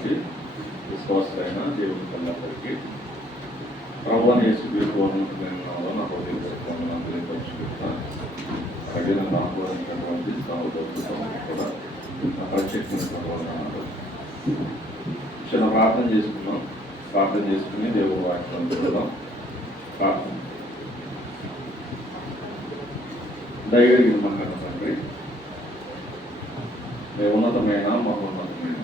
ఉన్నటువంటి విశ్వాసమైన దేవుని పిల్లలందరికీ ప్రభువైన యేసుక్రీస్తు ఉన్నతమైన నామములో నా హృదయపూర్వక వందనాలు తెలియపరుచుకుంటున్నాను. అలాగే నన్ను ఆహ్వానించినటువంటి సహోదరులకు కూడా నా ప్రత్యేకమైనటువంటి వందనాలు. చిన్న ప్రార్థన చేసుకున్నాం. ప్రార్థన చేసుకుని దేవుని వాక్యం చదువుదాం. ప్రార్థన. దయగలిగిన మహాన తండ్రి, ఉన్నతమైన మహోన్నతమైన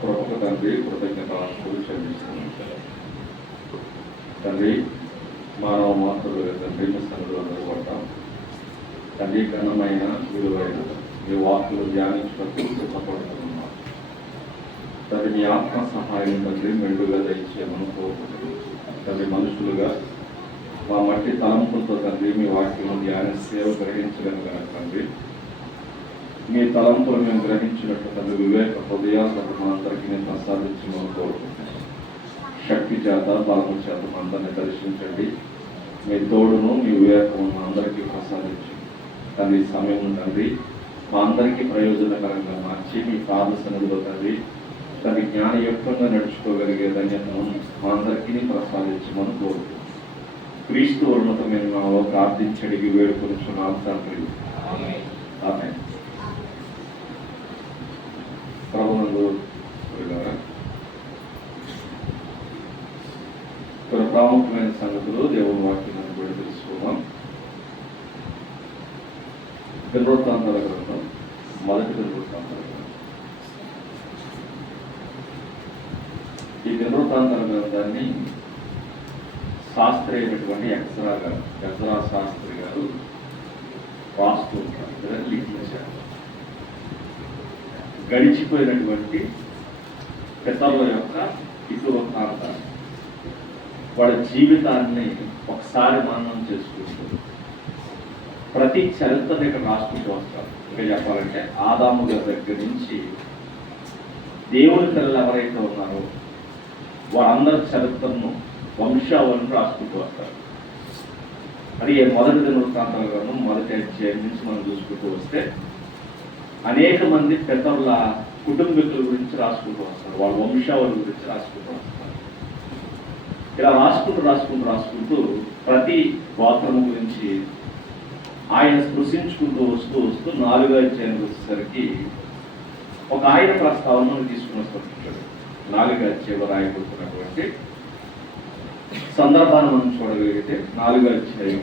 కృపకు తండ్రి కృతజ్ఞతలు చెల్లిస్తున్నాం. తండ్రి మానవ మాత్రులు తండ్రి మీ సన్నిధిలో నిలబడతాం. తండ్రి ఘనమైన విలువైన మీ వాక్కులు ధ్యానించుటకు సిద్ధపడుతున్నాం. తండ్రి మీ ఆత్మ సహాయం తండ్రి మెండుగా దయచేయమని కోరుకుంటున్నాం. తండ్రి మనుషులుగా మా మట్టి తలంపులతో తండ్రి మీ వాక్యం ధ్యాన సేవ గ్రహించగలిగిన తండ్రి మీ తలంపులు మేము గ్రహించినట్టు తండ్రి వివేక హృదయాలను మా అందరికీ నేను ప్రసాదించమని కోరుకుంటున్నాను. శక్తి చేత బలము చేత మా అందరినీ దర్శించండి. మీ తోడును మీ వివేకము మా అందరికీ ప్రసాదించండి. తండ్రి సమయం తండ్రి మా అందరికీ ప్రయోజనకరంగా మార్చి మీ పాద సన్నిధిలో తండ్రి తండ్రి జ్ఞానయుక్తంగా నడుచుకోగలిగే ధన్యతను మా అందరికీ ప్రసాదించమని కోరుకుంటున్నాను. క్రీస్తు ఉన్నతమైన నామములో ప్రార్థించడికి వేడుకొనుచున్నాము తండ్రి. ఆమేన్. ప్రభునందు కొన్ని ప్రాముఖ్యమైన సంగతులు దేవుని వాక్యాన్ని కూడా తెలుసుకుందాం. దినవృత్తాంతాల గ్రంథం, మొదటి దినవృత్తాంతాల గ్రంథం. ఈ దినవృత్తాంతాల గ్రంథాన్ని శాస్త్రి అయినటువంటి ఎజ్రా శాస్త్రి గారు రాస్తూ ఉంటారు, లిఖించారు. గడిచిపోయినటువంటి పితరుల యొక్క ఇతివృత్తాంతాన్ని, వాళ్ళ జీవితాన్ని ఒకసారి మననం చేసుకుంటూ ప్రతి చరిత్రను ఇక్కడ రాసుకుంటూ వస్తారు. ఇంకా చెప్పాలంటే ఆదాము గారి దగ్గర నుంచి దేవుని పిల్లలు ఎవరైతే ఉన్నారో వారందరి చరిత్రను వంశావళిని రాసుకుంటూ వస్తారు. అది మొదటి దినవృత్తాంతాల గ్రంథం మొదటి అధ్యాయం నుంచి మనం చూసుకుంటూ వస్తే అనేక మంది పెద్దల కుటుంబీకుల గురించి రాసుకుంటూ వస్తారు, వాళ్ళ వంశావళి గురించి రాసుకుంటూ వస్తారు. ఇలా రాసుకుంటూ ప్రతి గోత్రము గురించి ఆయన స్పృశించుకుంటూ వస్తూ 4వ అధ్యాయం వచ్చేసరికి ఒక ఆయన ప్రస్తావనను తీసుకుని వస్తుంటాడు. 4వ అధ్యాయంలో రాయబడుతున్నటువంటి సందర్భాన్ని మనం చూడగలిగితే 4వ అధ్యాయం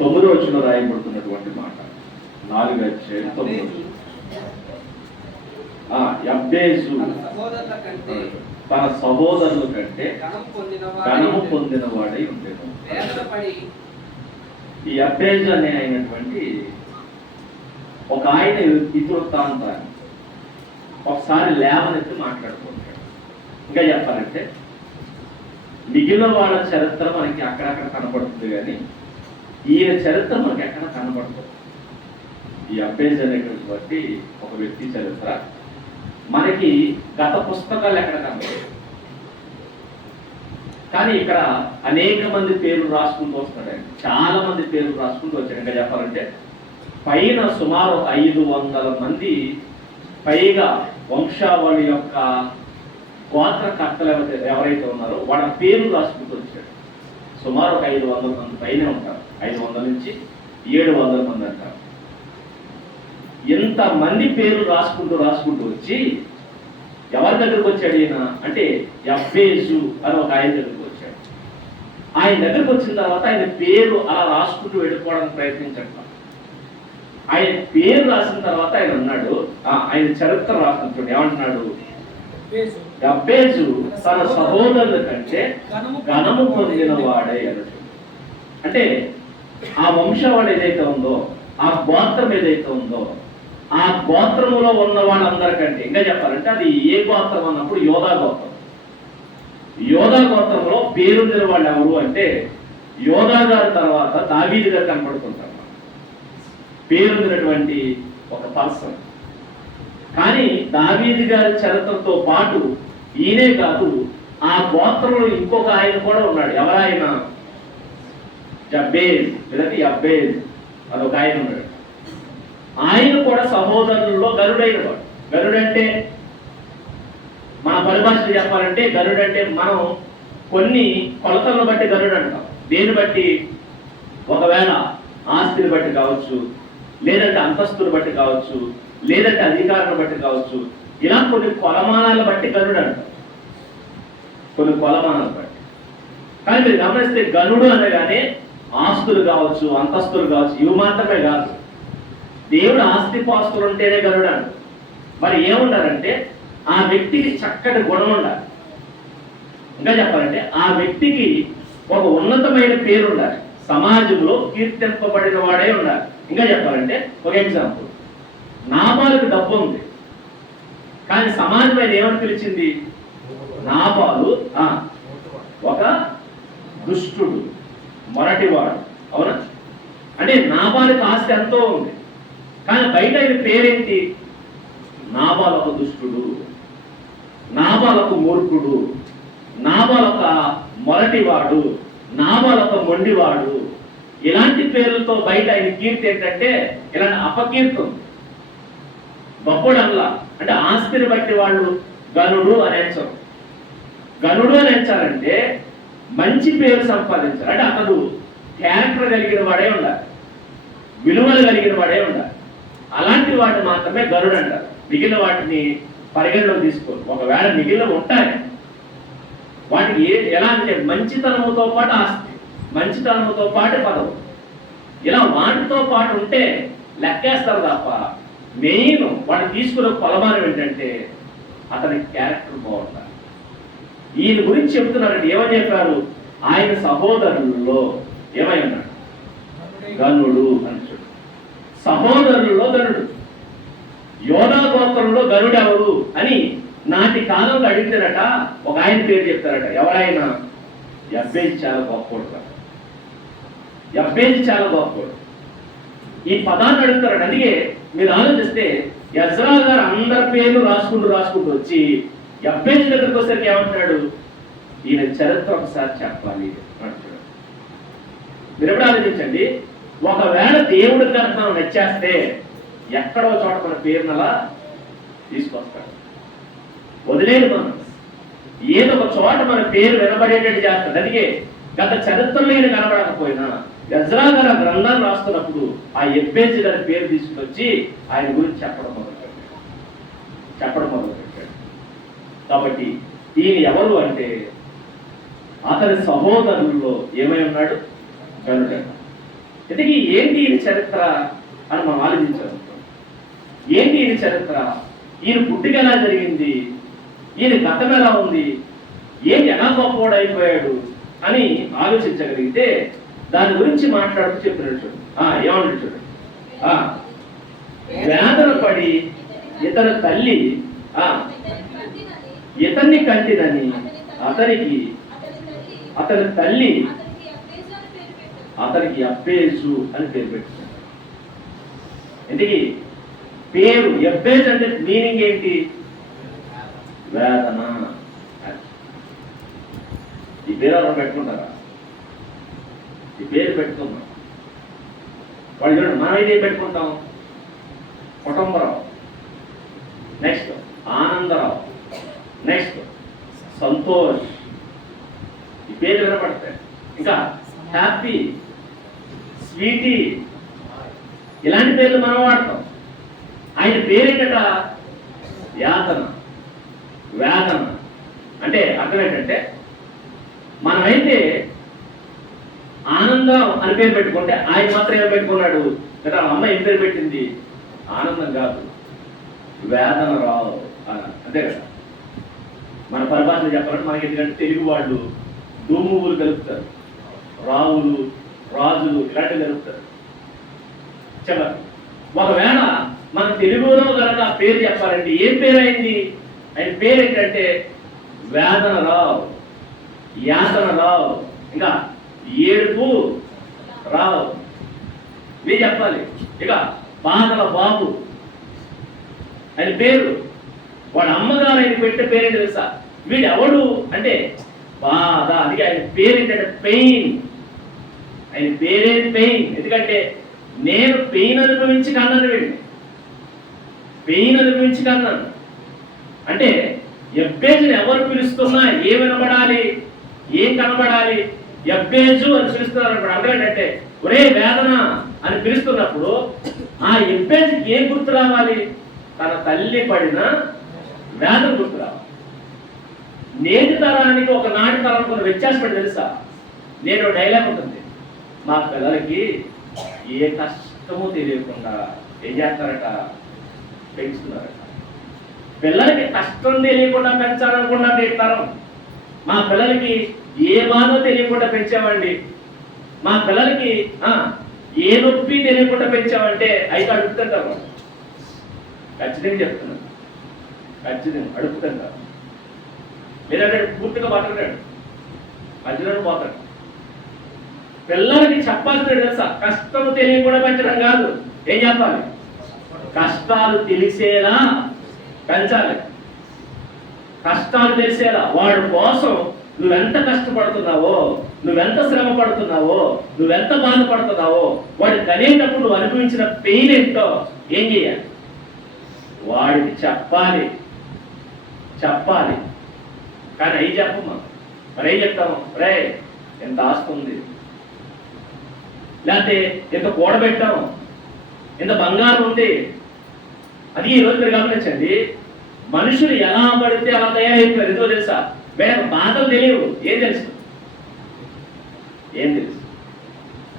9వ వచనంలో రాయబడుతున్నటువంటి మాట. 4వ అధ్యాయం 9. యబ్బేజు తన సహోదరుల కంటే ఘనము పొందిన వాడై ఉండేను. ఈ యబ్బేజు అనే అయినటువంటి ఒక ఆయన ఇతివృత్తాంతాన్ని ఒకసారి లేవనెత్తి మాట్లాడుకుంటాడు. ఇంకా చెప్పాలంటే మిగిలిన వాళ్ళ చరిత్ర మనకి అక్కడక్కడ కనపడుతుంది, కానీ ఈయన చరిత్ర మనకి ఎక్కడ కనపడుతుంది. ఈ యబ్బేజు అనేటువంటి ఒక వ్యక్తి చరిత్ర మనకి గత పుస్తకాలు ఎక్కడ కనపడదు, కానీ ఇక్కడ అనేక మంది పేర్లు రాసుకుంటూ వస్తాడు. చాలా మంది పేర్లు రాసుకుంటూ వచ్చాడు. ఇంకా చెప్పాలంటే పైన సుమారు 500 మంది పైగా వంశావళి యొక్క గోత్రకర్తలు ఎవరైతే ఉన్నారో వాళ్ళ పేర్లు రాసుకుంటూ వచ్చాడు. సుమారు 500 మంది పైనే ఉంటారు. 500 నుంచి 700 మంది అంటారు. ఎంతమంది పేర్లు రాసుకుంటూ వచ్చి ఎవరి దగ్గరకు వచ్చాడు ఈయన అంటే యబ్బేజు అని ఒక ఆయన దగ్గరకు వచ్చాడు. ఆయన దగ్గరకు వచ్చిన తర్వాత ఆయన పేరు అలా రాసుకుంటూ వెళ్ళిపోవడానికి ప్రయత్నించట. ఆయన పేరు రాసిన తర్వాత ఆయన అన్నాడు, ఆయన చరిత్ర రాసినప్పుడు ఏమంటున్నాడు, యబ్బేజు తన సహోదరుల కంటే ఘనము పొందిన వాడే అన్నాడు. అంటే ఆ వంశవాడు ఏదైతే ఉందో, ఆ గోత్రం ఏదైతే ఉందో, ఆ గోత్రములో ఉన్న వాళ్ళందరికంటే, ఇంకా చెప్పాలంటే అది ఏ గోత్రం అన్నప్పుడు యోధా గోత్రం. యోధా గోత్రంలో పేరుందిన వాళ్ళు ఎవరు అంటే యోధా గారి తర్వాత దావీదు గారు కనపడుతుంటారు. పేరుందినటువంటి ఒక పర్సన్. కానీ దావీదు గారి చరిత్రతో పాటు ఈయనే కాదు, ఆ గోత్రంలో ఇంకొక ఆయన కూడా ఉన్నాడు. ఎవరాయన? జబ్బేజ్ లేదా యబ్బేజ్ అని ఒక ఆయన ఉన్నాడు. ఆయన కూడా సహోదరుల్లో గరుడైన వాడు. గరుడంటే పరిభాషలో చెప్పాలంటే గరుడు అంటే మనం కొన్ని కొలతలను బట్టి గరుడు అంటాం. దేని బట్టి? ఒకవేళ ఆస్తిని బట్టి కావచ్చు, లేదంటే అంతస్తుని బట్టి కావచ్చు, లేదంటే అధికారాన్ని బట్టి కావచ్చు. ఇలా కొన్ని కొలమానాలను బట్టి గరుడు అంటాం, కొన్ని కొలమానాలు బట్టి. కానీ మీరు గమనిస్తే గనుడు అనగానే ఆస్తులు కావచ్చు, అంతస్తులు కావచ్చు, ఇవి మాత్రమే కాదు. దేవుడు ఆస్తి పాస్తులు ఉంటేనే గనుడు అంట. మరి ఏముండాలంటే ఆ వ్యక్తికి చక్కటి గుణం ఉండాలి. ఇంకా చెప్పాలంటే ఆ వ్యక్తికి ఒక ఉన్నతమైన పేరు ఉండాలి, సమాజంలో కీర్తింపబడిన వాడే ఉండాలి. ఇంకా చెప్పాలంటే ఒక ఎగ్జాంపుల్, నాబాలుకి డబ్బు ఉంది, కానీ సమాజం ఆయన ఏమని పిలిచింది? నాబాలు ఒక దుష్టుడు, మొరటివాడు. అవునా? అంటే నాబాలుకి ఆస్తి ఎంతో ఉంది, కానీ బయట ఆయన పేరేంటి? నాబాలొక దుష్టుడు, నాబాలొక మూర్ఖుడు, నాబాలొక మొరటివాడు, నాబాలొక మొండివాడు. ఇలాంటి పేర్లతో బయట ఆయన కీర్తి ఏంటంటే ఇలాంటి అపకీర్తం, గొప్పడల్లా. అంటే ఆస్తిని బట్టి వాళ్ళు గనుడు అని ఎంచరు. గనుడు అని ఎంచాలంటే మంచి పేరు సంపాదించాలి. అంటే అతడు క్యారెక్టర్ కలిగిన వాడే ఉండాలి, విలువలు కలిగిన వాడే ఉండాలి. అలాంటి వాటిని మాత్రమే గరుడు అంటారు. మిగిలిన వాటిని పరిగణలోకి తీసుకోరు. ఒకవేళ మిగిలిన ఉంటాయి, వాటికి ఎలా అంటే మంచితనముతో పాటు ఆస్తి, మంచితనముతో పాటు పదవు, ఇలా వాటితో పాటు ఉంటే లెక్కేస్తారు తప్ప మెయిన్ వాటిని తీసుకునే కొలమానం ఏంటంటే అతని క్యారెక్టర్ బాగుంటారు. ఈయన గురించి చెప్తున్నారంటే ఏమని చెప్పారు? ఆయన సహోదరుల్లో ఏమై ఉన్నాడు? గనుడు అని. సహోదరుల్లో గనుడు. యోధా గోత్రంలో గనుడు ఎవరు అని నాటి కాలంలో అడిగితేరట ఒక ఆయన పేరు చెప్తారట. ఎవరైనా? యబ్బేజు చాలా గొప్పోడు, యబ్బేజు చాలా గొప్పోడు. ఈ పదాన్ని అడుగుతారట. అందుకే మీరు ఆలోచిస్తే యజ్రా గారు అందరి పేర్లు రాసుకుంటూ వచ్చి యబ్బేజు దగ్గరికి వచ్చేసరికి ఏమంటున్నాడు? ఈయన చరిత్ర ఒకసారి చెప్పాలి అంటున్నాడు. మీరు ఎప్పుడు ఆలోచించండి, ఒకవేళ దేవుడి కనుక మనం నచ్చేస్తే ఎక్కడో చోట మన పేరునలా తీసుకొస్తాడు, వదిలేదు. మనం ఏదో ఒక చోట మన పేరు వినబడేటట్టు చేస్తాడు. అందుకే గత చరిత్రలో ఈయన కనబడకపోయినా యజ్రా గారు ఆ గ్రంథాన్ని రాస్తున్నప్పుడు ఆ యబ్బేజు గారి పేరు తీసుకొచ్చి ఆయన గురించి చెప్పడం మొదలుపెట్టాడు. కాబట్టి ఈయన ఎవరు అంటే అతని సహోదరుల్లో ఏమై ఉన్నాడు? గనుడు. ఇంతకీ ఏంటి ఈయన చరిత్ర అని మనం ఆలోచించాలి. ఏంటి ఈయన చరిత్ర? ఈయన పుట్టిక ఎలా జరిగింది? ఈయన గతం ఎలా ఉంది? ఏం ఎలా గొప్పవాడు అయిపోయాడు అని ఆలోచించగలిగితే దాని గురించి మాట్లాడుతూ చెప్పినట్టు చూడు. ఏమన్నాడు చూడు. వేదన పడి ఇతని తల్లి ఇతన్ని కంటినని అతని తల్లి అతనికి యబ్బేజు అని పేరు పెట్టింది. ఇంతకీ పేరు యబ్బేజు అంటే మీనింగ్ ఏంటి? వేదన. ఈ పేరు ఎవరు పెట్టుకుంటారా? ఈ పేరు పెట్టుకుందాం. వాళ్ళు చూడండి, మనమైతే ఏం పెట్టుకుంటాం? Kutumbarao, next Anandarao, next Santosh. ఈ పేరు వినపడతాయి. ఇంకా హ్యాపీ, స్వీటీ, ఇలాంటి పేర్లు మనం వాడతాం. ఆయన పేరేంటట? యాతన, వేదన. అంటే అర్థం ఏంటంటే మనమైతే ఆనందం అని పేరు పెట్టుకుంటే ఆయన మాత్రం ఏం పెట్టుకున్నాడు కదా? అమ్మ ఏం పేరు పెట్టింది? ఆనందం కాదు, వేదన రావు. అంతే కదా? మన పరిభాషలో చెప్పాలంటే మనకి ఎందుకంటే తెలుగు వాళ్ళు దూమువులు కలుపుతారు, రావులు, రాజులు ఇలాంటివి కలుపుతారు. చెప్పండి, ఒకవేళ మన తెలుగులో కనుక ఆ పేరు చెప్పాలంటే ఏం పేరు అయింది? ఆయన పేరు ఏంటంటే వేదన రావు, యాతన రావు, ఇంకా ఏడుపు రావు. మీరు చెప్పాలి. ఇక బాధల బాబు ఆయన పేరు. వాడు అమ్మగారు ఆయన పెట్టే పేరేంటి తెలుసా? వీడు ఎవడు అంటే బాధ. అందుకే ఆయన పేరు ఏంటంటే పెయిన్. ఆయన పేరేది పెయిన్. ఎందుకంటే నేను పెయిన్ అనుభవించి కన్నాను, వీడిని పెయిన్ అనుభవించి కన్నాను. అంటే ఎబ్బేజుని ఎవరు పిలుస్తున్నా ఏం వినబడాలి, ఏం కనబడాలి? ఎబ్బేజు అని పిలుస్తున్నారు అనుకోండి, అర్థం ఏంటంటే ఒరే వేదన అని పిలుస్తున్నప్పుడు ఆ ఎబ్బేజుకి ఏం గుర్తు రావాలి? తన తల్లి పడిన వేదన గుర్తు రావాలి. నేటి తరానికి ఒక నాటి తరం కొన్ని వ్యత్యాసం తెలుసా? నేను డైలాగ్ ఉంటుంది, మా పిల్లలకి ఏ కష్టమో తెలియకుండా ఏం చేస్తారట, పెంచుతున్నారట. పిల్లలకి కష్టం తెలియకుండా పెంచాలనుకున్నా నేటి తరం. మా పిల్లలకి ఏ బాధ తెలియకుండా పెంచామండి, మా పిల్లలకి ఏ నొప్పి తెలియకుండా పెంచామంటే అయితే అడుగుతుంటారు. ఖచ్చితంగా చెప్తున్నాను, ఖచ్చితంగా అడుగుతుంటారు. లేదంటే పూర్తిగా మాట్లాడాడు, మధ్యలో పోతాడు. పిల్లలకి చెప్పాల్సిన తెలుసా? కష్టము తెలియకుండా పెంచడం కాదు, ఏం చెప్పాలి? కష్టాలు తెలిసేలా పెంచాలి. కష్టాలు తెలిసేలా, వాడి కోసం నువ్వెంత కష్టపడుతున్నావో, నువ్వెంత శ్రమ పడుతున్నావో, నువ్వెంత బాధపడుతున్నావో, వాడికి కనేటప్పుడు నువ్వు అనుభవించిన పెయిన్ ఏంటో ఏం చేయాలి? వాడికి చెప్పాలి. కానీ అవి చెప్పమ్మా, మరి ఏం చెప్తాము? రే ఎంత ఆస్తి ఉంది, లేకపోతే ఎంత కూడబెట్టాము, ఎంత బంగారం ఉంది. అది ఈ రోజు మీరు గమనించండి, మనుషులు ఎలా పడితే అలా తయారైపోయారు. ఎందుకో తెలుసా? వీళ్ళకి బాధలు తెలియవు. ఏం తెలుసు?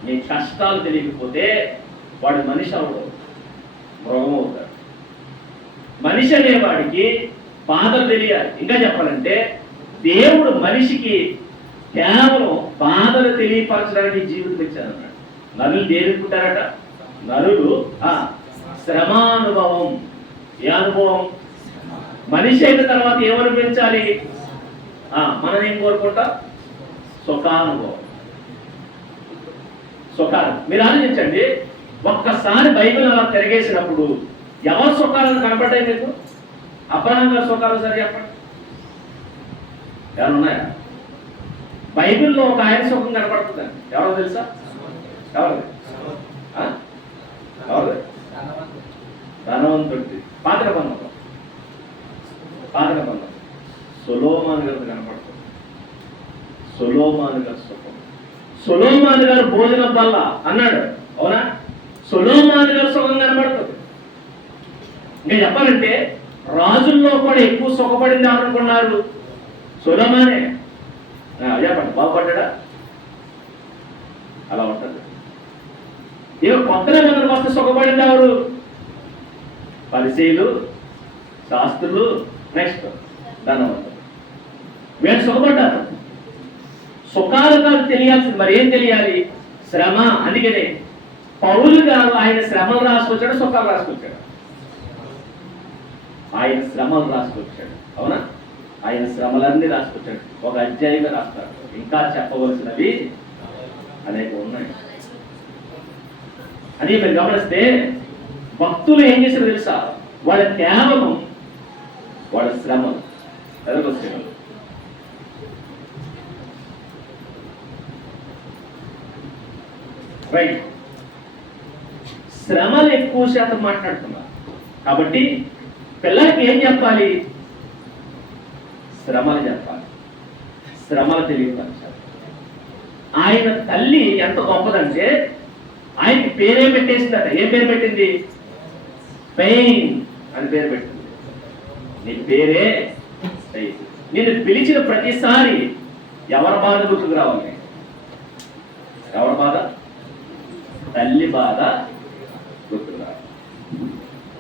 నీ కష్టాలు తెలియకపోతే వాడు మనిషి అవడు, మృగం అవుతాడు. మనిషి అనేవాడికి బాధలు తెలియాలి. ఇంకా చెప్పాలంటే దేవుడు మనిషికి కేవలం బాధలు తెలియపరచడానికి జీవితం ఇచ్చారన్నాడు. నరులు దేనికుంటారట? నరులు శ్రమానుభవం. ఏ అనుభవం? మనిషి అయిన తర్వాత ఏమనిపించాలి? మనం ఏం కోరుకుంటాం? సుఖానుభవం. మీరు ఆలోచించండి, ఒక్కసారి బైబిల్ అలా తిరగేసినప్పుడు ఎవరి సుఖాలను కనబడ్డాయి మీకు? అబ్రహాం గారి సుఖాలు సరి చెప్పండి, ఎవరు ఉన్నాయా? బైబిల్లో ఒక ఆయన సుఖం కనబడుతుందండి. ఎవరో తెలుసా? ఎవరు? ధనవంతుడి. పాత బంధం సొలొమోను గారు కనపడుతుంది. సొలొమోను గారు సుఖం. సొలొమోను గారు భోజనం వల్ల అన్నాడు, అవునా? సొలొమోను గారు సుఖం కనబడుతుంది. ఇంకా చెప్పాలంటే రాజుల్లో కూడా ఎక్కువ సుఖపడింది ఎవరనుకున్నారు? సొలొమోనే. చెప్పండి, బాగుపడ్డా? అలా ఉంటుంది. ఇక కొత్త నిబంధనకు వస్తే సుఖపడింది ఎవరు? పరిసయ్యులు, శాస్త్రులు, నెక్స్ట్ ధనవంతులు. వీళ్ళు సుఖపడ్డారు. సుఖాలు కాదు తెలియాల్సింది, మరి ఏం తెలియాలి? శ్రమ. అందుకనే పౌలు గారు ఆయన శ్రమలు రాసుకొచ్చాడు, సుఖాలు రాసుకొచ్చాడు. ఆయన శ్రమలు రాసుకొచ్చాడు, అవునా? ఆయన శ్రమలన్నీ రాసుకొచ్చాడు. ఒక అధ్యాయంగా రాస్తాడు. ఇంకా చెప్పవలసినవి అనేక ఉన్నాయి. అది మీరు గమనిస్తే భక్తులు ఏం చేశారో తెలుసా? వాళ్ళ త్యాగము, వాళ్ళ శ్రమలు ఎదగొచ్చారు. రైట్. శ్రమలు ఎక్కువ శాతం మాట్లాడుతున్నారు కాబట్టి పిల్లలకి ఏం చెప్పాలి? శ్రమలు చెప్పాలి, శ్రమలు తెలియపరచాలి. ఆయన తల్లి ఎంత గొప్పదంటే ఆయనకి పేరే పెట్టేసిందట. ఏం పేరు పెట్టింది? పెయిన్ అని పేరు పెట్టింది. నీ పేరే పెయిన్. నిన్ను పిలిచిన ప్రతిసారి ఎవరి బాధ గుర్తుకు రావాలి? ఎవరి బాధ? తల్లి బాధ గుర్తుకు రావాలి.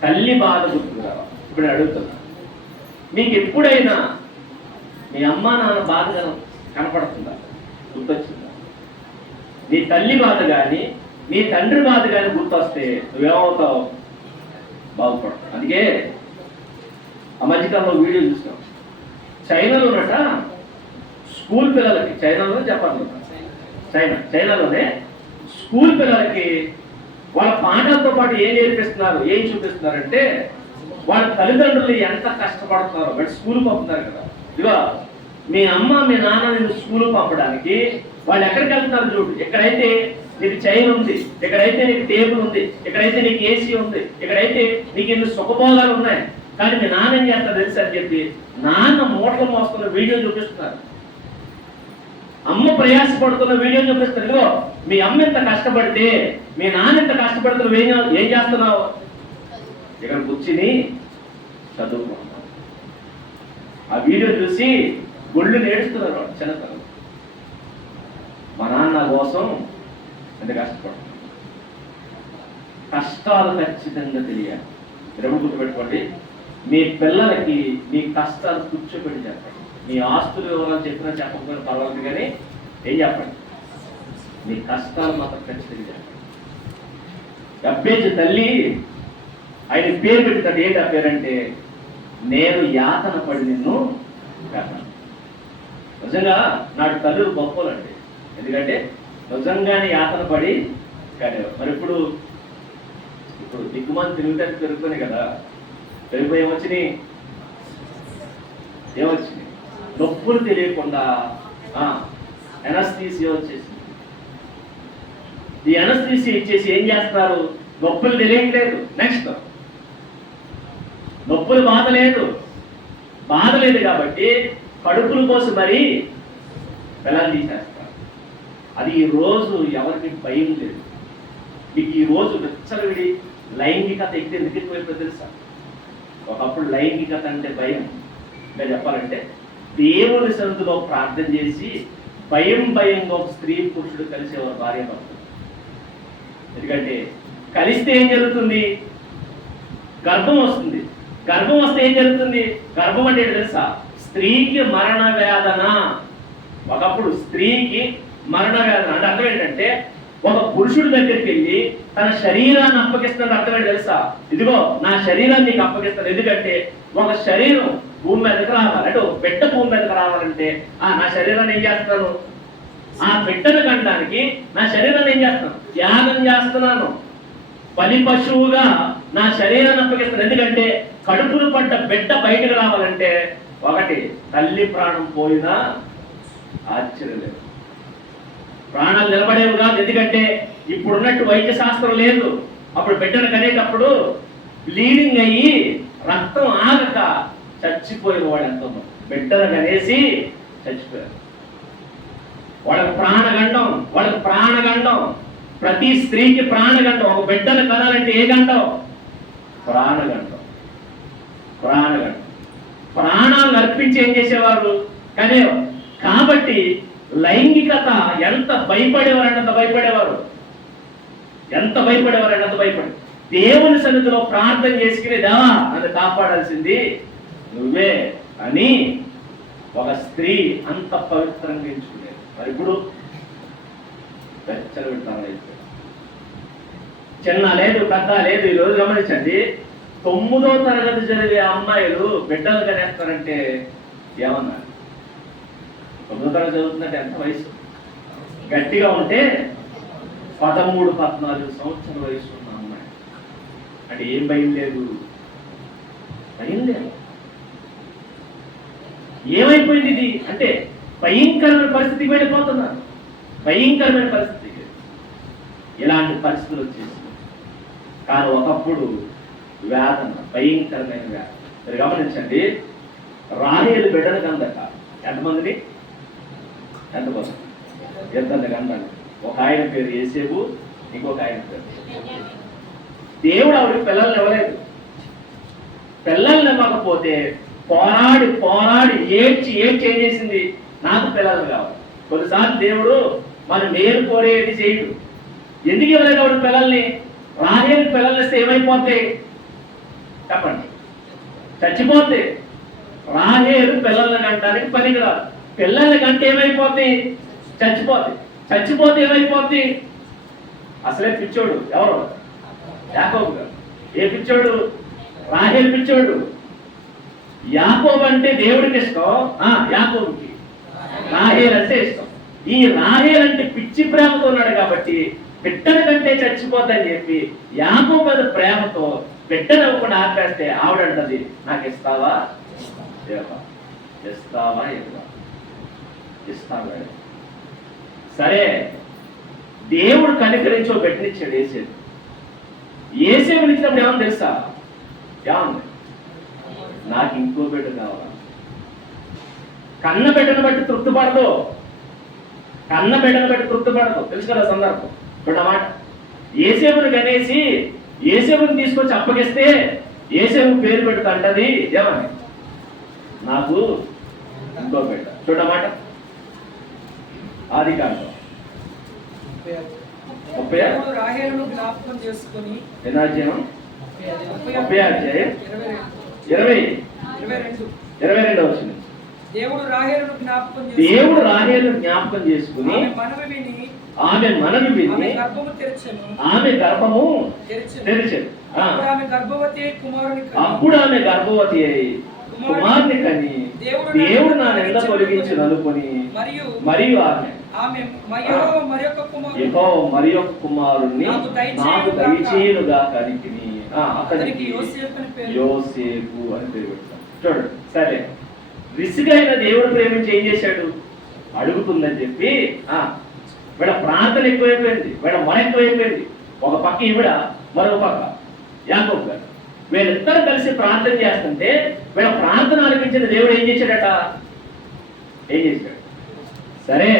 తల్లి బాధ గుర్తుకు రావాలి. ఇప్పుడు నేను అడుగుతున్నా, మీకు ఎప్పుడైనా మీ అమ్మ నాన్న బాధ కనపడుతుందా? గుర్తొచ్చిందా? నీ తల్లి బాధ కానీ నీ తండ్రి బాధ కానీ గుర్తొస్తే నువ్వేమవుతావు? బాగుపడతావు. అందుకే ఆ మధ్యకాలంలో వీడియో చూస్తాం. చైనాలోనట స్కూల్ పిల్లలకి, చైనాలో చెప్పాలి, చైనాలోనే స్కూల్ పిల్లలకి వాళ్ళ పాఠాలతో పాటు ఏం నేర్పిస్తున్నారు, ఏం చూపిస్తున్నారంటే వాళ్ళ తల్లిదండ్రులు ఎంత కష్టపడుతున్నారో. బట్ స్కూల్ పంపుతారు కదా, ఇదిగో మీ అమ్మ మీ నాన్న నేను స్కూల్ పంపడానికి వాళ్ళు ఎక్కడికి వెళ్తున్నారు చూడు. ఎక్కడైతే నీకు చైన్ ఉంది, ఎక్కడైతే నీకు టేబుల్ ఉంది, ఎక్కడైతే నీకు ఏసీ ఉంది, ఎక్కడైతే నీకు ఇన్ని సుఖభోగాలు ఉన్నాయి, కానీ మీ నాన్న ఏం చేస్తారు తెలుసు అని చెప్పి నాన్న మూటలు మోస్తున్న వీడియో చూపిస్తున్నారు. అమ్మ ప్రయాసపడుతున్న వీడియో చూపిస్తారు. ఇదిగో మీ అమ్మ ఎంత కష్టపడితే మీ నాన్న ఎంత కష్టపడుతున్నావు, ఏం చేస్తున్నావు? ఇక్కడ కూర్చుని చదువుకుంటున్నావు. ఆ వీడియో చూసి గుళ్ళు నేడుస్తున్నారు వాడు చిన్నతనం. మా నాన్న కోసం ఎంత కష్టపడుతున్నాడు. కష్టాలు ఖచ్చితంగా తెలియాలి. రెండు గుర్తుపెట్టుకోండి, మీ పిల్లలకి మీ కష్టాలు కూర్చోబెట్టి చెప్పండి. మీ ఆస్తుల వివరాలు చెప్పినా చెప్పకపోయినా పర్వాలేదు, కానీ ఏం చెప్పండి, మీ కష్టాలు మాత్రం ఖచ్చితంగా చెప్పండి. అబ్బేసి తల్లి ఆయన పేరు పెడతాడు. ఏంటి ఆ పేరంటే, నేను యాతన పడి నిన్ను కన్నాను. నిజంగా నాడు తల్లులు గొప్పలండి. ఎందుకంటే నిజంగానే యాతన పడి కనేవారు. మరి ఇప్పుడు దిక్కుమాలి తిరుగుతానికి పెరుగుతున్నాయి కదా, పెరిగిపోయి ఏమొచ్చినాయి, నొప్పులు తెలియకుండా ఎనస్థీసియా వచ్చేసింది. ఈ ఎనస్థీసియా ఇచ్చేసి ఏం చేస్తున్నారు, నొప్పులు తెలియట్లేదు. నెక్స్ట్ నొప్పులు బాధ లేదు కాబట్టి కడుపుల కోసం మరి పిల్లలు తీసేస్తారు. అది ఈ రోజు ఎవరికి భయం లేదు. మీకు ఈ రోజు విచ్చలవిడి లైంగికత ఎందుకు ఎక్కువైపోయిందో తెలుసా? ఒకప్పుడు లైంగికత అంటే భయం. ఇంకా చెప్పాలంటే దేవుని సన్నిధిలో ప్రార్థన చేసి భయంగా ఒక స్త్రీ పురుషుడు కలిసేవారు భార్య భర్తలు. ఎందుకంటే కలిస్తే ఏం జరుగుతుంది, గర్భం వస్తుంది. గర్భం వస్తే ఏం జరుగుతుంది, గర్భం అంటే ఏంటి తెలుసా? స్త్రీకి మరణ వేదన. ఒకప్పుడు స్త్రీకి మరణ వేదన అంటే అర్థం ఏంటంటే, ఒక పురుషుడి దగ్గరికి వెళ్ళి తన శరీరాన్ని అప్పగిస్తున్న అర్థం ఏంటి తెలుసా? ఇదిగో నా శరీరాన్ని నీకు అప్పగిస్తాను. ఎందుకంటే ఒక శరీరం భూమి మీదకి రావాలి, అంటే ఒక బిడ్డ భూమి మీదకి రావాలంటే నా శరీరాన్ని ఏం చేస్తాను, ఆ బిడ్డను కనడానికి నా శరీరాన్ని ఏం చేస్తాను, త్యాగం చేస్తున్నాను. బలి పశువుగా నా శరీరాన్ని అప్పగిస్తాను. ఎందుకంటే కడుపులు పడ్డ బిడ్డ బయటకు రావాలంటే ఒకటి తల్లి ప్రాణం పోయినా ఆశ్చర్యం లేదు, ప్రాణాలు నిలబడేవి కాదు. ఎందుకంటే ఇప్పుడున్నట్టు వైద్య శాస్త్రం లేదు. అప్పుడు బిడ్డను కనేటప్పుడు బ్లీడింగ్ అయ్యి రక్తం ఆగక చచ్చిపోయిన వాడు ఎంతో బిడ్డను కనేసి చచ్చిపోయారు. వాళ్ళకి ప్రాణగండం. ప్రతి స్త్రీకి ప్రాణగండం. ఒక బిడ్డను కనాలంటే ఏ గండం? ప్రాణగండం. ప్రాణాలను అర్పించి ఏం చేసేవారు, కానీ కాబట్టి లైంగికత ఎంత భయపడేవారు. దేవుని సన్నిధిలో ప్రార్థన చేసుకుని దేవా నన్ను కాపాడాల్సింది నువ్వే అని ఒక స్త్రీ అంత పవిత్రంగా ఎంచుకునేది. మరి ఇప్పుడు చిన్న లేదు పెద్ద లేదు. ఈరోజు గమనించండి, 9వ తరగతి చదివే అమ్మాయిలు బిడ్డలు కనేస్తారంటే ఏమన్నారు? 9వ తరగతి చదువుతుందంటే ఎంత వయసు? గట్టిగా ఉంటే 13-14 సంవత్సరాల వయసు ఉన్న అమ్మాయి అంటే ఏం భయం లేదు. ఏమైపోయింది ఇది అంటే భయంకరమైన పరిస్థితికి వెళ్ళిపోతున్నారు. ఇలాంటి పరిస్థితులు వచ్చేసి కానీ ఒకప్పుడు వేదన, భయంకరమైన వేదన. మీరు గమనించండి, రాహేలు బిడ్డను కందక ఎంతమందిని కందాలి. ఒక ఆయన పేరు యేసేపు, ఇంకొక ఆయన పేరు. దేవుడు ఆవిడకి పిల్లల్ని ఇవ్వలేదు. పిల్లల్ని ఇవ్వకపోతే పోరాడి ఏడ్చి ఏం చేసింది, నాకు పిల్లలు కావాలి. కొన్నిసార్లు దేవుడు మనం మేలు కోరేది చేయడు. ఎందుకు ఇవ్వలేదు ఆవిడ పిల్లల్ని? రాహేలు పిల్లల్ని ఇస్తే ఏమైపోతాయి చెప్పండి? చచ్చిపోతే. రాహేలు పిల్లల్ని కంటానికి పనికిరాదు. పిల్లల్ని కంటే ఏమైపోద్ది? చచ్చిపోతే ఏమైపోద్ది? అసలే పిచ్చోడు ఎవరు? యాకోబు గారు. ఏ పిచ్చోడు? రాహేలు పిచ్చోడు. యాకోబు అంటే దేవుడికి ఇష్టం, యాకోబుకి రాహేలు అంటే ఇష్టం. ఈ రాహేలు అంటే పిచ్చి ప్రేమతో ఉన్నాడు కాబట్టి బిడ్డల కంటే చచ్చిపోద్దని చెప్పి యాకోబు మీద ప్రేమతో బిడ్డను ఇవ్వకుండా ఆపేస్తే ఆవిడంటది, నాకు ఇస్తావా ఇస్తావా? సరే, దేవుడు కనికరించో బిడ్డనిచ్చాడు ఏసేపు. ఏసేపునిచ్చినప్పుడు ఏమని తెలుసా? ఏమన్నా నాకు ఇంకో బిడ్డ కావాలా. కన్న బిడ్డను బట్టి తృప్తి పడదు, కన్న బిడ్డను బట్టి తృప్తి పడదు. తెలుసు కదా సందర్భం. చూడమాట, ఏసేపుని కనేసి ఏసేపుని తీసుకొచ్చి అప్పగిస్తే ఏసేపు పేరు పెడుతా అంటది ఏమని, నాకు ఇంకో బిడ్డ. చూడమాట, ఆది కాండం 30 రాహేలును జ్ఞాపకం చేసుకొని 30 అధ్యాయం 22 వచ్చింది. దేవుడు రాహేలును జ్ఞాపకం చేసుకుని ఆమె మనవి విని ఆమె గర్భము తెరిచెను. అప్పుడు ఆమె గర్భవతి అయి కుమారుని కని దేవుడు నా నింద తొలగించి అనుకొని మరియు ఆమె మరి ఒక కుమారుణ్ణి నాకు దయచేయునుగా కనికిని అతనికి యోసేపు అని పేరు పెట్టాడు. చూడండి, సరే రిసిగైన దేవుడు ప్రేమించి ఏం చేశాడు, అడుగుతుందని చెప్పి వీళ్ళ ప్రార్థన ఎక్కువైపోయింది, వీళ్ళ మొర ఎక్కువైపోయింది. ఒక పక్క ఈవిడ, మరొక పక్క యాకోబు గారు, వీళ్ళిద్దరు కలిసి ప్రార్థన చేస్తుంటే వీళ్ళ ప్రార్థన ఆలకించిన దేవుడు ఏం చేశాడట, ఏం చేశాడు, సరే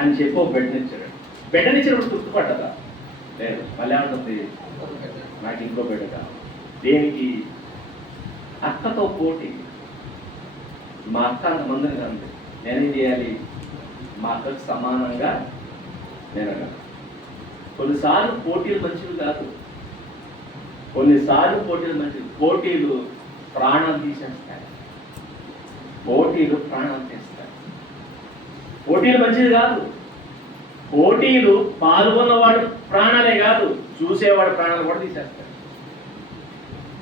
అని చెప్పి ఒక బిడ్డనిచ్చాడు. బిడ్డనిచ్చినప్పుడు తృప్తిపడ్డదా, లేదు. మళ్ళీ ఏమంటుంది, నాకు ఇంకో బిడ్డ కావాలి. దేనికి, అక్కతో పోటీ. మా అక్క అంతమందిని కంది, నేనేం చేయాలి, మా అక్కకు సమానంగా నేను. కొన్నిసార్లు పోటీలు మంచివి కాదు, కొన్నిసార్లు పోటీలు మంచివి. పోటీలు ప్రాణాలు తీసేస్తాయి, పోటీలు ప్రాణాలు తీస్తాయి. పోటీలు మంచిది కాదు. పోటీలు పాల్గొన్నవాడు ప్రాణాలే కాదు, చూసేవాడు ప్రాణాలు కూడా తీసేస్తాడు.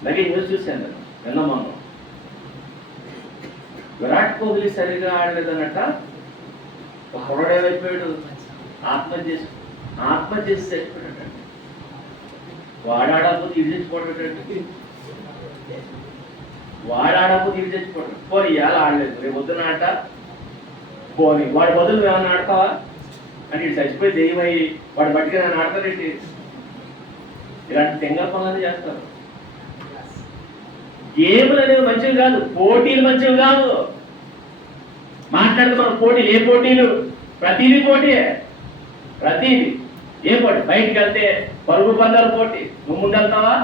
అలాగే న్యూస్ చూశాను, విన్నాం. విరాట్ కోహ్లీ సరిగా ఆడలేదన్నట్ట ఒక కుర్రడేమైపోయాడు, ఆత్మహత్య చేసి చచ్చిపోయాడు. వాడాడకపోతే ఇది చచ్చిపోవడం, వాడాడకపోతే ఇది చచ్చిపోవడం. పోనీ ఇవాళ ఆడలేదు, రేపు వద్దున ఆట పోనీ వాడి బదులు ఏమన్నా ఆడతావా అంటే ఇటు చచ్చిపోయి దెయ్యమై వాడు బట్టిగా నన్ను ఆడతారేంటి? ఇలాంటి తెంగ పనులు చేస్తారు. గేములు అనేవి మంచివి కాదు, పోటీలు మంచివి కాదు. మాట్లాడుతున్న పోటీలు, ఏ పోటీలు, ప్రతిదీ పోటీయే, ప్రతిదీ ఏ పోటీ. బయటికి వెళ్తే పరుగు పందాల పోటీ, నువ్వు ముందెళ్తావా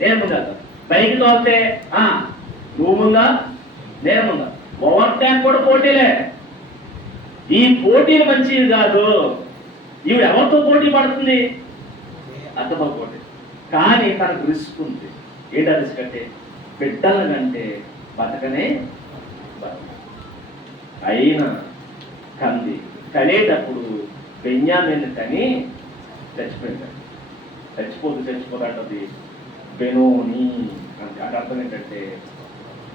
నేను ముందెళ్తా. బైక్ తోలితే నువ్వు ముందా నేను ముందా. ఓవర్ ట్యాక్ కూడా పోటీలే. ఈ పోటీలు మంచివి కాదు. ఈవిడ ఎవరితో పోటీ పడుతుంది, అత్తతో పోటీ. కానీ తనకు రిస్క్ ఉంది. ఏంటా రిస్క్ అంటే, బిడ్డల కంటే బతకనే అయినా కంది. కనేటప్పుడు బెన్యామీను కని చచ్చిపోయింది. చచ్చిపోతాంటది బెనోని అంటే. అది అర్థం ఏంటంటే,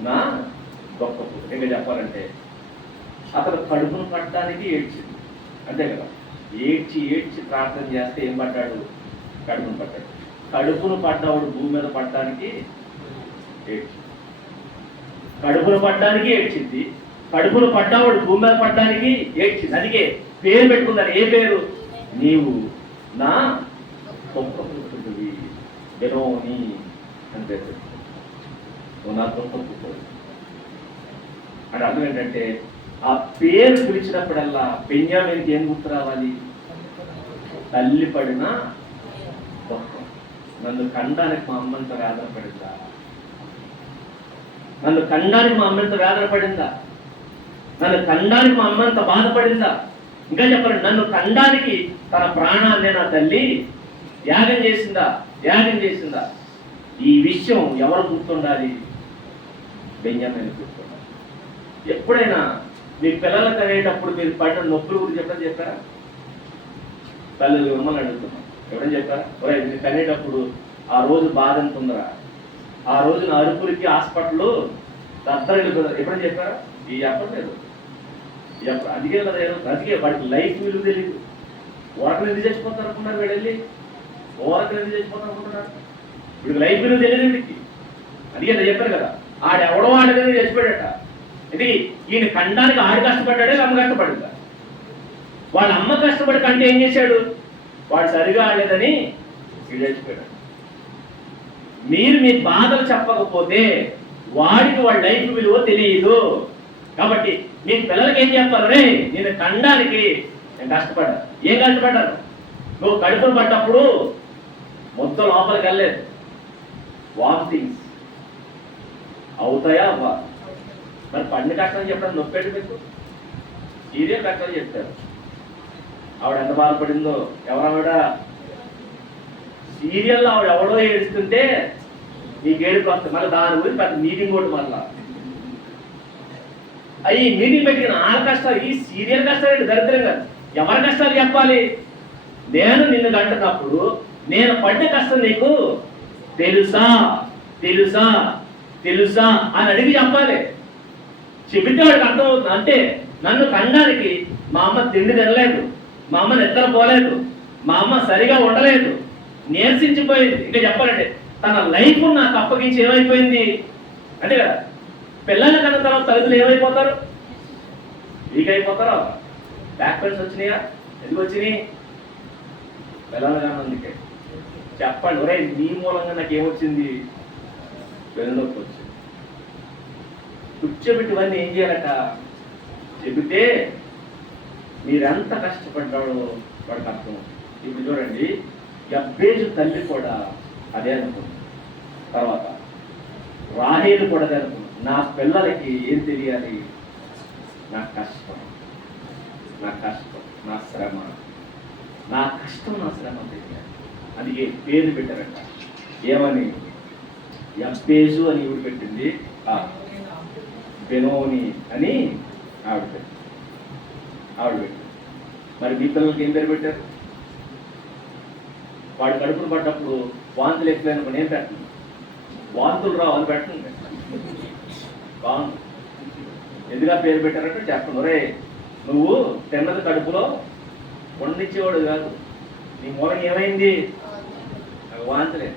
నా గొప్ప పుత్రుడు. ఇంకా చెప్పాలంటే అతను కడుపును పట్టడానికి ఏడ్చింది, అంతే కదా. ఏడ్చి ప్రార్థన చేస్తే ఏం పడ్డాడు, కడుపును పట్టాడు. కడుపును పడ్డవాడు భూమి మీద పట్టడానికి ఏడ్చింది, కడుపును పడ్డానికి ఏడ్చింది. కడుపును పడ్డవాడు భూమి మీద పడ్డానికి ఏడ్చింది. అందుకే పేరు పెట్టుకున్నాను. ఏ పేరు, నీవు నా గొప్ప పుత్రుడివి బెనోని అని పేరు. నువ్వు నా గొప్ప పుత్రుడు అంటే అర్థం ఏంటంటే, ఆ పేరు పిలిచినప్పుడల్లా బెన్యామీనుకి ఏం గుర్తు రావాలి, తల్లి పడిన దుఃఖం. నన్ను కండానికి మా అమ్మంత వేదన పడిందా, నన్ను కండానికి మా అమ్మంత వేదన పడిందా, నన్ను కండానికి మా అమ్మంత బాధపడిందా. ఇంకా చెప్పండి, నన్ను కండానికి తన ప్రాణాన్ని నా తల్లి త్యాగం చేసిందా. ఈ విషయం ఎవరు గుర్తుండాలి, బెన్యామీను గుర్తుండాలి. ఎప్పుడైనా మీ పిల్లలకు అనేటప్పుడు మీరు పడిన నొప్పుల గురించి ఎప్పుడైనా చెప్పారా? తల్లి మిమ్మల్ని అడుగుతున్నాం, ఎవరైనా చెప్పారా? మీరు కనేటప్పుడు ఆ రోజు బాధ ఎంత ఉందరా, ఆ రోజు నా అరుపులకి హాస్పిటల్లో దద్దరు వెళ్ళిపోతారు, ఎప్పుడైనా చెప్పారా? ఈ చెప్పలేదు. అదిగే కదా, అందుకే వాడికి లైఫ్ విలువ తెలియదు. ఓరకలు ఎందుకు చచ్చిపోతారు అనుకున్నారు, వీడెళ్ళి ఓరకలు ఎందుకు చచ్చిపోతారు అనుకుంటున్నారు. వీడికి లైఫ్ విలువ తెలియదు వీడికి. అందుకే చెప్పారు కదా, ఆడెవడో ఆడదని చచ్చిపోయాడట. ఇది ఈయన కండానికి ఆడు కష్టపడ్డాడే, అమ్మ కష్టపడిందా? వాళ్ళ అమ్మ కష్టపడి కంటే ఏం చేశాడు, వాడు సరిగా ఆడలేదని వీడు చచ్చిపోయాడు. మీరు మీ బాధలు చెప్పకపోతే వాడికి వాడి లైఫ్ విలువ తెలియదు. కాబట్టి మీ పిల్లలకి ఏం చెప్పాలి? రే నేను కండానికి నేను కష్టపడ్డా. ఏం కష్టపడ్డాను? నువ్వు కడుపును పడ్డప్పుడు మొత్తం లోపలికి వెళ్ళలేదు. వామిటింగ్స్ అవుతాయా అవ్వా? మరి పండు కష్టం చెప్పడం నొప్పెట్టు మీకు సీరియల్ కష్టం చెప్తారు. ఆవిడ ఎంత బాధపడిందో. ఎవరావిడ? సీరియల్లో ఆవిడ ఎవడో ఏడుస్తుంటే నీకు ఏడుపు వస్తుంది. మళ్ళీ దాని గురించి పెద్ద మీటింగ్ కూడా మళ్ళా అవి మీటింగ్ పెట్టిన వాళ్ళ కష్టాలు, ఈ సీరియల్ కష్టాలు దరిద్రంగా ఎవరి కష్టాలు చెప్పాలి? నేను నిన్ను కంటున్నప్పుడు నేను పడ్డ కష్టం నీకు తెలుసా తెలుసా తెలుసా అని అడిగి చెప్పాలి. చెబితే వాడికి అర్థమవుతుంది. అంటే నన్ను కండానికి మా అమ్మ తిండి తినలేదు, మా అమ్మ నిద్ర పోలేదు, మా అమ్మ సరిగా ఉండలేదు, నీరసించిపోయింది. ఇంకా చెప్పాలంటే తన లైఫ్ నాకు అప్పగించి ఏమైపోయింది అంటే కదా. పిల్లల కన్నా తర్వాత తల్లిదండ్రులు ఏమైపోతారు? వీక్ అయిపోతారా? బ్యాక్ పెయిన్స్ వచ్చినాయా? ఎందుకు వచ్చినాయి? పిల్లల కన్నా. అందుకే చెప్పండి, ఒరే నీ మూలంగా నాకు ఏమొచ్చింది? వెన్నునొప్పి వచ్చింది. కూర్చోబెట్టి ఇవన్నీ ఏం చేయాలట చెబితే మీరెంత కష్టపడ్డాడో వాడికి అర్థం. ఇప్పుడు చూడండి, యబ్బేజు తల్లి కూడా అదే అనుకుంది. తర్వాత రాహేలు కూడా అదే అనుకుంది. నా పిల్లలకి ఏం తెలియాలి? నా కష్టం, నా కష్టం, నా శ్రమ, నా కష్టం, నా శ్రమ తెలియాలి. అందుకే పేరు పెట్టారట. ఏమని? యబ్బేజు అని ఇవి పెట్టింది, బెనోని అని ఆవిడ పెట్టింది. మరి మీ పిల్లలకి ఏం పేరు పెట్టారు? వాడు కడుపును పడ్డప్పుడు వాంతులు ఎక్కువైనప్పుడు ఏం పెట్టండి? వాంతులు రావు అని పెట్టండి. బాగుంది. ఎందుగా పేరు పెట్టారంటే చెప్పండి, రే నువ్వు తిన్నది కడుపులో వండించేవాడు కాదు, నీ మూలం ఏమైంది? వాంతులే.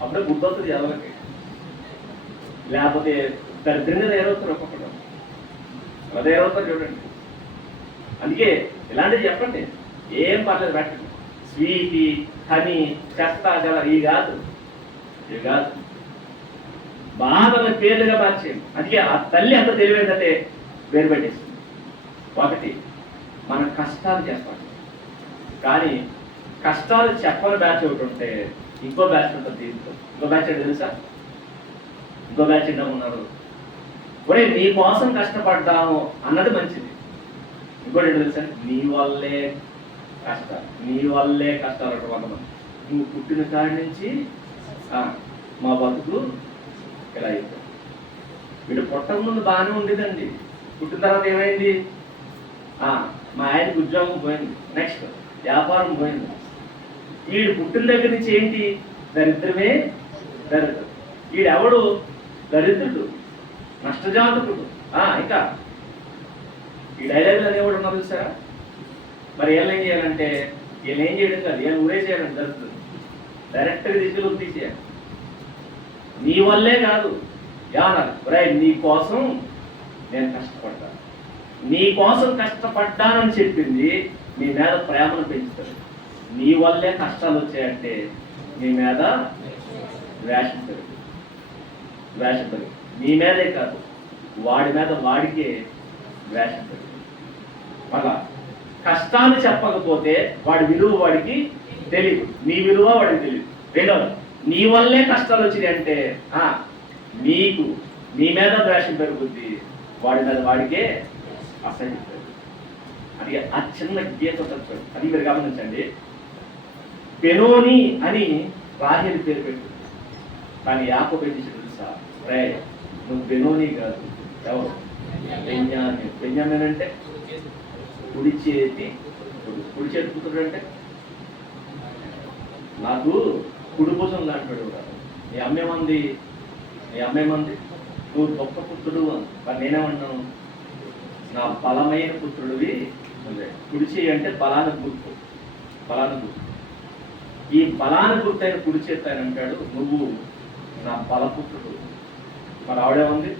అప్పుడే గుర్తొస్తుంది ఎవరికి. లేకపోతే దరిద్రంగా తయారవుతారు ఒక్కొక్కడు. అలా తయారవుతారు చూడండి. అందుకే ఇలాంటివి చెప్పండి, ఏం పర్లేదు పెట్టండి. స్వీటీ, హనీ, చెత్త, గల ఇవి కాదు, ఇవి కాదు. బాధల పేర్లుగా మార్చేయండి. అందుకే ఆ తల్లి ఎంత తెలివైందంటే పేరు పెట్టేస్తుంది. ఒకటి, మన కష్టాలు చెప్పండి. కానీ కష్టాలు చెప్పని బ్యాచ్ ఒకటి ఉంటే ఇంకో బ్యాచ్ ఉంటుంది. దీంట్లో ఇంకో బ్యాచ్ అంటే తెలుసా? ఇంకో బ్యాచ్ ఏంటో ఉన్నారు, ఒరే నీ కోసం కష్టపడ్డాము అన్నది మంచిది. ఇంకోటి ఏంటో తెలుసా? నీ వల్లే కష్టాలు, నీ వల్లే కష్టాలు అంటే కొంతమంది. నువ్వు పుట్టిన కాడి నుంచి మా బతుకు ఇలా అయిపోయింది. వీడు పుట్టక ముందు బాగానే ఉండేదండి, పుట్టిన తర్వాత ఏమైంది? మా ఆయనకి ఉద్యోగం పోయింది, నెక్స్ట్ వ్యాపారం పోయింది. వీడు పుట్టిన దగ్గర నుంచి ఏంటి? దరిద్రమే దరిద్రం. వీడెవడు? దరిద్రుడు, నష్టజాతకుడు. ఇంకా ఈ డైలాగులు అనేవాడు ఉన్నారు చూసారా? మరి వీళ్ళు ఏం చేయాలంటే, వీళ్ళు ఏం చేయడం కాదు, వీళ్ళు ఊరే చేయాలండి. దరిద్రుడు డైరెక్ట్గా దిశలో తీసేయాలి. నీ వల్లే కాదు ఏమన్నారు? ఒరే నీ కోసం నేను కష్టపడ్డాను, నీ కోసం కష్టపడ్డానని చెప్పింది నీ మీద ప్రేమను పెంచుతుంది. నీ వల్లే కష్టాలు వచ్చాయంటే నీ మీద ద్వేషం పెరుగు, ద్వేషం పెరుగు. నీ మీదే కాదు, వాడి మీద వాడికే ద్వేషం పెరుగు. మళ్ళా కష్టాలు చెప్పకపోతే వాడి విలువ వాడికి తెలియదు, నీ విలువ వాడికి తెలియదు. రెండవది, నీ వల్లే కష్టాలు వచ్చినాయి అంటే నీకు నీ మీద ద్వేషం పెరుగుద్ది, వాడి మీద వాడికే అసహ్యం పెరుగుతుంది. అది ఆ చిన్న గీత ఉంటుంది, అది మీరు గమనించండి. బెనోని అని రాహేలు పేరు పెట్టింది. కానీ యాకోబు ఏం చేశాడు తెలుసా? రే నువ్వు బెనోని కాదు, ఎవరు? బెన్యామీన్. బెన్యామీన్ అంటే కుడి చేతి పుత్రుడు. అంటే నాకు కుడి భుజం లాంటివాడు కాదు. నీ అమ్మేమంది? నువ్వు గొప్ప పుత్రుడు అని. మరి నేనేమన్నాను? నా బలమైన పుత్రుడివి. కుడి చేయి అంటే బలాన గుర్తు, ఈ బలాన గుర్తైన కుడి చేతి ఆయన అంటాడు, నువ్వు నా బలపుత్రుడు. మరి ఆవిడేముంది?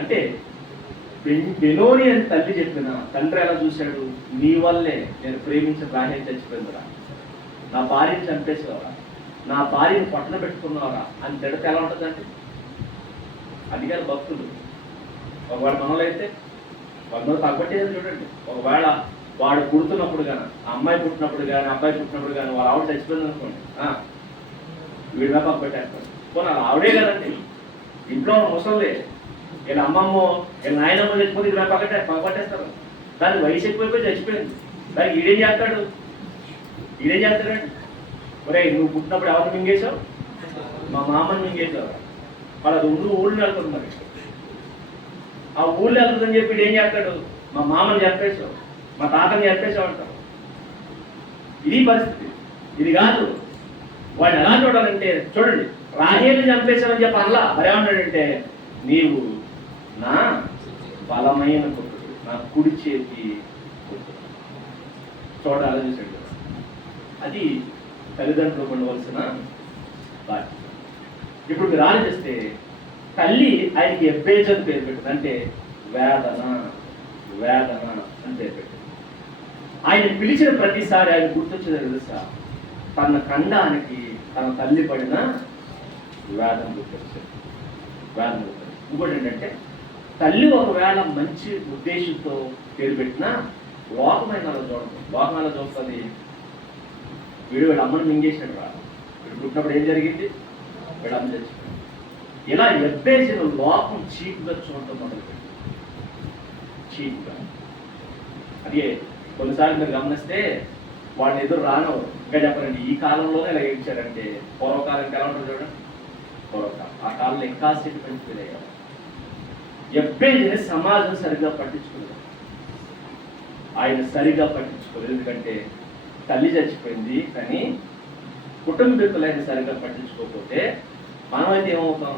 అంటే బెనోని అని తల్లి చెప్పిన తండ్రి ఎలా చూశాడు? నీ వల్లే నేను ప్రేమించిన రాహేలు చచ్చిపోయిందిరా, నా భార్యని చంపేసేవారా, నా భార్యను పట్టణ పెట్టుకున్నావరా అని తిడత ఎలా ఉంటుందండి? అది కాదు భక్తులు. ఒకవేళ మనలో అయితే కొందరు తగ్గట్టేది చూడండి. ఒకవేళ వాడు పుడుతున్నప్పుడు కానీ, అమ్మాయి పుట్టినప్పుడు కానీ, అబ్బాయి పుట్టినప్పుడు కానీ వాళ్ళ ఆవిడ చచ్చిపోయింది అనుకోండి, వీడి మీద పక్కబెట్టేస్తారు. పోనీ అలా ఆవిడే కదండి, ఇంట్లో ముసలిదే, వీళ్ళ అమ్మమ్మో వీళ్ళ నాయనమ్మ చచ్చిపోతే ఇది పక్కబట్టేస్తారు. దానికి వయసు ఎక్కువైపోయి చచ్చిపోయింది. దానికి ఈడేం చేస్తాడు? ఒరే నువ్వు పుట్టినప్పుడు ఎవరిని మింగేశావు? మా మామని మింగేశావు. వాళ్ళ ఊళ్ళో వెళ్తుంది. మరి ఆ ఊళ్ళో వెళ్తుందని చెప్పి ఏం చేస్తాడు? మా మామని చెప్పేశావు, మా తాతని చెప్పేశావు అంటారు. ఇది పరిస్థితి. ఇది కాదు. వాడిని ఎలా చూడాలంటే చూడండి, రాహేలుని చంపేశామని చెప్పి అలా మరేమన్నాడంటే, నీవు నా బలమైన పుత్రుడు, నా కుడి చేతి పుత్రుడు. చూడాలి ఆలోచించండి. అది తల్లిదండ్రులు ఉండవలసిన బాధ్యత. ఇప్పుడు మీరు ఆలోచిస్తే తల్లి ఆయనకి ఎబ్బేజ్ అని పేరు పెట్టింది, అంటే వేదన అని పేరు పెట్టింది. ఆయన పిలిచిన ప్రతిసారి ఆయన గుర్తొచ్చేది తెలుసా? తన ఖండానికి తన తల్లి పడిన వేదన గుర్తొచ్చేది. ఇంకోటి ఏంటంటే, తల్లి ఒకవేళ మంచి ఉద్దేశంతో పేరు పెట్టినా లోకమైన చూడదు. లోకమైన చూస్తుంది, వీడు అమ్మను మింగేసినట్టు రాదు. వీడు పుట్టినప్పుడు ఏం జరిగింది? వీడు అమ్మ చచ్చిపోయింది. ఇలా ఎబ్బేసిన లోకం చీప్గా చూడటం మొదలుపెట్టింది. చీప్గా. అదే కొన్నిసార్లు మీరు గమనిస్తే వాళ్ళని ఎదురు రానవరు. ఇంకా చెప్పరండి, ఈ కాలంలోనే ఇలా ఏడ్చారంటే పూర్వకాలం ఎలా ఉంటుంది చూడండి. పూర్వకాలం ఆ కాలంలో ఇంకా సేపు పెంచుకునేవారు. ఎబ్బేజిని సమాజం సరిగ్గా పట్టించుకోలేదు. ఆయన సరిగ్గా పట్టించుకోలేదు. ఎందుకంటే తల్లి చచ్చిపోయింది, కానీ కుటుంబీకులు ఆయన సరిగ్గా పట్టించుకోకపోతే మనమైతే ఏమవుతాం?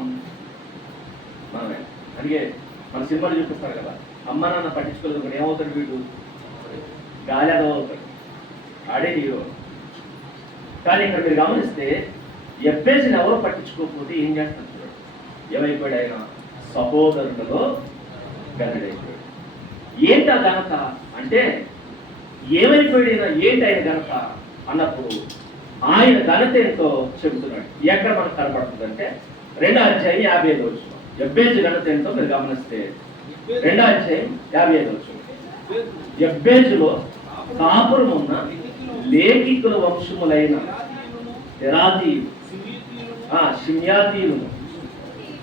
మనమే. అందుకే మన సినిమాలు చూపిస్తారు కదా, అమ్మ నాన్న పట్టించుకోలేదు కానీ ఏమవుతాడు? వీడు గాలిదో అవుతాడు, ఆడే హీరో. కానీ ఇక్కడ మీరు గమనిస్తే ఎబ్బేజిని ఎవరో పట్టించుకోకపోతే ఏం చేస్తారు చూడండి. ఏమైపోయాడు? ఆయన సహోదరులలో గనుడైపోయాడు. ఏంటి ఆ ఘనత అంటే, ఏమైపోయాడు? ఏంటి ఆయన ఘనత అన్నప్పుడు ఆయన ఘనత ఏంటో చెబుతున్నాడు. ఎక్కడ మనకు కనపడుతుంది అంటే 2వ అధ్యాయం 55వ వచనం. ఎబ్బేజు ఘనత ఏంటో మీరు గమనిస్తే 2వ అధ్యాయం 55వ వచనం. ఎబ్బేజులో కాపురం ఉన్న లేఖికుల వంశములైన తెరాతీయులు, షిమ్యాతీయులు,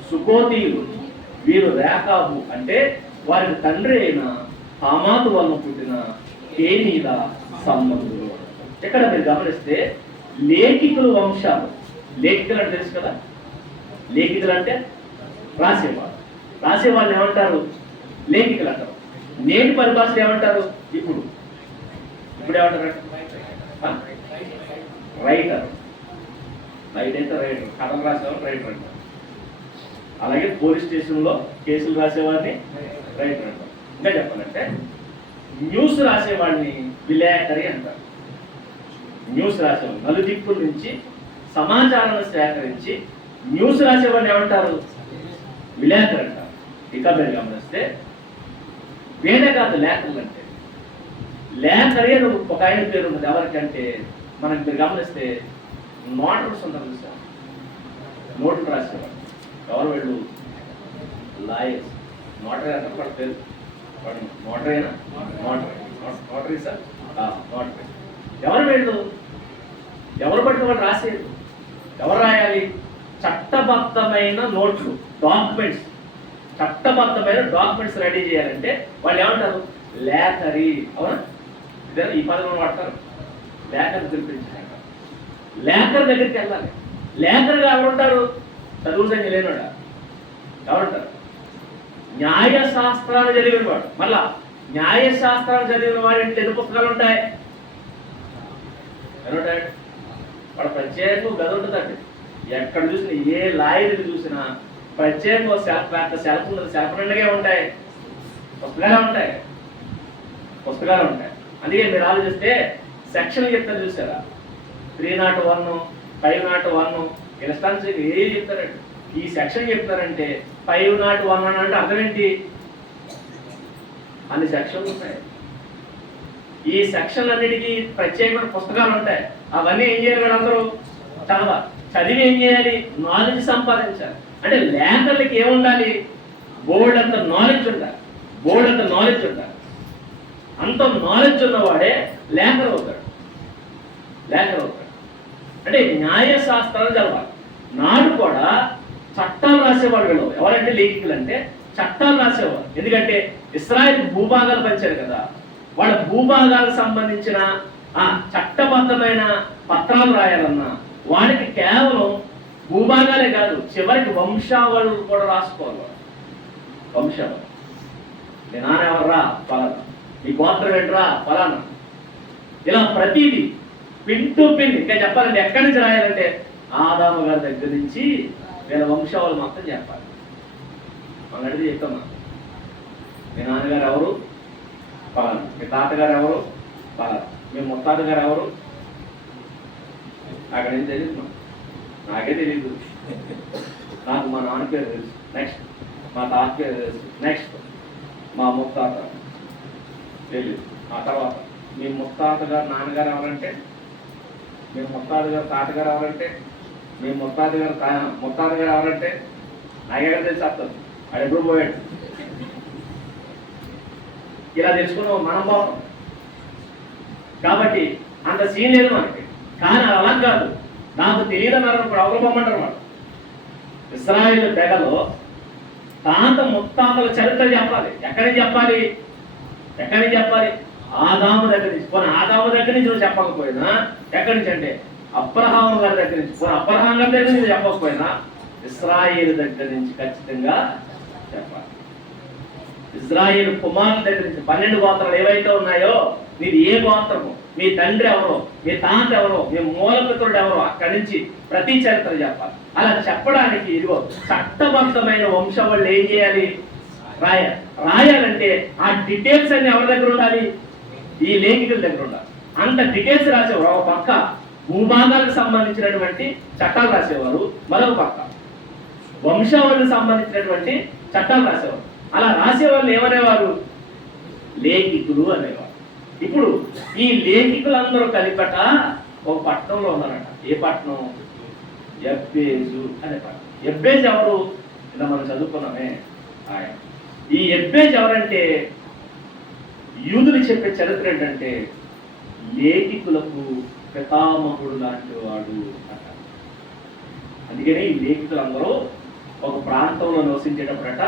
సుకోతీయులు, వీరు రేకాబు అంటే వారికి తండ్రి అయిన హామాతు వలన పుట్టిన కేనీల సంబంధులు. ఇక్కడ మీరు గమనిస్తే లేఖికుల వంశాలు. లేఖికులు అంటే తెలుసు కదా, లేఖికులు అంటే రాసేవాళ్ళు ఏమంటారు? లేఖికులు అంటారు. నేటి పరిభాషలు ఏమంటారు? ఇప్పుడు ఏమంటారు? రైటర్ అయితే రైటర్, కథలు రాసేవాళ్ళు రైటర్ అంటారు. అలాగే పోలీస్ స్టేషన్లో కేసులు రాసేవాడిని రైటర్ అంటారు. ఇంకా చెప్పాలంటే న్యూస్ రాసేవాడిని విలేకరి అంటారు. న్యూస్ రాసేవాడు నలుదిక్కుల నుంచి సమాచారాన్ని సేకరించి న్యూస్ రాసేవాడిని ఏమంటారు? విలేకరు అంటారు. ఇక మీరు గమనిస్తే వేరే కాదు లేఖలు అంటే. లేఖరి అని ఒక ఆయన పేరు ఉన్నది. ఎవరికంటే మనకు మీరు గమనిస్తే నోటర్స్ ఉంటారు చూసారు, నోట్లు రాసేవాడు. ఎవరు వీళ్ళు? లాయర్స్. నోటరీ అంటారు వాళ్ళ పేరు. వాడు నోటరీనా? Notary sir, notary. ఎవరు వీళ్ళు? ఎవరు పడితే వాళ్ళు రాసేది. ఎవరు రాయాలి? చట్టబద్ధమైన నోట్లు, డాక్యుమెంట్స్, చట్టబద్ధమైన డాక్యుమెంట్స్ రెడీ చేయాలంటే వాళ్ళు ఏమంటారు? లేఖరి. అవునా? ఇదే ఈ పదం వాడతారు. లేఖరు పిలిపించారు. లేఖర్ దగ్గరికి వెళ్ళాలి. లేఖరుగా ఎవరుంటారు? చదువు సంఖ్య లేనివాడు. ఎవరుంటారు? న్యాయశాస్త్రాలు చదివిన వాడు. మళ్ళా న్యాయశాస్త్రాలు చదివిన వాడి ఇంట్లో ఎన్ని పుస్తకాలు ఉంటాయి? వాడు ప్రత్యేక గది ఉంటుందండి. ఎక్కడ చూసినా ఏ లాయర్ని చూసినా ప్రత్యేక పెద్ద సెల్ఫ్ ఉన్నది. సెల్ఫ్ నిండుగా ఉంటాయి, పుస్తకాలు ఉంటాయి. అందుకే మీరు ఆలోచిస్తే సెక్షన్ చెప్తారు చూసారా? 301, 501 ఇన్స్టాన్స్ ఏం చెప్తారండి? ఈ సెక్షన్ చెప్తారంటే 501 అని అంటే అర్థం ఏంటి? అన్ని సెక్షన్లు ఉంటాయి. ఈ సెక్షన్ అన్నిటికీ ప్రత్యేకమైన పుస్తకాలు ఉంటాయి. అవన్నీ ఏం చేయాలి? అందరూ చదివి ఏం చేయాలి? నాలెడ్జ్ సంపాదించాలి. అంటే లేఖలకి ఏముండాలి? బోల్డ్ అంత నాలెడ్జ్ ఉండాలి, బోల్డ్ అంత నాలెడ్జ్ ఉండాలి. అంత నాలెడ్జ్ ఉన్నవాడే లేఖలు అవుతాడు, లేఖలు అవుతాడు. అంటే న్యాయశాస్త్రాలు చదవాలి. నాడు కూడా చట్టాలు రాసేవాడు వీళ్ళు. ఎవరంటే లేఖికులు అంటే చట్టాలు రాసేవారు. ఎందుకంటే ఇశ్రాయేల్ భూభాగాలు పంచారు కదా, వాళ్ళ భూభాగాలకు సంబంధించిన ఆ చట్టబద్ధమైన పత్రాలు రాయాలన్నా వాడికి కేవలం భూభాగాలే కాదు, చివరికి వంశావళులు కూడా రాసుకోవాలి. వంశావళి, మీ నాన్న ఎవర్రా ఫలానా, మీ గోత్రం ఏంట్రా ఫలానా, ఇలా ప్రతిదీ పిన్ టు పిన్. ఇంకా చెప్పాలంటే ఎక్కడి నుంచి రాయాలంటే ఆదాము గారి దగ్గర నుంచి వీళ్ళ వంశావళి మొత్తం చెప్పాలి. మనం అడిగి చెప్తామా, మీ నాన్నగారు ఎవరు ఫలానా, మీ తాతగారు ఎవరు ఫలానా, మీ ముత్తాత గారు ఎవరు, నాకేం తెలియదు, నాకే తెలియదు. నాకు మా నాన్న పేరు తెలుసు, నెక్స్ట్ మా తాత పేరు తెలుసు, నెక్స్ట్ మా ముత్తాత తెలియదు. ఆ తర్వాత మీ ముత్తాత గారు నాన్నగారు ఎవరంటే, మీ ముత్తాత గారు తాతగారు ఎవరంటే, మీ ముత్తాత గారు ఎవరంటే నాకెక్కడ తెలిసి వస్తుంది, అది ఎప్పుడు పోయాడు. ఇలా తెలుసుకున్నాం మనం బాగున్నాం కాబట్టి అంత సీన్ లేదు మనకి. కానీ అలా కాదు, నాకు తెలియదన్నారు అవలబొమ్మంటారు వాడు. ఇశ్రాయేలు తెగలో తాత ముత్తాతల చరిత్ర చెప్పాలి. ఎక్కడి నుంచి చెప్పాలి? ఎక్కడి నుంచి చెప్పాలి? ఆదాము దగ్గర నుంచి. పోనీ ఆదాము దగ్గర నుంచి నువ్వు చెప్పకపోయినా, ఎక్కడి నుంచి అంటే అబ్రహాము గారి దగ్గర నుంచి, పోనీ అబ్రహాం గారి దగ్గర నుంచి చెప్పకపోయినా ఇశ్రాయేలు దగ్గర నుంచి ఖచ్చితంగా చెప్పాలి. ఇశ్రాయేలు కుమారుల దగ్గర నుంచి 12 గోత్రాలు ఏవైతే ఉన్నాయో, మీది ఏ గోత్రము, మీ తండ్రి ఎవరో, మీ తాత ఎవరో, మీ మూలపితరుడు ఎవరో, అక్కడి నుంచి ప్రతి చరిత్ర చెప్పాలి. అలా చెప్పడానికి ఇదిగో చట్టబద్ధమైన వంశవాళ్ళు ఏం చేయాలి? రాయాలి. రాయాలంటే ఆ డీటెయిల్స్ అన్ని ఎవరి దగ్గర ఉండాలి? ఈ లేఖికుల దగ్గర ఉండాలి. అంత డీటెయిల్స్ రాసేవారు. ఒక పక్క భూభాగాలకు సంబంధించినటువంటి చట్టాలు రాసేవారు, మరొక పక్క వంశావళికి సంబంధించినటువంటి చట్టాలు రాసేవారు. అలా రాసేవాళ్ళు ఏమనేవారు? లేఖికులు అనేవారు. ఇప్పుడు ఈ లేఖికులందరూ కలిపట ఒక పట్టణంలో ఉన్నారట. ఏ పట్టణం? ఎబ్బేజు అనే పట్టణం. ఎబ్బేజ్ ఎవరు? ఇలా మనం చదువుకున్నామే ఆయన. ఈ ఎబ్బేజ్ ఎవరంటే, యూదులు చెప్పే చరిత్ర ఏంటంటే లేఖికులకు పితామహుడు లాంటి వాడు అట. అందుకని ఈ లేఖికులందరూ ఒక ప్రాంతంలో నివసించేటప్పుడట,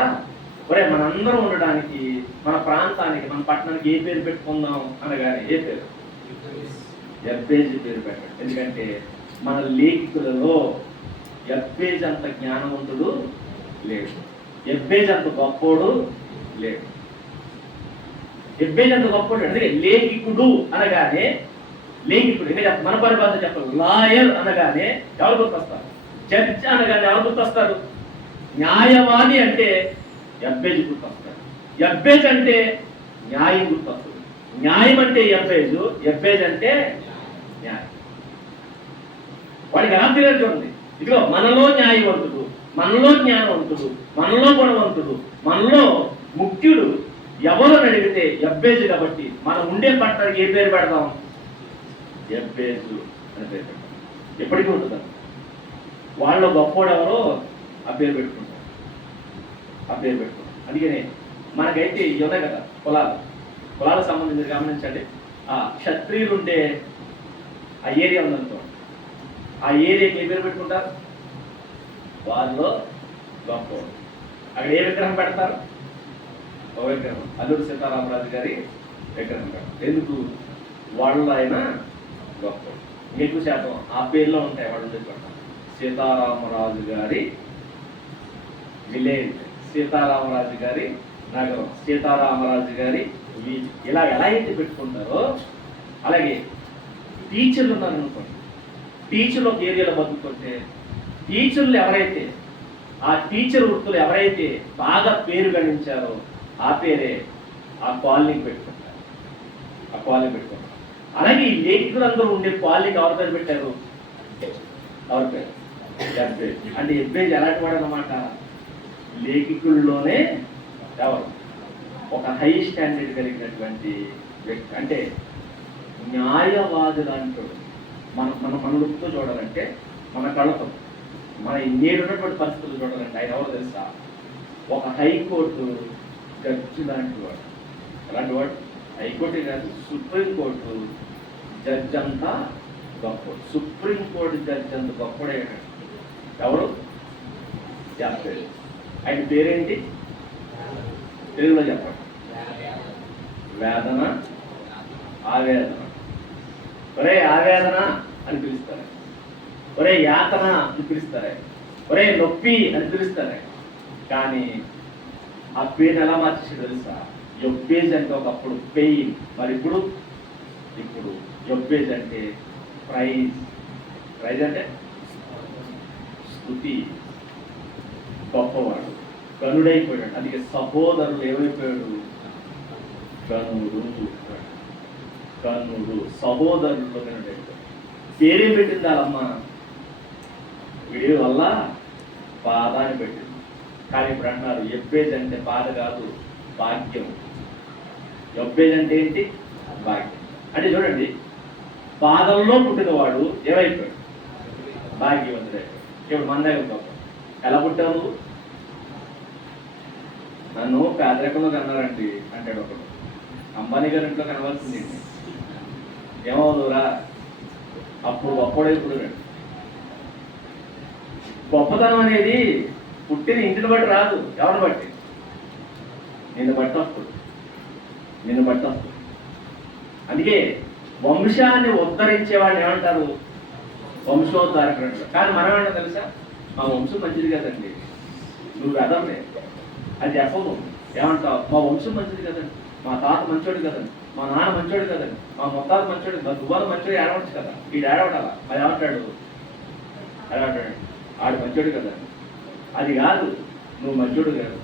ఒరే మనందరం ఉండడానికి, మన ప్రాంతానికి, మన పట్టణానికి ఏ పేరు పెట్టుకుందాం అనగానే ఏ పేరు? ఎబ్బేజ్ పేరు పెట్టండి. ఎందుకంటే మన లేఖికులలో ఎబ్బేజ్ అంత జ్ఞానవంతుడు లేడు, ఎబ్బేజ్ అంత గొప్పోడు లేడు. ఎబ్బేజ్ అంత గొప్పోడు అంటే లేఖికుడు అనగానే, లేఖికుడు ఇంకా మన పరిభాష చెప్పాలి. లాయర్ అనగానే ఎవరు గుర్తొస్తారు? జడ్జ్ అనగానే ఎవరు గుర్తొస్తారు? న్యాయవాది అంటే ఎబ్బేజ్ గుర్తొస్తాడు. ఎబ్బేజ్ అంటే న్యాయం గుర్తొస్తుంది. న్యాయం అంటే ఎబ్బేజు, ఎబ్బేజ్ అంటే న్యాయం. వాడికి ఎలా తెలియదు చూడండి. ఇదిగో మనలో న్యాయవంతుడు, మనలో జ్ఞానవంతుడు, మనలో గుణవంతుడు, మనలో ముఖ్యుడు ఎవరు అని అడిగితే ఎబ్బేజు. కాబట్టి మనం ఉండే పట్టణానికి ఏ పేరు పెడదాం? ఎబ్బేజు అని పేరు పెడతాం. ఎప్పటికీ ఉంటుందా? వాళ్ళు గొప్పోడు ఎవరో ఆ పేరు పెట్టుకుంటారు, ఆ పేరు పెట్టుకుంటారు. అందుకనే మనకైతే ఇవి ఉన్నాయి కదా కులాలకు సంబంధించి గమనించండి. ఆ క్షత్రియులు ఉండే ఆ ఏరియా ఉందనుకోండి, ఆ ఏరియాకి ఏ పేరు పెట్టుకుంటారు? వాళ్ళలో గొప్పవాడు. అక్కడ ఏ విగ్రహం పెడతారు? ఒక విగ్రహం, అల్లూరి సీతారామరాజు గారి విగ్రహం పెడతారు. ఎందుకు? వాళ్ళు ఆయన గొప్పవాడు. ఎక్కువ శాతం ఆ పేర్లో ఉంటాయి వాళ్ళు ఉండే చోట. సీతారామరాజు గారి విలేజ్, సీతారామరాజు గారి నగరం, సీతారామరాజు గారి ఇలా ఎలా అయితే పెట్టుకుంటారో అలాగే టీచర్లు ఉన్నారు అనుకోండి. టీచర్లు ఒక ఏరియాలో బతుకుంటే టీచర్లు ఎవరైతే, ఆ టీచర్ వృత్తులు ఎవరైతే బాగా పేరు గణించారో ఆ పేరే ఆ కాలనీకి పెట్టుకుంటారు, ఆ కాలనీ పెట్టుకుంటారు. అలాగే ఈ లేఖికులందరూ ఉండే కాలనీకి ఎవరి పేరు పెట్టారు? ఎవరి పేరు? ఎబ్బేజ్. అంటే ఎబ్బేజ్ ఎలాంటి వాడు అన్నమాట? లేఖికుల్లోనే ఎవరు? ఒక హై స్టాండర్డ్ కలిగినటువంటి వ్యక్తి. అంటే న్యాయవాదులు అంటాడు. మన మన మనతో చూడాలంటే మన కళ్ళతో మన నేడు ఉన్నటువంటి పరిస్థితులు చూడాలంటే ఆయన ఎవరు తెలుసా? ఒక హైకోర్టు జడ్జి లాంటి వాడు. అలాంటి వాడు హైకోర్టు కాదు, సుప్రీంకోర్టు జడ్జి అంతా గొప్పడు. సుప్రీంకోర్టు జడ్జి అంత గొప్పడే. ఎవరు? చెప్పాడు. ఆయన పేరేంటి? తెలుగులో చెప్పండి. వేదన, ఆవేదన. ఒరే ఆవేదన అని పిలుస్తారు, ఒరే యాతన అని పిలుస్తారు, ఒరే నొప్పి అని పిలుస్తారు. కానీ ఆ పేరుని ఎలా మార్చేసి తెలుసా? యొబ్బేజ్ అంటే ఒకప్పుడు పెయిన్, మరి ఇప్పుడు యొబ్బేజ్ అంటే ప్రైజ్. ప్రైజ్ అంటే స్తుతి, గొప్పవాడు, గనుడైపోయాడు. అందుకే సహోదరులు ఏమైపోయాడు? గనుడు. సహోదరులు గనుడైపోయాడు. పేరేం పెట్టింది వాళ్ళమ్మ? వీడి వల్ల బాధ అని పెట్టింది. కానీ ఇప్పుడు అంటున్నారు యొబ్బేజ్ అంటే బాధ కాదు, భాగ్యం. యొబ్బేజ్ అంటే ఏంటి? భాగ్యం. అంటే చూడండి, బాధల్లో పుట్టినవాడు ఏమైపోయాడు? భాగ్యవంతుడైపోయాడు. ఇప్పుడు మన దగ్గర గొప్ప. ఎలా పుట్టావు నువ్వు? నన్ను పేదరికంలో కన్నారండి అంటాడు ఒకడు. అంబానీ గారి ఇంట్లో కనవలసింది ఏమవుదురా? అప్పుడు గొప్పడైపోయాడు. గొప్పతనం అనేది పుట్టిన ఇంటిని బట్టి రాదు, ఎవరిని బట్టి? నిన్ను బట్టి వస్తుంది. అందుకే వంశాన్ని ఉద్ధరించేవాడిని ఏమంటారు? వంశోద్ధారకుడు అంటారు. కానీ మనం ఏమన్నా తెలుసా? మా వంశం మంచిది కదండి, నువ్వు కదలే అది చెప్పవు. ఏమంటావు? మా వంశం మంచిది కదండి, మా తాత మంచోడు కదండి, మా నాన్న మంచోడు కదండి, మా మొత్తాలు మంచోడు, మా దువ్వాలు మంచోడు ఏడవచ్చు కదా. వీడు ఏడవటాలా? అది ఏమంటాడు? ఆడు మంచోడు కదా. అది కాదు, నువ్వు మంచోడు కాదు.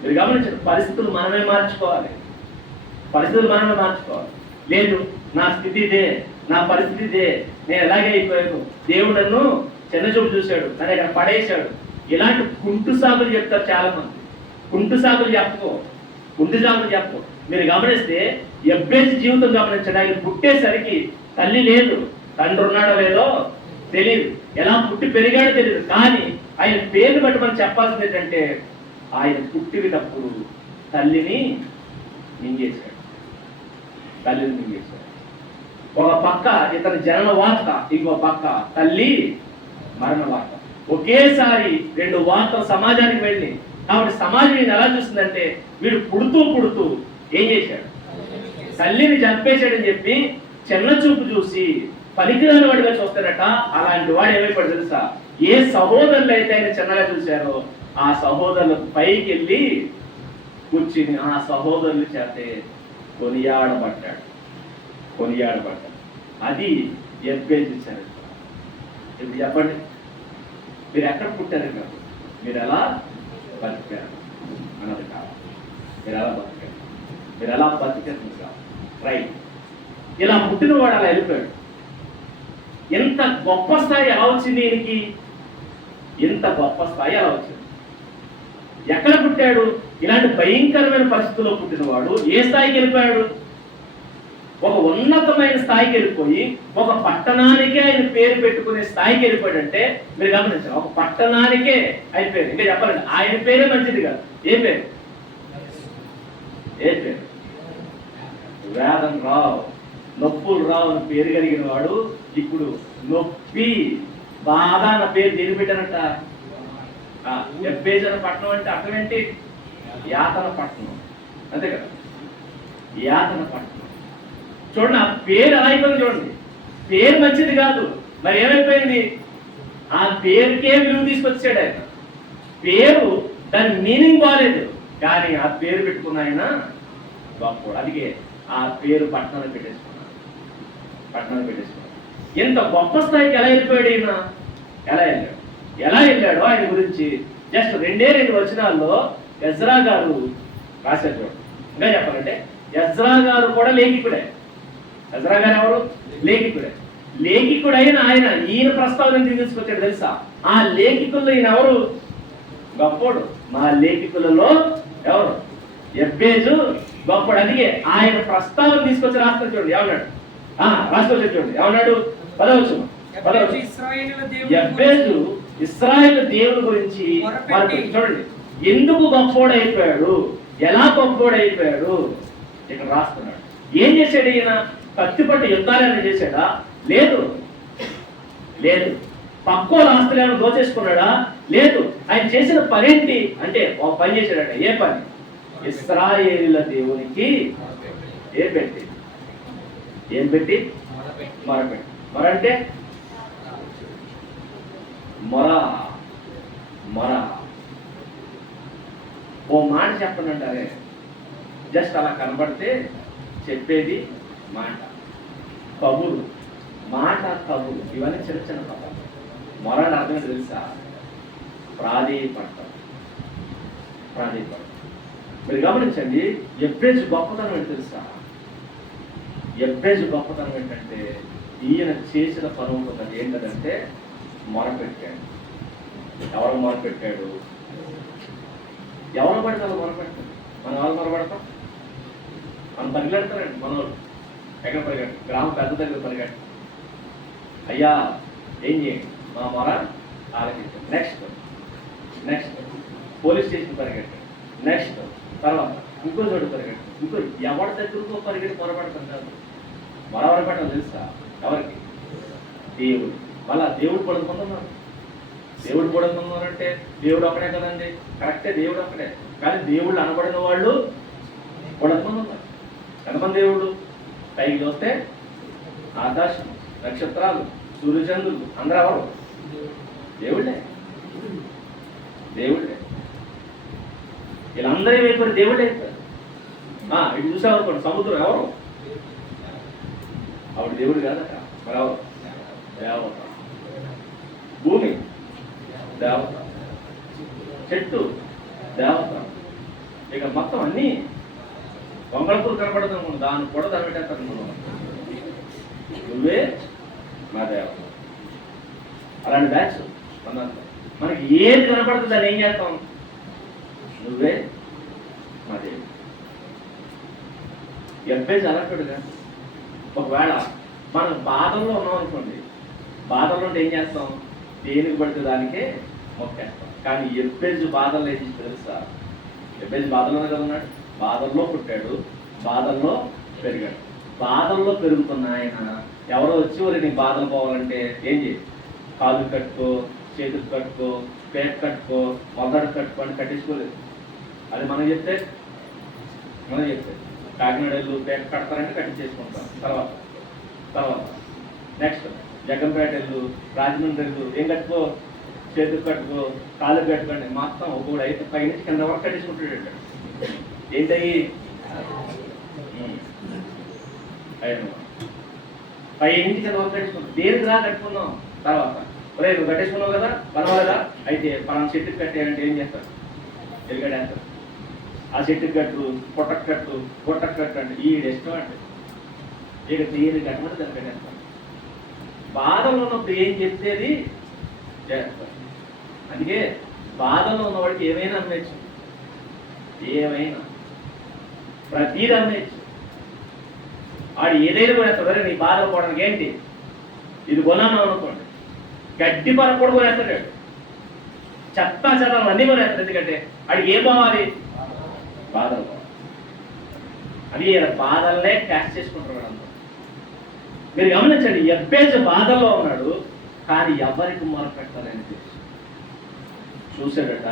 మీరు గమనించండి, పరిస్థితులు మనమే మార్చుకోవాలి. లేదు నా స్థితి ఇదే, నా పరిస్థితి ఇదే, నేను ఎలాగే అయిపోయాను, దేవుడు నన్ను చిన్నచూపు చూశాడు, నన్ను ఇక్కడ పడేశాడు. ఇలాంటి కుంటు సాగులు చెప్తారు చాలా మంది. కుంటు సాగులు చెప్పు. మీరు గమనిస్తే యొబ్బేజు జీవితం గమనించండి. ఆయన పుట్టేసరికి తల్లి లేదు, తండ్రి ఉన్నాడో లేదో తెలియదు, ఎలా పుట్టి పెరిగాడో తెలియదు. కానీ ఆయన పేరు బట్టి మనం చెప్పాల్సింది ఏంటంటే, ఆయన పుట్టినప్పుడు తల్లిని మింగేశాడు. ఒక పక్క ఇతని జనన వార్త, ఇంకో పక్క తల్లి మరణ వార్త. ఒకేసారి రెండు వార్తలు సమాజానికి వెళ్ళి, కాబట్టి సమాజం ఎలా చూస్తుందంటే, వీడు పుడుతూ ఏం చేశాడు? తల్లిని చంపేశాడని చెప్పి చిన్న చూపు చూసి పనికిరాని వాడిగా చూస్తారట. అలాంటి వాడు ఏమైపోయాడు తెలుసా? ఏ సహోదరులు అయితే ఆయన చిన్నగా చూశారో ఆ సహోదరులకు పైకి వెళ్ళి కూర్చుని ఆ సహోదరుల చేతే కొనియాడబడ్డాడు. అది యొబ్బేజు చరిత్ర. ఇప్పుడు చెప్పండి, మీరు ఎక్కడ పుట్టారు కాదు, మీరు ఎలా బతికారు అన్నది కాదు. మీరు ఎలా బతికారు కాదు. రైట్. ఇలా పుట్టినవాడు అలా వెళ్ళిపోయాడు. ఎంత గొప్ప స్థాయి ఎలా వచ్చింది ఈయనకి? ఎక్కడ పుట్టాడు? ఇలాంటి భయంకరమైన పరిస్థితుల్లో పుట్టినవాడు ఏ స్థాయికి వెళ్ళిపోయాడు? ఒక ఉన్నతమైన స్థాయికి వెళ్ళిపోయి ఒక పట్టణానికే ఆయన పేరు పెట్టుకునే స్థాయికి వెళ్ళిపోయాడంటే మీరు గమనించారు. ఒక పట్టణానికే ఆయన పేరు. ఇంకా చెప్పాలండి, ఆయన పేరే మంచిది కాదు. ఏ పేరు? వేదం రావు, నొప్పులు రావు అని పేరు కలిగిన వాడు ఇప్పుడు నొప్పి బాధ అన్న పేరు దేని పెట్టానంట? యొబ్బేజు అనే పట్టణం అంటే అర్థం ఏంటి? యాతన పట్టణం, అంతే కదా. యాతన పట్టణం. చూడండి, ఆ పేరు ఎలా అయిపోయింది చూడండి. పేరు మంచిది కాదు, మరి ఏమైపోయింది? ఆ పేరుకే విలువ తీసుకొచ్చాడు ఆయన. పేరు దాని మీనింగ్ బాగాలేదు, కానీ ఆ పేరు పెట్టుకున్న ఆయన గొప్పవాడు. అందుకే ఆ పేరు పట్టణాన్ని పెట్టేసుకున్నాడు. ఎంత గొప్ప స్థాయికి ఎలా వెళ్ళిపోయాడు ఈయన? ఎలా వెళ్ళాడో ఆయన గురించి జస్ట్ 2 వచనాల్లో ఎజ్రా గారు రాశారు చూడండి. ఇంకా చెప్పాలంటే ఎజ్రా గారు కూడా లేఖికుడే. ఎజ్రా గారు ఎవరు? లేఖికుడైన ఈయన ప్రస్తావన తీసుకొచ్చాడు తెలుసా? ఆ లేఖికుల్లో ఈయన ఎవరు? గొప్పోడు. మా లేఖికులలో ఎవరు? యొబ్బేజు గొప్పడు. అందుకే ఆయన ప్రస్తావన తీసుకొచ్చి రాస్తాడు చూడండి. ఏమన్నాడు? రాసుకొచ్చాడు చూడండి. ఏమన్నాడు? 10వ వచనం. యబ్బేజు ఇశ్రాయేలు దేవుని గురించి చూడండి, ఎందుకు గొప్పోడైపోయాడు, ఎలా గొప్పోడైపోయాడు ఇక్కడ రాస్తున్నాడు. ఏం చేశాడు ఈయన? కత్తిపట్టి యుద్ధాలు చేశాడా? లేదు లేదు. పక్కోల ఆస్తులను దోచేసుకున్నాడా? లేదు. ఆయన చేసిన పనేంటి అంటే ఒక పని చేశాడట. ఏ పని? ఇశ్రాయేలుల దేవునికి ఏం పెట్టి మొరపెట్టి. మొర అంటే మొర. ఓ మాట చెప్పనంటారే, జస్ట్ అలా కనబడితే చెప్పేది మాట. కబురు, మాట, కబురు, ఇవన్నీ చిన్న చిన్న పదాలు. మొర అంటే అర్థం తెలుసా? ప్రాధేయపడతాం. మీరు గమనించండి, యబ్బేజు గొప్పతనం ఏంటి తెలుసా? యబ్బేజు గొప్పతనం ఏంటంటే ఈయన చేసిన పని ఒకటి ఏంటంటే మొరపెట్టాడు. ఎవరు మొరపెట్టాడు? ఎవరు పడతారు మొరపెట్టాడు? మనం ఎవరు మొరపెడతాం? మనం పరిగెడతారండి. మన వాళ్ళు ఎక్కడ పరిగెట్టు? గ్రామ పెద్ద దగ్గర పరిగెట్టు. అయ్యా ఏం చేయండి, మా మొర ఆలోచించండి. నెక్స్ట్ పోలీస్ స్టేషన్ పరిగెట్టు. నెక్స్ట్ తర్వాత ఇంకో చోటు పరిగెట్టు. ఇంకో ఎవరి దగ్గరకో పరిగెట్టి మొరపెడుతుంటారు. మొరపెట్టడం తెలుసా ఎవరికి? దేవుడు. మళ్ళా దేవుడు పడుకుంటున్నారు. దేవుడు పడుకున్నారంటే దేవుడు ఒక్కడే కదండి. కరెక్టే, దేవుడు ఒక్కడే. కానీ దేవుళ్ళు అనబడిన వాళ్ళు పడుకుని ఉన్నారు. ఎంతమంది దేవుళ్ళు? పైకి చూస్తే ఆకాశం, నక్షత్రాలు, సూర్యచంద్రులు అందరూ ఎవరు? దేవుళ్ళే. వీళ్ళందరూ ఏమైపోయి దేవుళ్ళే అయిపోయారు. ఇటు చూసామనుకోండి, సముద్రం ఎవరు? ఆవిడ దేవుడు కాదట. మరి ఎవరు? దేవత. భూమి దేవత, చెట్టు దేవత. ఇక మొత్తం అన్నీ కొంగళపూరు కనపడుతుంది. దాన్ని కూడా తరబెట్టేస్తాను. నువ్వే మా దేవత. అలాంటి బ్యాచ్ మనకి ఏది కనపడుతుంది దాన్ని ఏం చేస్తాం? నువ్వే మా దేవుడు. యబ్బేజు అలాంటిగా. ఒకవేళ మనం బాధల్లో ఉన్నాం అనుకోండి, బాధల్లో ఏం చేస్తాం? దేనికి పడితే దానికే మొక్కేస్తాం. కానీ యబ్బేజు బాధల్లో ఏం చేసి తెలుసా? యబ్బేజు బాధల్లోనే కదా ఉన్నాడు. బాధల్లో పుట్టాడు, బాధల్లో పెరిగాడు. బాధల్లో పెరుగుతున్న ఆయన ఎవరో వచ్చి వారి నీ బాధలు పోవాలంటే ఏం చేయి? కాలు కట్టుకో, చేతులు కట్టుకో, పేట కట్టుకో, మొదడు కట్టుకో అని కట్టించుకోలేదు. అది మనం చెప్తే కాకినాడలు పేట కడతారంటే కట్టించేసుకుంటాం. తర్వాత నెక్స్ట్ జగ్గంపేట వెళ్ళు, రాజమండ్రి వెళ్ళు, ఏం కట్టుకో? చేతులు కట్టుకో, కాలు కట్టుకోండి. మొత్తం ఒకడు అయితే పైనుంచి కింద వరకు కట్టించుకుంటాడు. ఏంటయ్యి? పైనుంచి కింద వరకు కట్టించుకుంటాం. దేనికి రా కట్టుకున్నాం? తర్వాత ఒరే నువ్వు కట్టేసుకున్నావు కదా, పర్వాలేదా? అయితే మనం చెట్టుకు కట్టేయాలంటే ఏం చేస్తారు? ఎలుగడేస్తారు. ఆ చెట్టుకు కట్టు, పొట్టకు కట్టు, పొట్టకు కట్టు అంటే ఈడు ఇష్టం అంటే ఇక తీరు కట్టమని దాన్ని కట్టేస్తారు. బాధలో ఉన్నప్పుడు ఏం చెప్తేది చేస్తారు. అందుకే బాధలో ఉన్నవాడికి ఏమైనా అమ్మేచ్చు, ఏమైనా ప్రతీది అమ్మేచ్చు. వాడు ఏదైనా కొనేస్తాడు. నీ బాధలు పోవడానికి ఏంటి? ఇది కొన్నాను అనుకోండి, గడ్డి పరకు కూడా కొనేస్తాడు. చెత్త చెత్తం అన్నీ కొనేస్తాడు. ఎందుకంటే వాడికి ఏం పోవాలి? బాధలు పోవాలి. అది బాధలనే క్యాష్ చేసుకుంటారు అందరూ. మీరు గమనించండి, యబ్బేజు బాధల్లో ఉన్నాడు, కానీ ఎవరికి మొరపెట్టాలని తెలుసు. చూసాడట,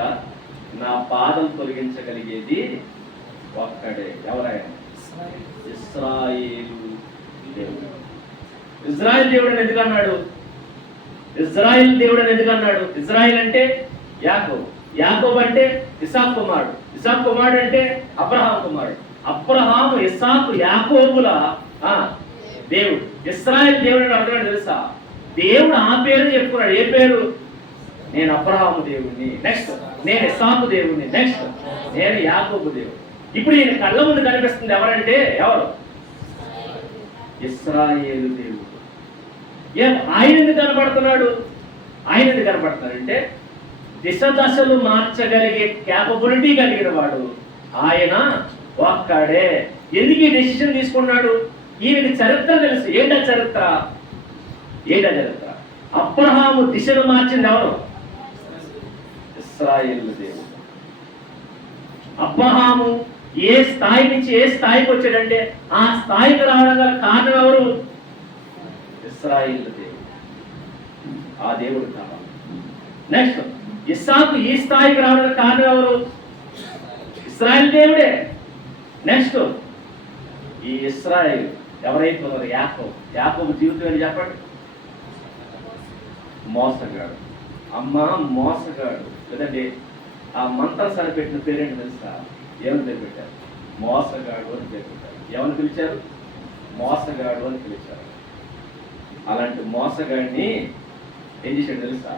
నా బాధలు తొలగించగలిగేది ఒక్కడే. ఎవరైనా? ఇశ్రాయేలు దేవుడు. ఇజ్రాయేల్ దేవుడు అని ఎందుకన్నాడు? ఇజ్రాయేల్ దేవుడు అని ఎందుకన్నాడు? ఇజ్రాయేల్ అంటే యాకోబు, యాకోబు అంటే ఇసాకు కుమారుడు, ఇసాకు కుమారుడు అంటే అబ్రహాం కుమారుడు, అబ్రహాము, ఇసాకు, యాకోబుల దేవుడు. ఇశ్రాయేల్ దేవుడు అని అర్థం తెలుసా? దేవుడు ఆ పేరు చెప్పుకున్నాడు. ఏ పేరు? నేను అబ్రహాము దేవుడిని, నెక్స్ట్ నేను ఇసాకు దేవుడిని, నెక్స్ట్ నేను యాకోబు దేవుడు. ఇప్పుడు ఈయన కళ్ళ ముందు కనిపిస్తుంది ఎవరంటే ఎవరు? ఇశ్రాయేలు దేవుడు. ఆయన ఎందుకు కనబడుతున్నాడు? ఆయన ఎందుకు కనబడుతున్నాడంటే దిశ దశలు మార్చగలిగే క్యాపబిలిటీ కలిగిన వాడు ఆయన ఒక్కడే. ఎందుకు ఈ డెసిషన్ తీసుకున్నాడు? ఈయనకి చరిత్ర తెలుసు. ఏంటా చరిత్ర? అబ్రహాము దిశను మార్చింది ఎవరు? ఇశ్రాయేలు దేవుడు. అబ్రహాము ఏ స్థాయి నుంచి ఏ స్థాయికి వచ్చాడంటే ఆ స్థాయికి రావడం గల కారణం ఎవరు? ఇశ్రాయేలు దేవుడు. ఆ దేవుడు కావాలి. నెక్స్ట్ ఇస్సాకు ఈ స్థాయికి రావడం కారణం ఎవరు? ఇశ్రాయేలు దేవుడే. నెక్స్ట్ ఈ ఇశ్రాయేలు ఎవరైతే ఉన్నారు? యాకోబు. యాకోబు జీవితం ఏంటి చెప్పండి? మోసగాడు. అమ్మ మోసగాడు. లేదంటే ఆ మంత్రం సరిపెట్టిన పేరేంటి తెలుసా? ఏమని పేరు పెట్టారు? మోసగాడు అని పేరు పెట్టారు. ఏమని పిలిచారు? మోసగాడు అని పిలిచారు. అలాంటి మోసగాడిని ఏం చేశాడు తెలుసా?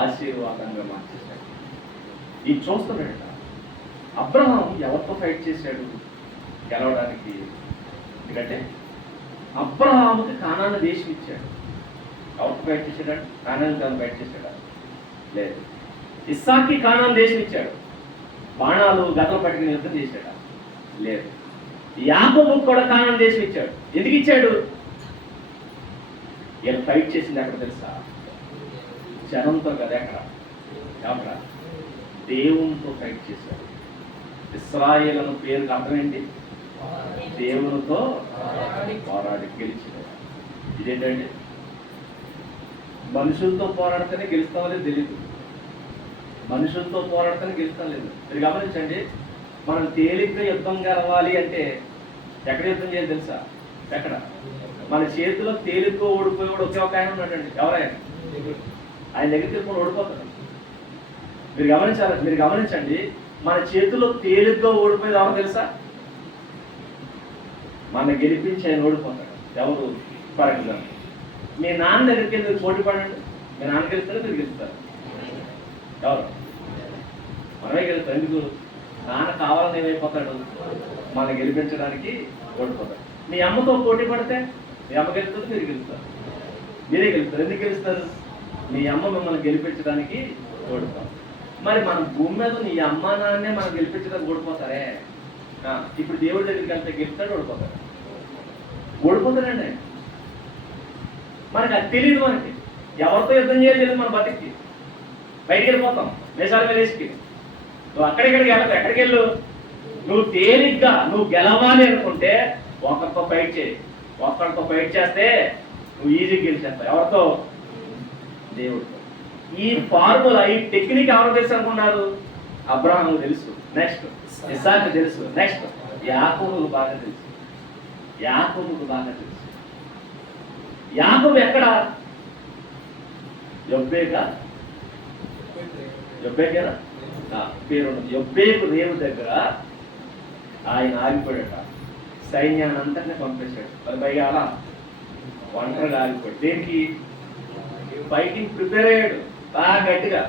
ఆశీర్వాదంగా మార్చేశాడు. ఈ చూస్తున్నాడట. అబ్రహాం ఎవరితో ఫైట్ చేశాడు గెలవడానికి? ఎందుకంటే అబ్రహాముకి కానాను దేశం ఇచ్చాడు. ఎవరితో ఫైట్ చేశాడు? కానాను ఫైట్ చేశాడా? లేదు. ఇస్సాకి కానాను దేశం ఇచ్చాడు. బాణాలు గతలు పట్టుకుని యుద్ధం చేశాడా? లేదు. యాకోబుకు కూడా కానాను దేశం ఇచ్చాడు. ఎందుకు ఇచ్చాడు? ఈయన ఫైట్ చేసింది ఎక్కడ తెలుసా? జనంతో కదా. ఎక్కడ? దేవునితో ఫైట్ చేశాడు. ఇశ్రాయేలు అన్న పేరుకి అర్థం ఏంటి? దేవునితో పోరాడి గెలిచాడు. ఇదేంటంటే మనుషులతో పోరాడితేనే గెలుస్తామో లేదు తెలియదు. మనుషులతో పోరాడితేనే గెలుస్తాం లేదు. మీరు గమనించండి, మనం తేలిగ్గా యుద్ధం గెలవాలి అంటే ఎక్కడ యుద్ధం చేయాలి తెలుసా? ఎక్కడ? మన చేతిలో తేలిగ్గా ఓడిపోయేవాడు ఒకే ఒక ఆయన ఉన్నాడండి. ఎవరైనా ఆయన దగ్గరికి వెళ్ళి ఓడిపోతాడు. మీరు గమనించండి, మన చేతిలో తేలిగ్గా ఓడిపోయేది ఎవరు తెలుసా? మన గెలిపించి ఆయన ఓడిపోతాడు. ఎవరు? ఫర్ ఎగ్జాంపుల్ మీ నాన్న దగ్గరికి వెళ్ళి పోటీ పడండి. మీ నాన్న గెలుస్తారో మీరు గెలుస్తారు? ఎవరు? మనమే గెలుస్తాం. ఎందుకు? నాన్న కావాలని ఏమైపోతాడు? మనం గెలిపించడానికి ఓడిపోతాడు. మీ అమ్మతో పోటీ పడితే మీ అమ్మ గెలుస్తుంది, మీరు గెలుస్తారు. మీరే గెలుస్తారు. ఎందుకు గెలుస్తారు? మీ అమ్మ మిమ్మల్ని గెలిపించడానికి ఓడిపోతారు. మరి మన భూమి మీద నీ అమ్మ నాన్నే మనం గెలిపించడానికి ఓడిపోతారే. ఇప్పుడు దేవుడి దగ్గరికి వెళ్తే గెలుస్తాడు, ఓడిపోతాడు? ఓడిపోతాడండి. మనకి అది తెలియదు. మనకి ఎవరితో యుద్ధం చేయాలి తెలియదు. మన బతికి బయటికి వెళ్ళిపోతాం దేశాల మీద వేసుకి. నువ్వు అక్కడిక్కడికి వెళ్ళదు. ఎక్కడికి వెళ్ళు? నువ్వు తేలిగ్గా నువ్వు గెలవాలి అనుకుంటే ఒకరితో ఫైట్ చేయి. ఒక్కరితో ఫైట్ చేస్తే నువ్వు ఈజీగా గెలిచేస్తావు. ఎవరితో? దేవుడితో. ఈ ఫార్ములా, ఈ టెక్నిక్ ఎవరు తెలుసు అనుకున్నారు? అబ్రహాము తెలుసు. నెక్స్ట్ ఇస్సాకు తెలుసు. నెక్స్ట్ యాకోబుకు బాగా తెలుసు. యాకోబుకు బాగా తెలుసు. యాకోబు ఎక్కడ? యొబ్బేకేనా పేరు. యొబ్బేకు రేవు దగ్గర ఆయన ఆగిపోయాడట. సైన్యాన్ని అంతటినీ పంపేశాడు. అది పైగా అలా ఒంటరిగా ఆగిపోయాడు. దేనికి? ఫైటింగ్ ప్రిపేర్ అయ్యాడు. బాగా గట్టిగా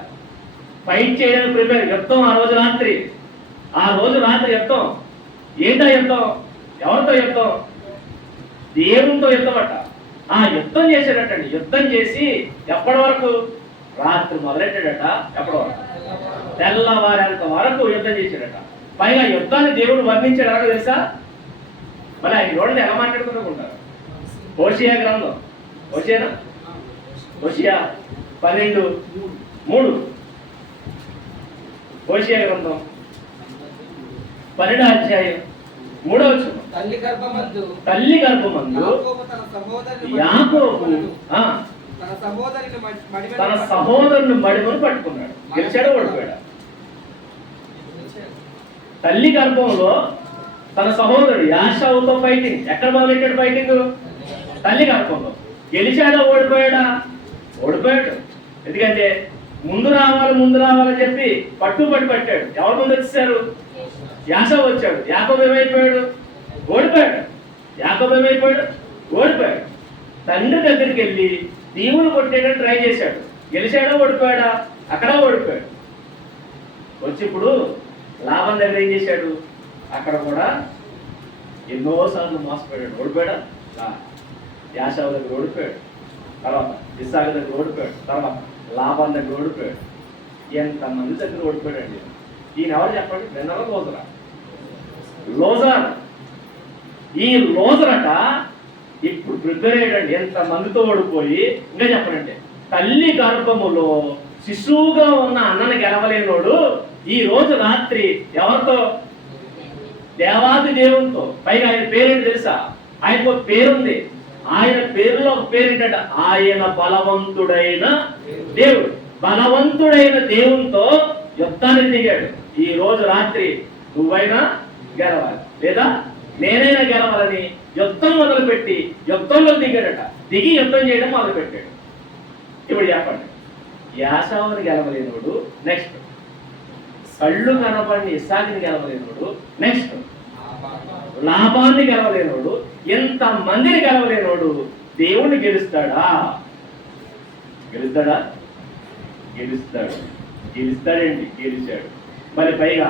ఫైట్ చేయడానికి ప్రిపేర్. యుద్ధం ఆ రోజు రాత్రి. యుద్ధం. ఏంటా యుద్ధం? ఎవరితో యుద్ధం? దేవునితో యుద్ధం అట. ఆ యుద్ధం చేశాడటండి. యుద్ధం చేసి ఎప్పటి వరకు? రాత్రి మొదలెట్టాడట. ఎప్పటి వరకు? తెల్లవారేంత వరకు యుద్ధం చేశాడట. పైగా యుద్ధాన్ని దేవుడు వర్ణించాడు. ఎలాగో తెలుసా? మరి ఆయన రోడ్డు ఎలా మాట్లాడుకుంటారు? హోషియా గ్రంథం. హోషియా 12:3. హోషియా గ్రంథం 12వ అధ్యాయం 3వ వచనం. తల్లి గర్భమందు యాకోబు తన సహోదరుని మడిమను పట్టుకున్నాడు. గెలిచాడు, ఓడిపోయాడు? తల్లి గర్భంలో తన సహోదరుడు యాషావుతో ఫైటింగ్. ఎక్కడ మొదలెట్టాడు ఫైటింగ్? తల్లి గర్భంలో. గెలిచాడా, ఓడిపోయాడా? ఓడిపోయాడు. ఎందుకంటే ముందు రావాలని చెప్పి పట్టుబడి పట్టాడు. ఎవరు ముందు వచ్చేసారు? యాషావు వచ్చాడు. యాకోబు ఏమైపోయాడు? ఓడిపోయాడు. ఓడిపోయాడు. తండ్రి దగ్గరికి వెళ్ళి దీవులు కొట్టేయడానికి ట్రై చేశాడు. గెలిచాడా, ఓడిపోయాడా? అక్కడ ఓడిపోయాడు. వచ్చి ఇప్పుడు లాభం దగ్గర ఏం చేశాడు? అక్కడ కూడా ఎన్నోసార్లు మోసపోయాడు. ఓడిపోయాడా? యాషావు దగ్గర ఓడిపోయాడు. తర్వాత ఇస్సాకు దగ్గర ఓడిపోయాడు. తర్వాత లాభం దగ్గర ఓడిపోయాడు. ఎంతమంది దగ్గర ఓడిపోయాడు. ఈయన ఎవరు చెప్పండి? లోజరా. ఈ లోజరట ఇప్పుడు ప్రిపేర్ అయ్యాడండి. ఎంత మందితో ఓడిపోయి ఇంకా చెప్పనండి, తల్లి గర్భములో శిశువుగా ఉన్న అన్నను గెలవలేనోడు ఈ రోజు రాత్రి ఎవరితో? దేవాది దేవునితో. పైగా ఆయన పేరేంటి తెలుసా? ఆయనకు ఒక పేరుంది. ఆయన పేరులో ఒక పేరేంటంటే ఆయన బలవంతుడైన దేవుడు. బలవంతుడైన దేవునితో యుద్ధానికి దిగాడు. ఈ రోజు రాత్రి నువ్వైనా గెలవాలి, లేదా నేనైనా గెలవాలని యుద్ధం మొదలుపెట్టి యుద్ధంలో దిగాడట. దిగి యుద్ధం చేయడం మొదలుపెట్టాడు. ఇప్పుడు చెప్పండి, యాసావుని గెలవలేనోడు, నెక్స్ట్ కళ్ళు కనపడిన ఇస్సాకుని గెలవలేనోడు, నెక్స్ట్ లాభాన్ని గెలవలేనోడు, ఎంత మందిని గెలవలేనోడు దేవుణ్ణి గెలుస్తాడా? గెలుస్తాడా? గెలుస్తాడు. గెలుస్తాడండి, గెలిచాడు. మరి పైగా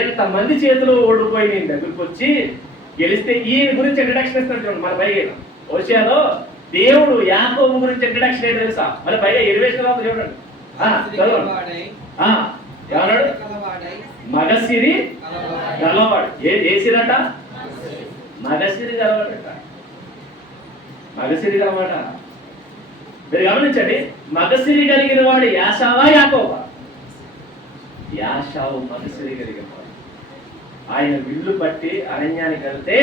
ఎంత మంది చేతిలో ఓడిపోయి నేను దగ్గరికి వచ్చి గెలిస్తే ఈయన గురించి ఇంట్రడక్షన్ ఇస్తాడు చూడండి. మన పైగా ఓషియాలో దేవుడు యాకోబు గురించి ఇంట్రడక్షన్ ఏంటి తెలుసా? మరి పైగా ఎలివేషన్ చూడండి. ఏమన్నాడు? మగసిరి గలవాడు. ఏసిరట? మగసిరి గలవాడట. మగసిరి గలవాడ. మీరు గమనించండి, మగసిరి కలిగిన వాడు యాసావా యాకోబా? యాషావు మగసిరి కలిగిన వాడు. ఆయన విల్లు పట్టి అరణ్యానికి వెళ్తే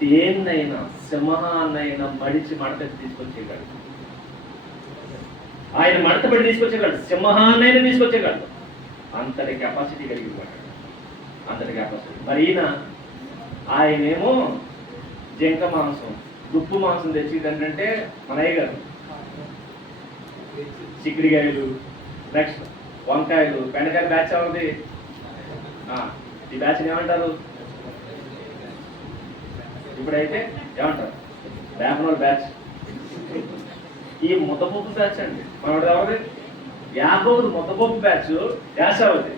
దేన్నైనా సింహాన్నైనా మడిచి మడత తీసుకొచ్చేవాడు. ఆయన మడతపడి తీసుకొచ్చేవాడు, సింహాన్నైనా తీసుకొచ్చేవాడు. అంతటి కెపాసిటీ కలిగి ఉన్నాడు, అంతటి కెపాసిటీ. మరి ఆయనేమో జింక మాంసం, దుప్పు మాంసం తెచ్చి ఏంటంటే మన అయ్య గారు చిక్కుడికాయలు, నెక్స్ట్ వంకాయలు, బెండకాయలు బ్యాచ్ అవుతుంది. ఈ బ్యాచ్ ఏమంటారు? ఇప్పుడైతే ఏమంటారు? వేపనోళ్ళ బ్యాచ్. ఈ ముద్దపప్పు బ్యాచ్ అండి మనోడు ఎవరిది? యాకోబు ముద్దపప్పు బ్యాచ్, యాసావుది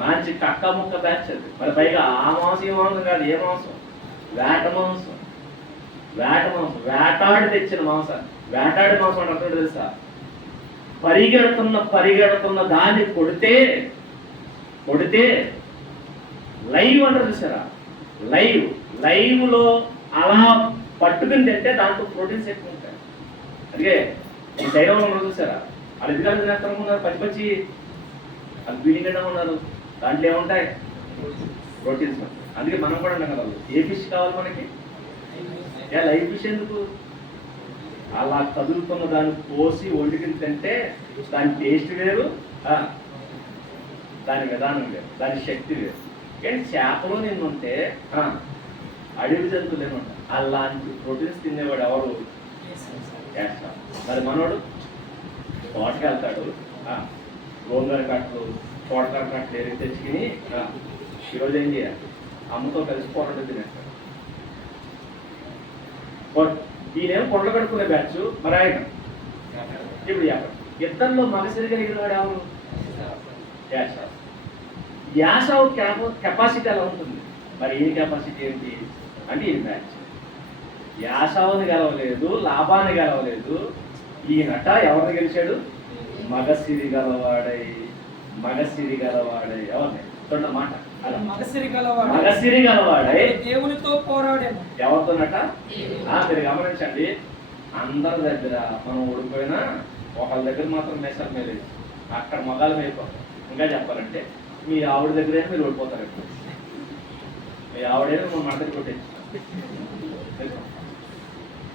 మంచి కక్క ముక్క బ్యాచ్ అది. మరి పైగా ఆ మాంసం ఈ మాంసం కాదు, ఏ మాంసం? వేట మాంసం. వేటాడి తెచ్చిన మాంసాన్ని. వేటాడి మాంసం అంటే అర్థం తెలుసా? పరిగెడుతున్న దాన్ని కొడితే లైవ్ అంటారు చూసారా? లైవ్ లో అలా పట్టుకుని తింటే దాంట్లో ప్రోటీన్స్ ఎక్కువ ఉంటాయి. అందుకే ఈ శైలంలో చూసారా? వాళ్ళు ఎందుకంటే తినేస్తాను ఉన్నారు, పచ్చి అది పీలిగడ్డ ఉన్నారు, దాంట్లో ఏముంటాయి? ప్రోటీన్స్. అందుకే మనం కూడా ఉన్నాం కదా, ఏ ఫిష్ కావాలి మనకి? లైవ్ ఫిష్ ఎందుకు? అలా కదులుతున్న దాన్ని కోసి వండుకుని తింటే దాని టేస్ట్ వేరు, దాని విధానం వేరు, దాని శక్తి వేరు. కానీ చేపలో నేను ఉంటే అడవి జంతువులు ఏమంటారు, అలాంటి ప్రోటీన్స్ తినేవాడు ఎవరు? చేస్తాం. మరి మనోడు తోటకి వెళ్తాడు, గోంగూర కట్టలు, తోటకూర కట్టలు ఏరి తెచ్చుకుని ఈరోజు ఏం చేయాలి? అమ్మతో కలిసి పొరలు తినేస్తాడు. ఈయనేమో కొండలు కడుక్కునే బ్యాచ్. మరి ఆయన ఇప్పుడు ఇద్దరిలో మగసిరి కలిగిన వాడు ఎవరు? యాసావు. యాసావు కెపాసిటీ ఎలా ఉంటుంది? మరి ఈ కెపాసిటీ ఏంటి అంటే ఈ బ్యాచ్. యాసావుని గెలవలేదు, లాభాన్ని గెలవలేదు. ఈయనట ఎవరిని గెలిచాడు? మగసిరి గలవాడై. ఎవరిని చూడండి మాట. మగసిరి గలవాడై దేవునితో పోరాడాను. ఎవరితోనట? మీరు గమనించండి, అందరి దగ్గర మనం ఓడిపోయినా ఒకళ్ళ దగ్గర మాత్రం మెసర్ మీద అక్కడ మగాలు అయిపోతాం. ఇంకా చెప్పాలంటే మీ ఆవిడ దగ్గరైనా మీరు ఓడిపోతారు. ఎప్పుడు మీ ఆవిడైనా మనం మడతకి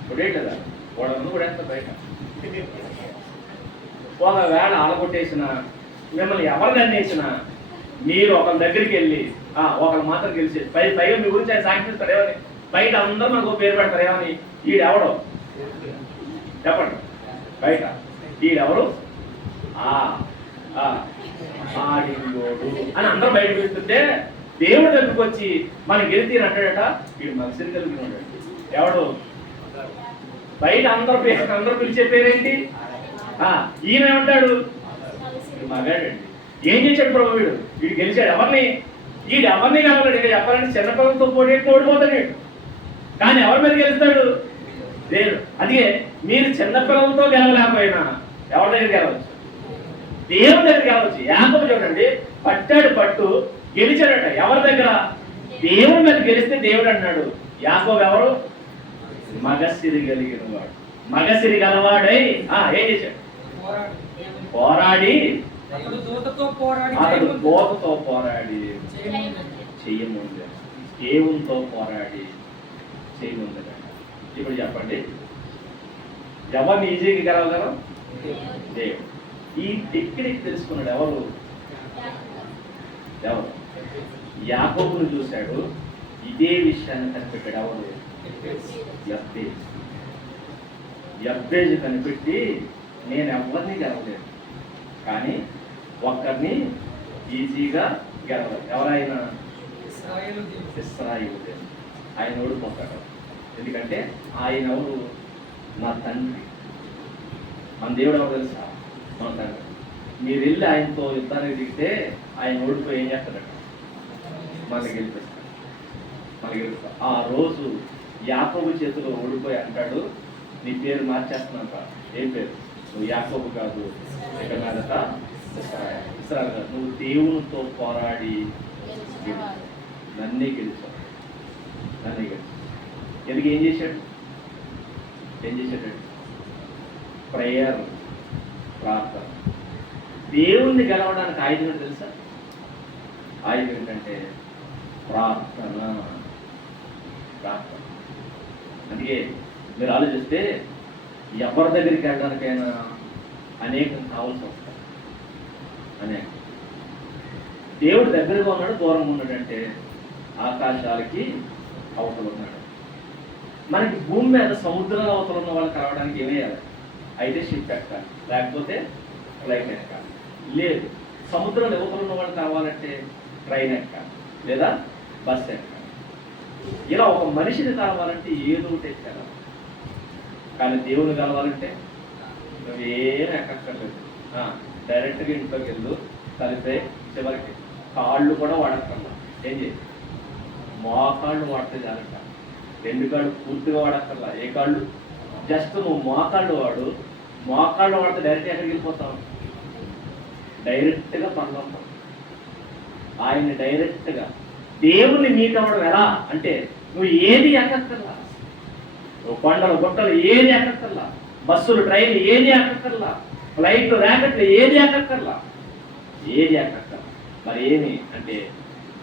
కొట్టేయట్లేదా? ఓడను కొడేస్తా బయట. ఒకవేళ ఆడగొట్టేసిన, మిమ్మల్ని ఎవరు అన్నేసినా మీరు ఒకళ్ళ దగ్గరికి వెళ్ళి ఒకళ్ళు మాత్రం గెలిచి పైగా మీ గురించి ఆయన సాగిస్తాడు. ఏమని? బయట అందరూ మనకు పేరు పెడతారు. ఏమని? ఈడెవడో చెప్పండి. బయట ఈడెవరు? ఆడియోడు అని అందరూ బయట పిలుస్తుంటే దేవుడు దగ్గరికి వచ్చి మనం గెలిచి అంటాడట, వీడు మగసిరి కలిగినాడు. ఎవడు? బయట అందరూ పిలిచే పేరేంటి? ఈయన ఏమంటాడు? మగాడండి. ఏం చేశాడు ప్రభు? వీడు గెలిచాడు. ఎవరిని కలవలేడు. ఇక చెప్పాలంటే చిన్నపిల్లలతో ఓడిపోతాడు. కానీ ఎవరి మీద గెలుస్తాడు? దేవుడు. అదే మీరు చిన్నపిల్లలతో గెలవలేకపోయినా ఎవరి దగ్గర గెలవచ్చు? దేవుడి దగ్గర గెలవచ్చు. యాకోబు చూడండి, పట్టాడు పట్టు, గెలిచాడట. ఎవరి దగ్గర? దేవుని మీద గెలిస్తే దేవుడు అన్నాడు యాకోబు ఎవరు? మగసిరి కలిగిన వాడు. మగసిరి గలవాడై ఏం చేశాడు? పోరాడి అతడు దూతతో పోరాడి చెయ్యముంది. దేవునితో పోరాడి చేయముంది. ఇప్పుడు చెప్పండి, ఎవరిని ఈజీగా గెలవగలం? దేవుడు. ఈ టెక్నిక్ తెలుసుకున్నాడు ఎవరు? యాకోబును చూశాడు, ఇదే విషయాన్ని కనిపెట్టాడు ఎవరు? యబ్బేజు కనిపెట్టి నేను ఎవరిని గెలవలేదు, కానీ ఒక్కరిని ఈజీగా గెలవలేదు. ఎవరైనా? ఇశ్రాయేలు. ఆయన ఓడిపోతాడు. ఎందుకంటే ఆయన ఎవరు? నా తండ్రి. మన దేవుడు ఎవరు తెలుసా? మన తండ్రి. మీరు వెళ్ళి ఆయనతో యుద్ధానికి దిగితే ఆయన ఓడిపోయి ఏం చేస్తాడట? మనకి గెలిపిస్తాడు. ఆ రోజు యాకోబు చేతిలో ఓడిపోయి అంటాడు, నీ పేరు మార్చేస్తున్నాక. ఏం పేరు? నువ్వు యాకోబు కాదు, ఇక మీదట ఇశ్రాయేలు కాదు. నువ్వు దేవునితో పోరాడి నన్నే గెలిచావు. ఎందుకు ఏం చేశాడు? ప్రేయర్, ప్రార్థన. దేవుణ్ణి గెలవడానికి ఆయుధం తెలుసా? ఆయుధం ఏంటంటే ప్రార్థన. అందుకే మీరు ఆలోచిస్తే ఎవరి దగ్గరికి వెళ్ళడానికైనా అనేకం కావాల్సి వస్తుంది. అనేక దేవుడు దగ్గరగా ఉన్నాడు, దూరంగా ఉన్నాడంటే ఆకాశాలకి అవతల ఉన్నాడు. మనకి భూమి మీద సముద్రాల అవతల ఉన్న వాళ్ళు కలవడానికి ఏమేయాలి? అయితే షిప్ ఎక్కాలి, లేకపోతే ఫ్లైట్ ఎక్కాలి. లేదు, సముద్రాలు అవతల ఉన్న వాళ్ళు కావాలంటే ట్రైన్ ఎక్కాలి లేదా బస్ ఎక్కాలి. ఇలా ఒక మనిషిని కావాలంటే ఏదో ఒకటి ఎక్కాలి. కానీ దేవుని కలవాలంటే నువ్వేం ఎక్కక్కర్లేదు. డైరెక్ట్గా ఇంట్లోకి వెళ్ళు, కలిపే చివరికి కాళ్ళు కూడా వాడక్కర్లా. ఏం చేయి? మోకాళ్ళు వాడితే చాలంట. 2 కాళ్ళు పూర్తిగా వాడక్కర్లా. ఏ కాళ్ళు? జస్ట్ నువ్వు మోకాళ్ళు వాడు. మోకాళ్ళు వాడితే డైరెక్ట్ ఎక్కడికి వెళ్ళిపోతావు? డైరెక్ట్గా పనులు. ఆయన్ని డైరెక్ట్గా దేవుణ్ణి మీట్ అవ్వడం ఎలా అంటే నువ్వు ఏది ఎక్కక్కర్లా. నువ్వు కొండలు గుట్టలు ఏది ఎక్కక్కర్లా, బస్సులు ట్రైన్లు ఏది ఎక్కక్కర్లా, ఫ్లైట్లు ర్యాకెట్లు ఏది ఎక్కక్కర్లా. మరి ఏమి అంటే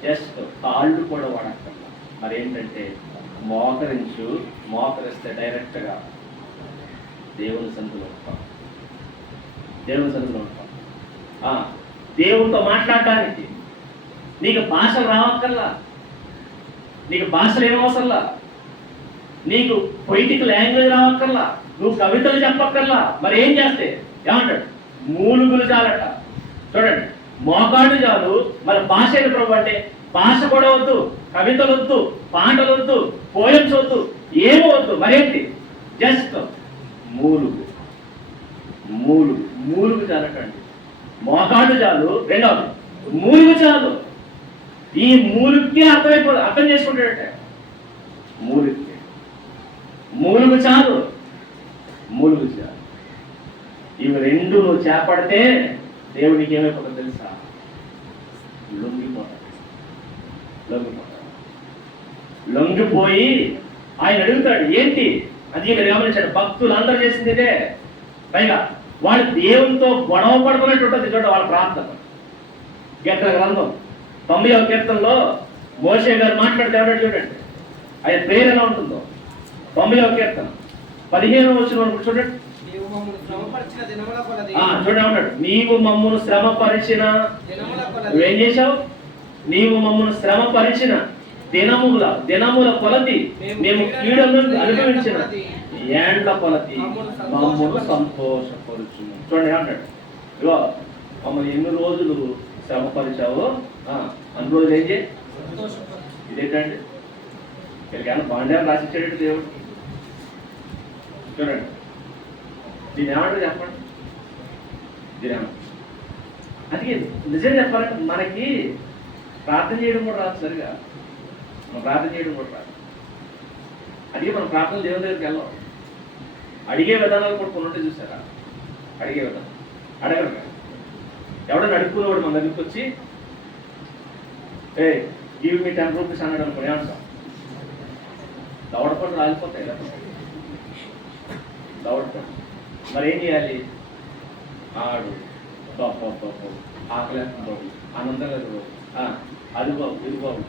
జస్ట్ కాళ్ళు కూడా వాడక్కర్లా. మరి ఏంటంటే మోకరిస్తే డైరెక్ట్గా దేవుని సన్నిధిలో ఉంటాం. దేవునితో మాట్లాడటానికి నీకు భాషలు రావక్కర్లా. నీకు భాషలు ఏమవసరలా. నీకు పొయిటికల్ లాంగ్వేజ్ రావక్కర్లా. నువ్వు కవితలు చెప్పక్కర్లా. మరి ఏం చేస్తే ఏమంటాడు? మూలుగులు చాలట. చూడండి, మోకాళ్ళు చాలు. మరి భాష ఏంటి ప్రభు అంటే భాష కూడా వద్దు, కవితలు వద్దు, పాటలు వద్దు, పోయమ్స్ వద్దు, ఏమో వద్దు. మరేంటి? జస్ట్ మూలుగు చాలటండి. మోకాళ్ళు చాలు. రెండవది మూలుగు చాలు. ఈ మూలుగుకి అర్థం చేసుకుంటాడట. మూలుగు చాలు. ఇవి 2 నువ్వు చేపడితే దేవునికి ఏమైపోతుందో తెలుసా? లొంగిపోయి ఆయన అడుగుతాడు ఏంటి అది. మీరు గమనించాడు, భక్తులు అందరూ చేసింది ఇదే. పైగా వాళ్ళు దేవునితో గొడవ పడుకున్నట్టు ఉంటుంది. చూడండి వాళ్ళ ప్రార్థన. కీర్తన గ్రంథం 90వ కీర్తనలో మోషే గారు మాట్లాడితే ఎవరు చూడండి, ఆయన పేరు ఎలా ఉంటుందో. 90వ కీర్తన 15వ వచనం చూడండి. చూడండి ఉన్నాడు, నీవు మమ్మను శ్రమపరిచిన, నువ్వేం చేశావు? నీవు మమ్మను శ్రమపరిచిన దినముల కొలది మేము కీడులను అనుభవించిన ఏండ్ల కొలది మమ్మను సంతోషపరుచును. చూడండి ఏమంటాడు, ఇగో మమ్మల్ని ఎన్ని రోజులు శ్రమపరిచావో అన్ని రోజులు ఏం చేయి. ఇదేంటండి, వీళ్ళకైనా బాండ్యాలు రాసిచ్చాడు దేవుడు. చూడండి దీని ఏమంటారు చెప్పండి. అందుకే నిజం చెప్పాలంటే మనకి ప్రార్థన చేయడం కూడా రాదు సరిగా. మనం ప్రార్థన చేయడం కూడా రాదు. అందుకే మనం ప్రార్థన దేవుని దగ్గరికి వెళ్ళాం. అడిగే విధానాలు కూడా కొన్ని ఉంటే చూసారా? అడిగే విధానం అడగరు. ఎవడన్నా అడుక్కునేవాడు మన దగ్గరికి వచ్చి గివ్ మీ 10 రూపీస్ అన్నాడు అనుకో ఏమంటాం? దవడపళ్ళు రాలిపోతాయి కదా, దవడపళ్ళు. మరి ఏం చేయాలి? ఆడు బాబు ఆకలేస్తుంది బాబు, ఆనందంగా బాబు, అది బాబు ఇది బాబు,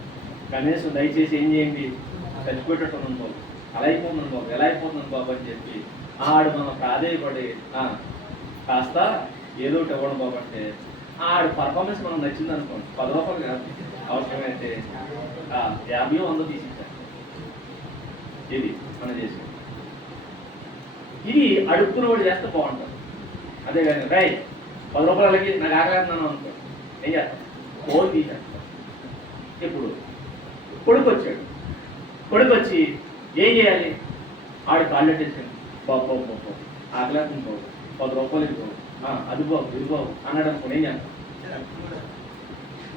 కనీసం దయచేసి ఏం చేయండి, చచ్చిపోయేటట్టున్నాను బాబు, అలా అయిపోతున్నాను బాబు, ఎలా అయిపోతున్నాను బాబు అని చెప్పి ఆడు మనం ప్రాధేయపడి కాస్త ఏదో ఒకటి ఇవ్వడం బాబు అంటే ఆడు పర్ఫార్మెన్స్ మనం నచ్చింది అనుకోండి, 10 రూపాయలు కాదు, అవసరమైతే 50-100 తీసిచ్చారు. ఇది మనం చేసేది. ఇది అడుక్కున్నవాడు చేస్తే బాగుంటుంది. అదే కానీ రై 10 రూపాయలకి నాకు ఆగలేస్తున్నాను అనుకో, ఏం చేస్తాం? ఫోన్ తీసేస్తాం. ఇప్పుడు కొడుకు వచ్చాడు, కొడుకు వచ్చి ఏం చేయాలి? ఆడు కాళ్ళు టెన్షన్ బాబు ఆకలేస్తుంది బాబు, 10 రూపాయలు ఇది బాబు, అది బాబు ఇది బాబు అన్నాడు అనుకోండి, ఏం చేస్తాం?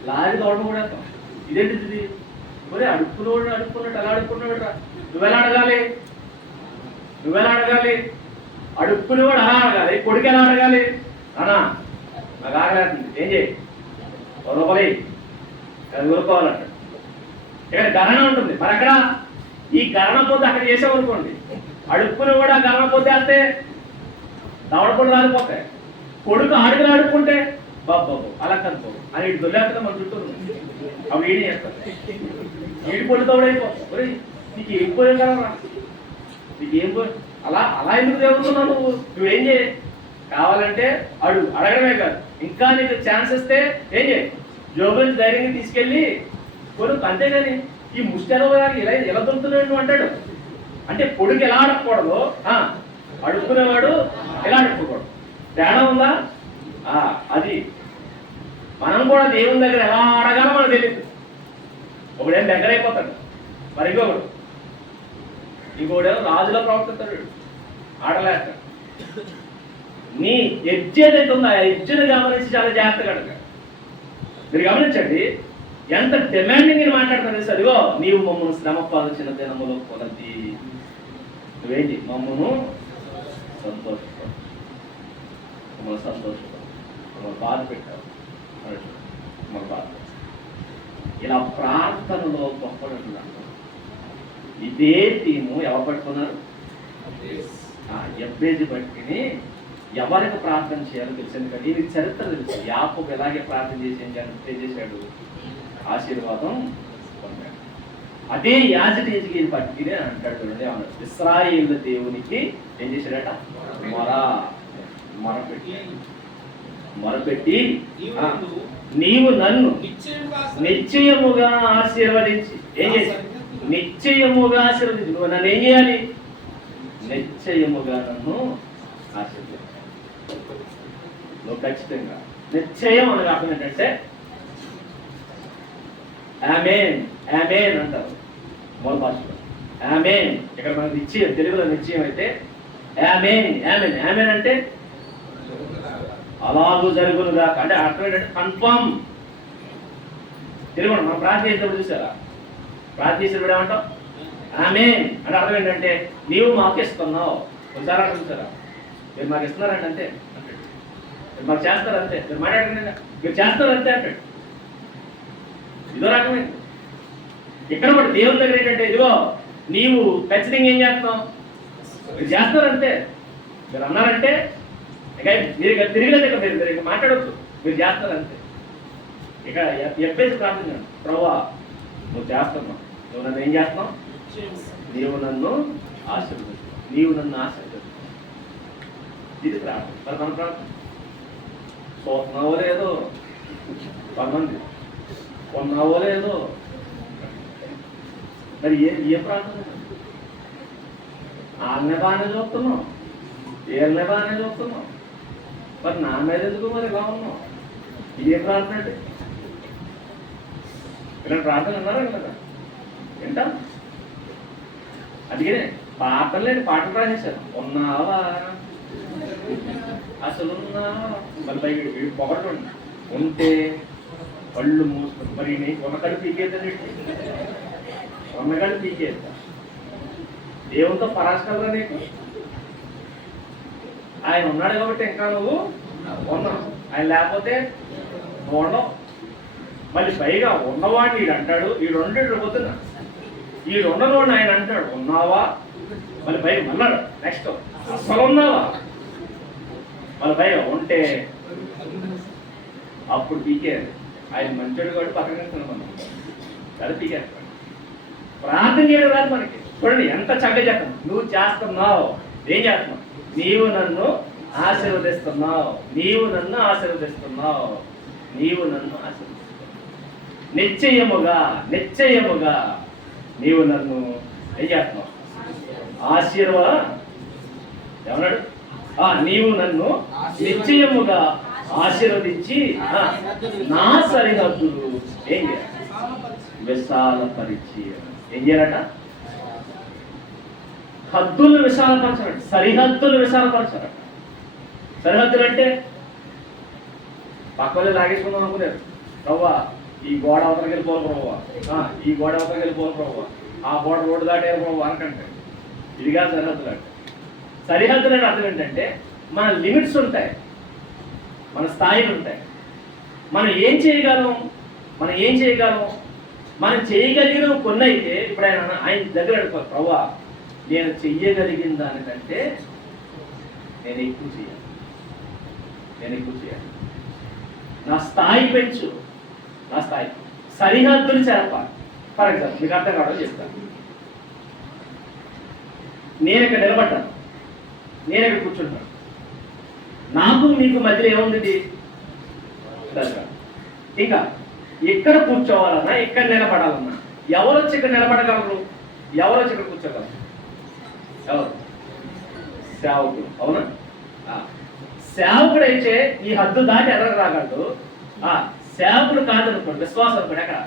లారీ తోడడం కూడా వేస్తాం. ఇదేంటిది? మరి అడుక్కున్నవాడు అడుక్కున్నట్టు ఎలా అడుక్కున్నాడు రా? నువ్వెలా అడగాలి? అడుక్కునేవాడు అలా అడగాలి, కొడుకు ఎలా అడగాలి? అన్నా నాకు ఆగలేస్తుంది, ఏం చేయి? 10 రూపాయలు అది కొనుక్కోవాలంట. ఇక్కడ గణన ఉంటుంది. మరి అక్కడ ఈ గణన పోతే అక్కడ చేసామనుకోండి, అడుక్కునేవాడు ఆ గణన పోతే అంటే దవడపళ్ళు రాలిపోతాయి. కొడుకు ఆడుకుని ఆడుకుంటే బాబు అలా కనుకో అని ఇటు దొల్లేకపోతే మన చుట్టూ అవి ఈడి చేస్తారు. ఈడి పొడి తోడైపోతాయి. నీకు ఏం పోయాం కదా, నీకు ఏం పోయి అలా ఎందుకు చదువుతున్నావు? నువ్వేం చేయి? కావాలంటే అడగడమే కాదు, ఇంకా నీకు ఛాన్స్ ఇస్తే ఏం చేయి? జోబు నుంచి ధైర్యంగా తీసుకెళ్ళి కొడుకు. అంతేగాని ఈ ముష్టెలవ ఎలా దొరుకుతున్నాడు నువ్వు అంటాడు. అంటే కొడుకు ఎలా అడగకూడదు, అడుక్కునేవాడు ఎలా అడుక్కోకూడదు. తేడా ఉందా? అది మనం కూడా దేవుని దగ్గర ఎలా అడగాలో మనకు తెలియదు. ఒకడేం దగ్గర అయిపోతాడు, మరి ఇంకోడేమో రాజులో ప్రవర్తిస్తాడు, ఆడలేక. నీ ఎడ్జ్ ఏదైతే ఉందో ఆ ఎడ్జ్ని గమనించి చాలా జాగ్రత్తగా అడగ. మీరు గమనించండి ఎంత డిమాండింగ్ అని మాట్లాడుతుంది. అదిగో నీవు మమ్మల్ని శ్రమ పాల్చిన దినములో కొలది, నువ్వేంటి మమ్మను సంతోషపడు, మమ్మల్ని సంతోషపడు, మమ్మల్ని బాధ పెట్టావు, మమ్మల్ని బాధ. ఇలా ప్రార్థనలో గొప్పడుతున్నాను. ఇదే టీము ఎవరు పట్టుకున్నారు? ఎబ్బేజీ పట్టుకుని ఎవరికి ప్రార్థన చేయాలో తెలిసింది కదా. ఇది చరిత్ర తెలుసు. యాకోబు ఎలాగే ప్రార్థన చేసి ఏం చేశాడు? ఆశీర్వాదం పొందాడు. అదే యాజటీజికి పట్టుకుని అంటాడు చూడండి, ఇశ్రాయేలు దేవునికి ఏం చేశాడట? మొరపెట్టి నీవు నన్ను నిశ్చయముగా ఆశీర్వదించి ఏం చేసి నిశ్చయముగా ఆశీర్వదించి నువ్వు నన్ను ఏం చేయాలి? నిశ్చయముగా నన్ను ఆశీర్వదించాలి. నువ్వు ఖచ్చితంగా నిశ్చయం అని కాకుండా ఏంటంటే ఆమేన్ ఆమేన్ అంటారు మూల భాషలో. ఆమేన్ ఇక్కడ మనకు నిశ్చయం, తెలుగులో నిశ్చయం అయితే ఆమేన్ ఆమేన్ ఆమేన్ అంటే అలాగూ జరుగునుగా. అంటే అర్థం ఏంటంటే కన్ఫర్మ్. తెలుగు మనం ప్రార్థన చేసినప్పుడు చూసారా? ప్రార్థన చేసినప్పుడు ఏమంటాం? ఆమేన్ అంటే అర్థం ఏంటంటే నీవు మాకు ఇస్తున్నావు. ఒకసారి అర్థం చూసారా? మీరు మాకు ఇస్తున్నారంటే అంతే, మీరు మాకు చేస్తారంతే, మీరు మాట్లాడండి మీరు చేస్తారంతే అంటాడు. ఇదో రకమైంది. ఇక్కడ కూడా దేవుని దగ్గర ఏంటంటే ఇదిగో నీవు ఖచ్చితంగా ఏం చేస్తావు? మీరు చేస్తారంతే, మీరు అన్నారంటే మీరు తిరిగిలేదు, ఇక మీరు ఇక మాట్లాడొద్దు, మీరు చేస్తారంతే. ఇక ఎప్పేసి ప్రార్థన, ప్రభువా నువ్వు చేస్తున్నావు, నువ్వు నన్ను ఏం చేస్తున్నావు? నీవు నన్ను ఆశీర్వదిస్తావు, నీవు నన్ను ఆశీర్వదిస్తావు. ఇది ప్రార్థన. మరి మన ప్రార్థన చూస్తున్నావో లేదో, కొంతమంది కొన్నావో లేదో, మరి ఏ ప్రార్థన? వాళ్ళనే బాగానే చూస్తున్నాం, వీళ్ళనే బాగానే చూస్తున్నాం, మరి నా మీద ఎందుకు మరి ఇలా ఉన్నాం? ఇదే ప్రార్థన అంటే ఇలా ప్రార్థన ఉన్నారా కదా? ఏంటా అందుకనే పాటలు లేని పాటలు రాసేశారు. ఉన్నావా అసలు ఉన్నావా? మరి పొగడు ఉంటే పళ్ళు మూసుకుని మరి ఉన్నకళ్ళు పీకేద్దండి, ఉన్నకళ్ళు పీకేద్దా? దేవునితో పరాశకలరా నీకు? ఆయన ఉన్నాడు కాబట్టి ఇంకా నువ్వు ఉన్నావు, ఆయన లేకపోతే నువ్వు ఉండవు. మళ్ళీ పైగా ఉన్నవాడిని వీడు అంటాడు, వీడు ఉండేడు పొద్దున వీడు ఉన్నవాడిని ఆయన అంటాడు ఉన్నావా, మళ్ళీ పైగా మళ్ళాడు నెక్స్ట్ అసలు ఉన్నావా, మళ్ళీ పైగా ఉంటే అప్పుడు పీకేది. ఆయన మంచోడు కాబట్టి పక్కన మనం అది పీకేస్తాడు. ప్రార్థన చేయడం రాదు మనకి. చూడండి ఎంత చక్కగా చెప్పండి. నువ్వు చేస్తున్నావు, ఏం చేస్తున్నావు? నీవు నన్ను ఆశీర్వదిస్తున్నావు, నీవు నన్ను ఆశీర్వదిస్తున్నావు, నీవు నన్ను ఆశీర్వదిస్తున్నావు. నిశ్చయముగా నిశ్చయముగా నీవు నన్ను ఏం చేస్తున్నావు? ఏమన్నాడు? నీవు నన్ను నిశ్చయముగా ఆశీర్వదించి నా సరిహద్దులు ఏం చేయాలి? విశాలపరిచి. ఏం చేయాలట? హద్దులు విశాలపరచాలంట, సరిహద్దులు విశాలపరచాలట. సరిహద్దులు అంటే పక్కనే లాగేసుకుందాం అనుకున్నారు. రవ్వ ఈ గోడ అవతలకి వెళ్ళిపోవాలి రవ్వ, ఈ గోడ అవతలకి వెళ్ళిపోవాలి రవ్వ, ఆ గోడ రోడ్డు దాటే రవ్వ అనకంటే ఇదిగా సరిహద్దులు అంటే. సరిహద్దులు అంటే అర్థం ఏంటంటే మన లిమిట్స్ ఉంటాయి, మన స్థాయిలు ఉంటాయి. మనం ఏం చేయగలం, మనం చేయగలిగిన కొన్ని అయితే ఇప్పుడు ఆయన దగ్గర అడుగుతారు, ప్రవ్వా నేను చెయ్యగలిగిన దానికంటే నేను ఎక్కువ చేయాలి, నా స్థాయి పెంచు, నా స్థాయి సరిహద్దులు చేరపాలి. ఫర్ ఎగ్జాంపుల్ మీకు అర్థం కావడం చెప్తాను. నేను ఇక్కడ నిలబడ్డాను, నేను ఇక్కడ కూర్చుంటాను, నాకు మీకు మధ్యలో ఏముంది? ఇంకా ఎక్కడ కూర్చోవాలన్నా, ఎక్కడ నిలబడాలన్నా ఎవరు వచ్చి ఇక్కడ నిలబడగలరు, ఎవరు వచ్చి ఇక్కడ కూర్చోగలరు? ఎవరు? సేవకుడు. అవునా? సేవకుడు అయితే ఈ హద్దు దాటి ఎదరకు రాగలడు. సేవకుడు కాదనుకోండి, విశ్వాసం అనుకోండి ఎక్కడ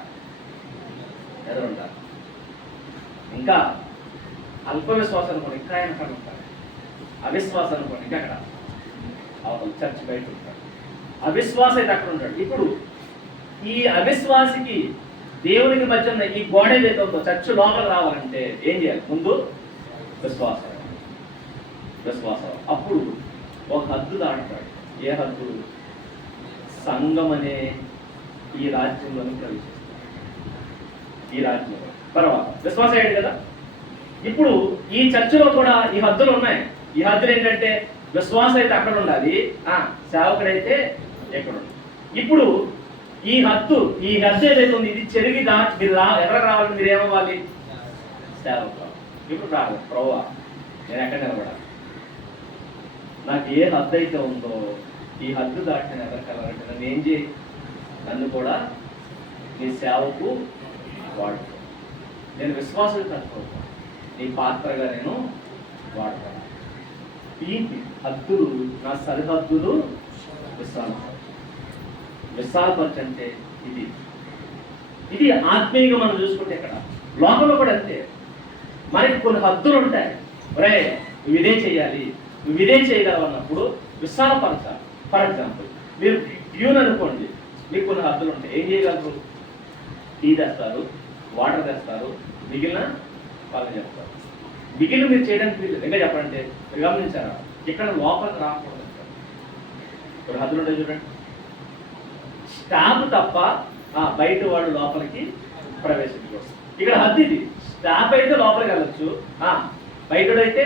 ఎదురుంటారు. ఇంకా అల్ప విశ్వాసం అనుకోండి ఇంకా ఆయన అక్కడ ఉంటారు. అవిశ్వాసం అనుకోండి ఇంకా అక్కడ అవతల చర్చ్ బయట ఉంటాడు. అవిశ్వాస అయితే అక్కడ ఉంటాడు. ఇప్పుడు ఈ అవిశ్వాసికి దేవునికి మధ్య ఉన్న ఈ గోడ ఏదైతే ఉందో చర్చ్ లోపల రావాలంటే ఏం చేయాలి? ముందు విశ్వాసం. అప్పుడు ఒక హద్దు దాటుతాడు. ఏ హద్దు? సంఘం అనే ఈ రాజ్యంలోని ప్రవేశిస్తాడు. ఈ రాజ్యంలో తర్వాత విశ్వాసం అయ్యాడు కదా. ఇప్పుడు ఈ చర్చిలో కూడా ఈ హద్దులు ఉన్నాయి. ఈ హద్దులు ఏంటంటే విశ్వాసం అయితే అక్కడ ఉండాలి, సేవకుడైతే ఎక్కడ ఉండాలి. ఇప్పుడు ఈ హద్దు ఏదైతే ఉంది ఇది చెరిగి దాటి మీరు ఎవరికి రావాలి? మీరు ఏమవ్వాలి? సేవకు. ఇప్పుడు రావాలి ప్రభువా నేను ఎక్కడ నిలబడాలి? నాకు ఏ హద్దు అయితే ఉందో ఈ హద్దు దాటి నేను ఎదగలరంటే నన్ను ఏం చేయి? నన్ను కూడా నీ సేవకు వాడుకో. నేను విశ్వాసం కట్టుకోను, నీ పాత్రగా నేను వాడతాను. ఈ హద్దులు, నా సరిహద్దులు విశాలపరచంటే ఇది ఆత్మీయంగా మనం చూసుకుంటే ఇక్కడ లోపల కూడా అంతే. మనకి కొన్ని హద్దులు ఉంటాయి. ఒరే నువ్వు ఇదే చేయాలి, నువ్వు ఇదే చేయగలవన్నప్పుడు విశాలపరచాలి. ఫర్ ఎగ్జాంపుల్ మీరు ప్యూన్ అనుకోండి, మీకు కొన్ని హద్దులు ఉంటాయి. ఏం చేయగలరు? టీ తెస్తారు, వాటర్ తెస్తారు, మిగిలిన వాళ్ళు చెప్తారు. మిగిలిన మీరు చేయడానికి వీళ్ళు ఇంకా చెప్పాలంటే మీరు గమనించారా? ఇక్కడ లోపలికి రాకూడదు. కొన్ని హద్దులు ఉంటాయి చూడండి. స్టాఫ్ తప్ప బయట వాళ్ళు లోపలికి ప్రవేశించకూడదు. ఇక్కడ హద్దు ఇది. స్టాఫ్ అయితే లోపలికి వెళ్ళొచ్చు, బయటడైతే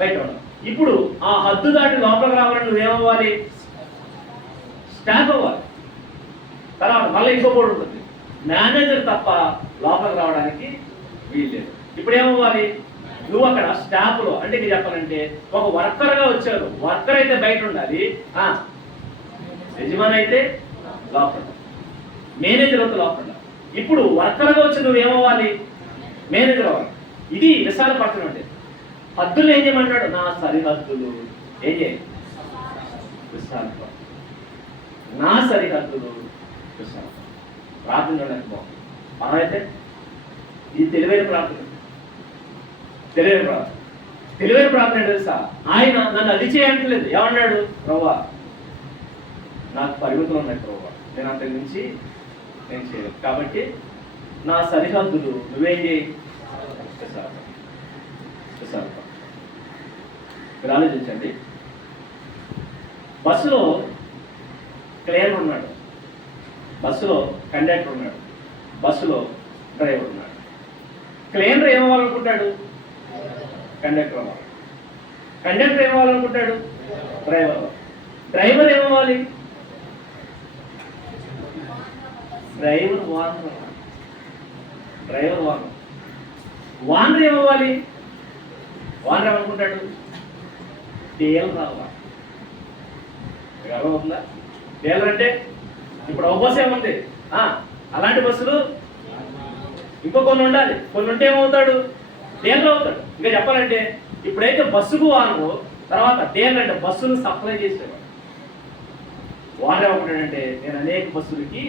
బయట ఉండదు. ఇప్పుడు ఆ హద్దు దాటి లోపలికి రావాలని నువ్వేమవ్వాలి? స్టాఫ్ అవ్వాలి. తర్వాత మళ్ళీ ఇంకో బోర్డు ఉంటుంది, మేనేజర్ తప్ప లోపలికి రావడానికి వీల్లేదు. ఇప్పుడు ఏమవ్వాలి? నువ్వు అక్కడ స్టాఫ్లో అంటే ఇది చెప్పాలంటే ఒక వర్కర్గా వచ్చారు. వర్కర్ అయితే బయట ఉండాలి, యజమాని అయితే లోపల, మేనేజర్ అయితే లోపల. ఇప్పుడు వర్కర్గా వచ్చి నువ్వేమవ్వాలి? మేనేజర్ అవ్వాలి. ఇది విశాలపరచడం అంటే. హద్దులు ఏం చేయమంటాడు? నా సరిహద్దులు ఏం చేయాలి? విశాలపరచు. నా సరిహద్దులు విశాలపరచు. ప్రార్థన చేయడానికి బాగుంది. మనమైతే ఇది తెలివైన ప్రార్థన. తెలివైన ప్రార్థన ఏంటో తెలుసా? ఆయన నన్ను అది చేయట్లేదు. ఏమన్నాడు? ప్రభువా నాకు పరిమితులు ఉన్నాయి ప్రభువా, నేను అంతకు మించి నేను చేయలేదు. కాబట్టి నా సరిహద్దులు నువ్వేం చేయి? మీరు ఆలోచించండి. బస్సులో క్లియర్ ఉన్నాడు, బస్సులో కండక్టర్ ఉన్నాడు, బస్సులో డ్రైవర్ ఉన్నాడు. క్లీనర్ ఏమవ్వాలనుకుంటాడు? కండక్టర్ అవ్వాలి. కండక్టర్ ఏమవ్వాలనుకుంటాడు? డ్రైవర్ అవ్వాలి. డ్రైవర్ ఏమవ్వాలి? డ్రైవర్ వానర్. డ్రైవర్ వానర్. వానర్ ఏమవ్వాలి? వానర్ ఏమనుకుంటాడు? డీలర్ రావాలి. అర్థమవుతుందా? డీలర్ అంటే ఇప్పుడు ఒక బస్సు ఏముంది, అలాంటి బస్సులు ఇంకో కొన్ని ఉండాలి. కొన్ని ఉంటే ఏమవుతాడు? డీలర్ అవుతాడు. ఇంకా చెప్పాలంటే ఇప్పుడైతే బస్సుకు వానరు, తర్వాత డీలర్ అంటే బస్సులు సప్లై చేసేవాడు. వానర్ ఏమనుకుంటాడంటే నేను అనేక బస్సులకి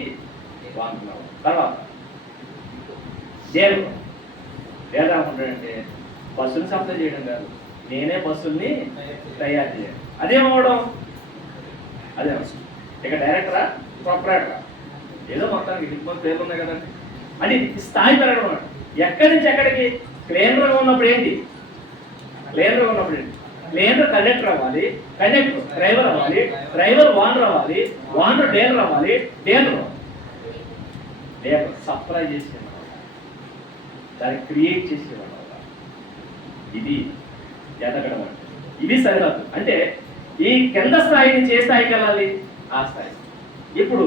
వానుకున్నాను. తర్వాత డీలర్ ఏమనుకుంటాడంటే బస్సులు సప్లై చేయడం కాదు, నేనే బస్సుల్ని తయారు చేయాలి. అదేమవడం? అదే ఇక డైరెక్టరా, ప్రొపరేటరా, ఏదో మొత్తానికి ఇంకొక పేర్లు ఉన్నాయి కదండి. అది స్థాయి పెరగడం అన్నమాట. ఎక్కడి నుంచి ఎక్కడికి? క్లీనర్గా ఉన్నప్పుడు ఏంటి? క్లీనర్గా ఉన్నప్పుడు ఏంటి? క్లీనర్ కండక్టర్ అవ్వాలి, కండక్టర్ డ్రైవర్ అవ్వాలి, డ్రైవర్ వానర్ అవ్వాలి, వానర్ డీలర్ అవ్వాలి, డీలర్ సప్లై చేసేవాడు, దాన్ని క్రియేట్ చేసేవాడు. ఇది ఎదగడం అంటే, ఇది సరిహద్దు. అంటే ఈ కింద స్థాయి నుంచి ఏ స్థాయికి వెళ్ళాలి? ఆ స్థాయి. ఇప్పుడు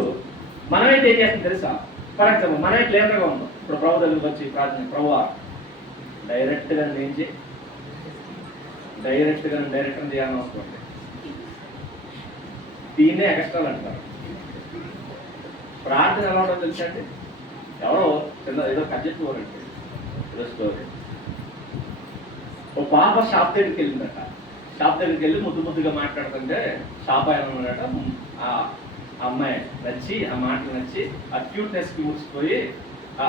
మనమైతే ఏం చేస్తాం తెలుసా? ఫర్ ఎగ్జాంపుల్ మనమే క్లియర్గా ఉన్నాం. ఇప్పుడు ప్రభు దగ్గరికి వచ్చి ప్రార్థన, ప్రభు డైరెక్ట్గా నేను డైరెక్ట్గా చేయాలని అవసరం ఉంది. దీన్నే ఎక్స్ట్రాలు అంటారు. ప్రార్థన ఎలా ఉండదో తెలుసా అండి? ఎవరో చిన్న ఏదో కథ చెప్పుకోరండి, ఏదో స్టోరీ. ఓ పాప షాప్ దగ్గరికి వెళ్ళిందట. షాప్ దగ్గరికి వెళ్ళి ముద్దుగా మాట్లాడుతుంటే షాప్ ఆయన ఉన్నాడట. ఆ అమ్మాయి నచ్చి, ఆ మాటలు నచ్చి, ఆ క్యూట్నెస్కి ముడిచిపోయి ఆ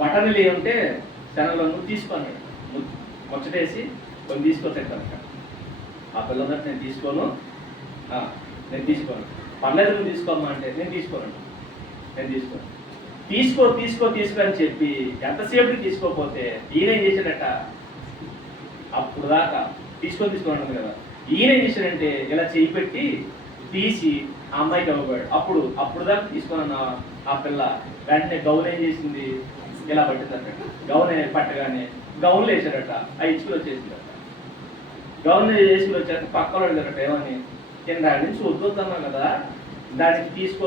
బటన్లు ఏముంటే ఛానల్లో నువ్వు తీసుకున్నాడు, ముచ్చటేసి కొన్ని తీసుకొచ్చాక ఆ పిల్లలు నేను తీసుకోను పర్లేదు నువ్వు తీసుకోమ్మా అంటే నేను తీసుకోను తీసుకో అని చెప్పి ఎంతసేపు తీసుకోకపోతే ఈయన ఏం చేశాడట? అప్పుడు దాకా తీసుకున్నాడు కదా, ఈయన ఏం చేశాడంటే ఇలా చేయి పెట్టి తీసి ఆ అమ్మాయికి ఇవ్వబోయాడు. అప్పుడు దాకా తీసుకున్న ఆ పిల్ల వెంటనే గౌన్ ఏం చేసింది? ఇలా పట్టిందట. గౌన్ పట్టగానే గౌన్లు వేసాడట, ఆ ఇచ్చుకులు వచ్చేసిందట. గౌన్ వేసుకులు వచ్చాక పక్కన అడిగారట ఏమని, కింద నుంచి వద్దొద్దన్నావు కదా, దానికి తీసుకో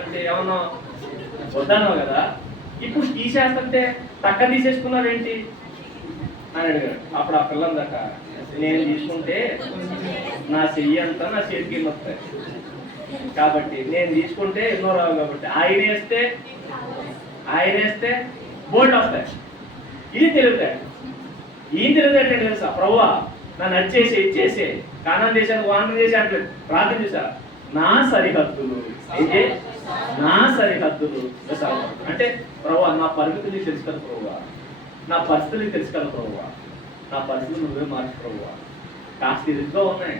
అంటే ఏమన్నా వద్దన్నావు కదా, ఇప్పుడు తీసేస్తుంటే తక్క తీసేసుకున్నావేంటి అని అడిగాడు. అప్పుడు ఆ పిల్లందట, నేను తీసుకుంటే నా చెయ్యి అంతా నా చేతికి వెళ్ళి వస్తాయి కాబట్టి నేను తీసుకుంటే ఎన్నో రావు కాబట్టి ఆయన వేస్తే బోల్డ్ వస్తాయి. ఇది తెలివితేట. ఏం తెలివితేట తెలుసా? ప్రభువా నన్ను నచ్చేసి ఇచ్చేసి కానం చేశాను, వానం చేసి అంటలేదు. ప్రార్థన చేశారు, నా సరిహద్దులు అంటే ప్రభువా నా పరిమితులు నీకు తెలుసు కదా ప్రభువా, నా పరిస్థితులు నీకు తెలుసు కదా ప్రభువా, నా పరిస్థితులు నువ్వే మార్చు ప్రభువా. కాస్త ఇరుగ్గా ఉన్నాయి,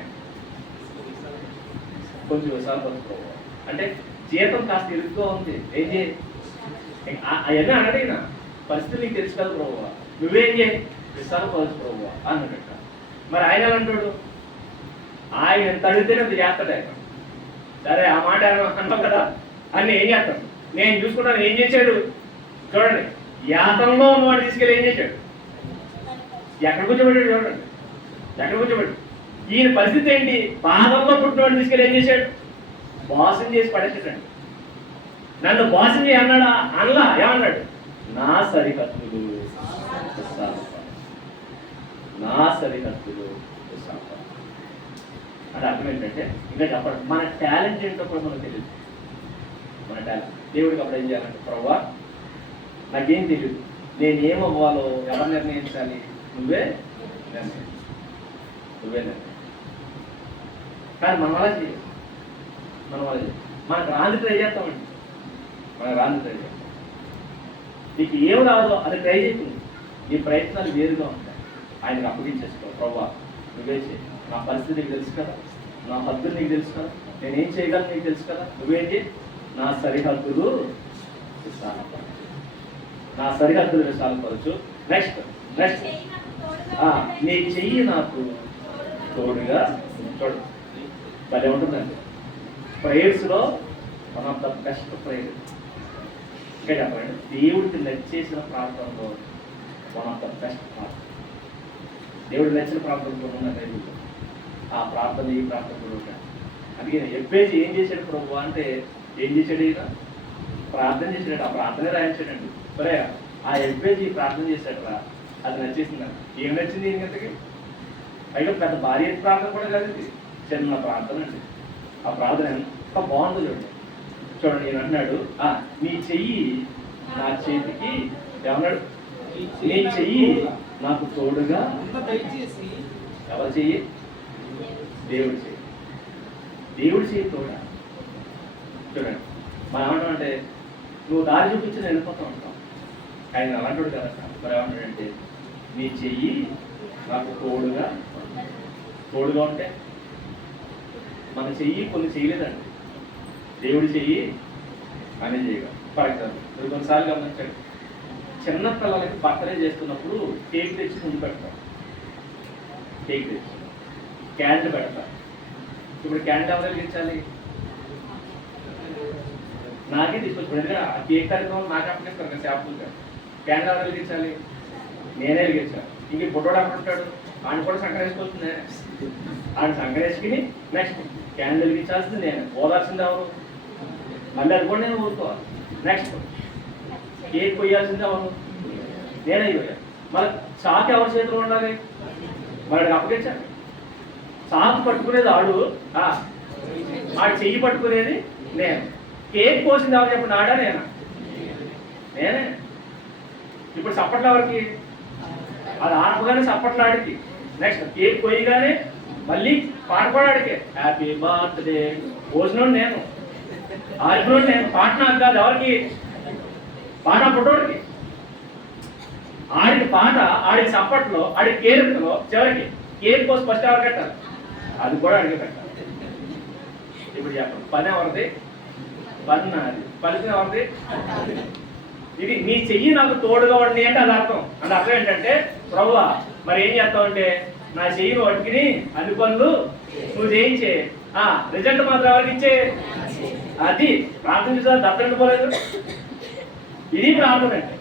కొంచెం విశాలపరచు ప్రభువా. అంటే జీతం కాస్త ఇరుగ్గా ఉంది, ఏం చేయి అవన్నీ అడగడినా పరిస్థితులు నీకు తెలుసు కదా ప్రభువా, నువ్వేం చేయి విశాలపరచు ప్రభువా అన్నట్ట. మరి ఆయన అంటాడు, ఆయన ఎంత అడిగితేనే అంత చేస్తాడు ఆయన. సరే ఆ మాట అన్నాం కదా అని ఏం చేస్తాడు? నేను చూసుకుంటాను. ఏం చేశాడు చూడండి, యాతంలో ఉన్నవాడు తీసుకెళ్ళి ఏం చేశాడు? ఎక్కడ కూర్చోబెట్టాడు చూడండి, ఎక్కడ కూర్చోబెట్టాడు. ఈయన పరిస్థితి ఏంటి? బాధంలో పుట్టినవాడు తీసుకెళ్ళి ఏం చేశాడు? మోసం చేసి పడేసాడండి. నన్ను మోసం చేయి అన్నాడా? అనలా. ఏమన్నాడు? నా సరిహద్దులు అంటే అర్థం ఏంటంటే, ఇంకా చెప్పండి, మన టాలెంట్ ఏంటో కూడా మనకు తెలియదు. మన టాలెంట్ దేవుడికి అప్పుడు ఏం చేయాలంటే, ప్రభువా నాకేం తెలియదు, నేనేమవ్వాలో ఎవరు నిర్ణయించాలి? నువ్వే నిర్ణయం. కానీ మనం అలా చేయాలి. మనకు రాంది ట్రై చేస్తామండి. నీకు ఏం రాదో అది ట్రై చేయకుండా నీ ప్రయత్నాలు వేరుగా ఉంటాయి. ఆయనకు అప్పగించేసుకో. ప్రభువా నువ్వే చేయి, నా పరిస్థితి నీకు తెలుసు కదా, నా హద్దులు నీకు తెలుసు కదా, నేనేం చేయగలను నీకు తెలుసు కదా, నువ్వేంటి? నా సరిహద్దులు విశాలపరచు. నెక్స్ట్ నీ చెయ్యి నాకు తోడుగా చూడు. భలే ఉంటుందండి. ప్రేయర్స్లో one of the best prayer. ఇంకా చెప్పండి, దేవుడికి నచ్చేసిన ప్రార్థనలో వన్ ఆఫ్ ద బెస్ట్ ప్రార్థన. దేవుడికి నచ్చిన ప్రార్థనలో ఉన్న బైబిల్లో ఆ ప్రార్థన ఈ ప్రార్థన కూడా ఉంటాయి. అందుకే ఎబ్బేసి ఏం చేశాడు ప్రభు అంటే, ఏం చేశాడు ఈయన? ప్రార్థన చేశాడు. ఆ ప్రార్థనే రాయించాడండి. సరే, ఆ ఎబ్బేసి ప్రార్థన చేశాడు రా, అది నచ్చేసిందా? ఏం నచ్చింది ఈయనకి? పైగా పెద్ద భారీ ప్రార్థన కూడా కాదు, ఇది చిన్న ప్రార్థన అండి. ఆ ప్రార్థన ఎంత బాగుందో చూడండి. చూడండి, ఈయన అన్నాడు, నీ చెయ్యి నా చేతికి, ఏమన్నాడు? నీ చెయ్యి నాకు తోడుగా. దయచేసి ఎవరు చెయ్యి? దేవుడి చెయ్యి. దేవుడి చెయ్యి తోడా. చూడండి, మనం ఏమంటామంటే, నువ్వు దారి చూపించి నేను వెళ్ళిపోతా ఉంటాం. ఆయన అలాంటి కదా. మరి ఏమంటాడంటే, నీ చెయ్యి నాకు తోడుగా. తోడుగా ఉంటే మన చెయ్యి కొన్ని చేయలేదండి, దేవుడి చెయ్యి అనే చేయగా. ఫర్ ఎగ్జాంపుల్, మీరు కొన్నిసార్లు గమనించండి, చిన్న పిల్లలకి బర్త్డే చేస్తున్నప్పుడు కేక్ తెచ్చి ముందు పెడతాం. కేక్ తెచ్చి క్యాండిల్ పెడతాం. ఇప్పుడు క్యాండిల్ ఎవరు వెలిగించాలి? నాకే తీసుకొచ్చి, ఎందుకంటే ఆ కేక్ కార్యక్రమం నాకే అప్పగిస్తారు కదా షాపులుగా. క్యాండిల్ ఎవరు వెలిగించాలి? నేనే వెలిగించాను. ఇంక ఫోటోడు అక్కడ ఉంటాడు, ఆయన కూడా సంక్రేసుకోవచ్చు. ఆయన సంక్రేసుకుని నెక్స్ట్ క్యాండిల్ వెలిగించాల్సింది నేను, ఓదాల్సింది ఎవరు? మళ్ళీ అది కూడా నేను ఊరుకోవాలి. నెక్స్ట్ కేక్ కొయ్యాల్సింది ఎవరు? నేనే కొయ్యాలి. మళ్ళీ చాకు ఎవరి చేతిలో ఉండాలి? వాడికి అప్పగించాలి. చాకు పట్టుకునేది ఆడు, ఆడు చెయ్యి పట్టుకునేది నేను. కేక్ కోసింది ఎవరు చెప్పండి? ఆడా నేనా? నేనే. ఇప్పుడు చప్పట్లు ఎవరికి? అది ఆడపగానే చప్పట్లు ఆడికి. నెక్స్ట్ కేక్ కొయ్యగానే మళ్ళీ పాడపడాడికే హ్యాపీ బర్త్డే. భోజనం నేను, ఆడిపోయి నేను. పాట నాకు కాదు, ఎవరికి? పాట పుట్టోడికి. ఆడికి పాట, ఆడికి చప్పట్లో, ఆడికి కేరులో, చివరికి కేక్ కోసం ఫస్ట్ ఎవరు కట్టాలి? అది కూడా అడిగి పెట్టాలి. ఇప్పుడు చెప్పండి, పని ఎవరిది? పని నాది. ఫలితం ఎవరిది? ఇది నీ చెయ్యి నాకు తోడుగా ఉండి అంటే అది అర్థం. అది అర్థం ఏంటంటే, ప్రభువా మరి ఏం చేస్తావు అంటే, నా చెయ్యిని పట్టుకుని అన్ని పనులు నువ్వు చేయించే, రిజల్ట్ మాత్రం ఎవరికి ఇచ్చే. అది ప్రార్థన చేసారు. దత్తపోలేదు. ఇది ప్రార్థన అంటే.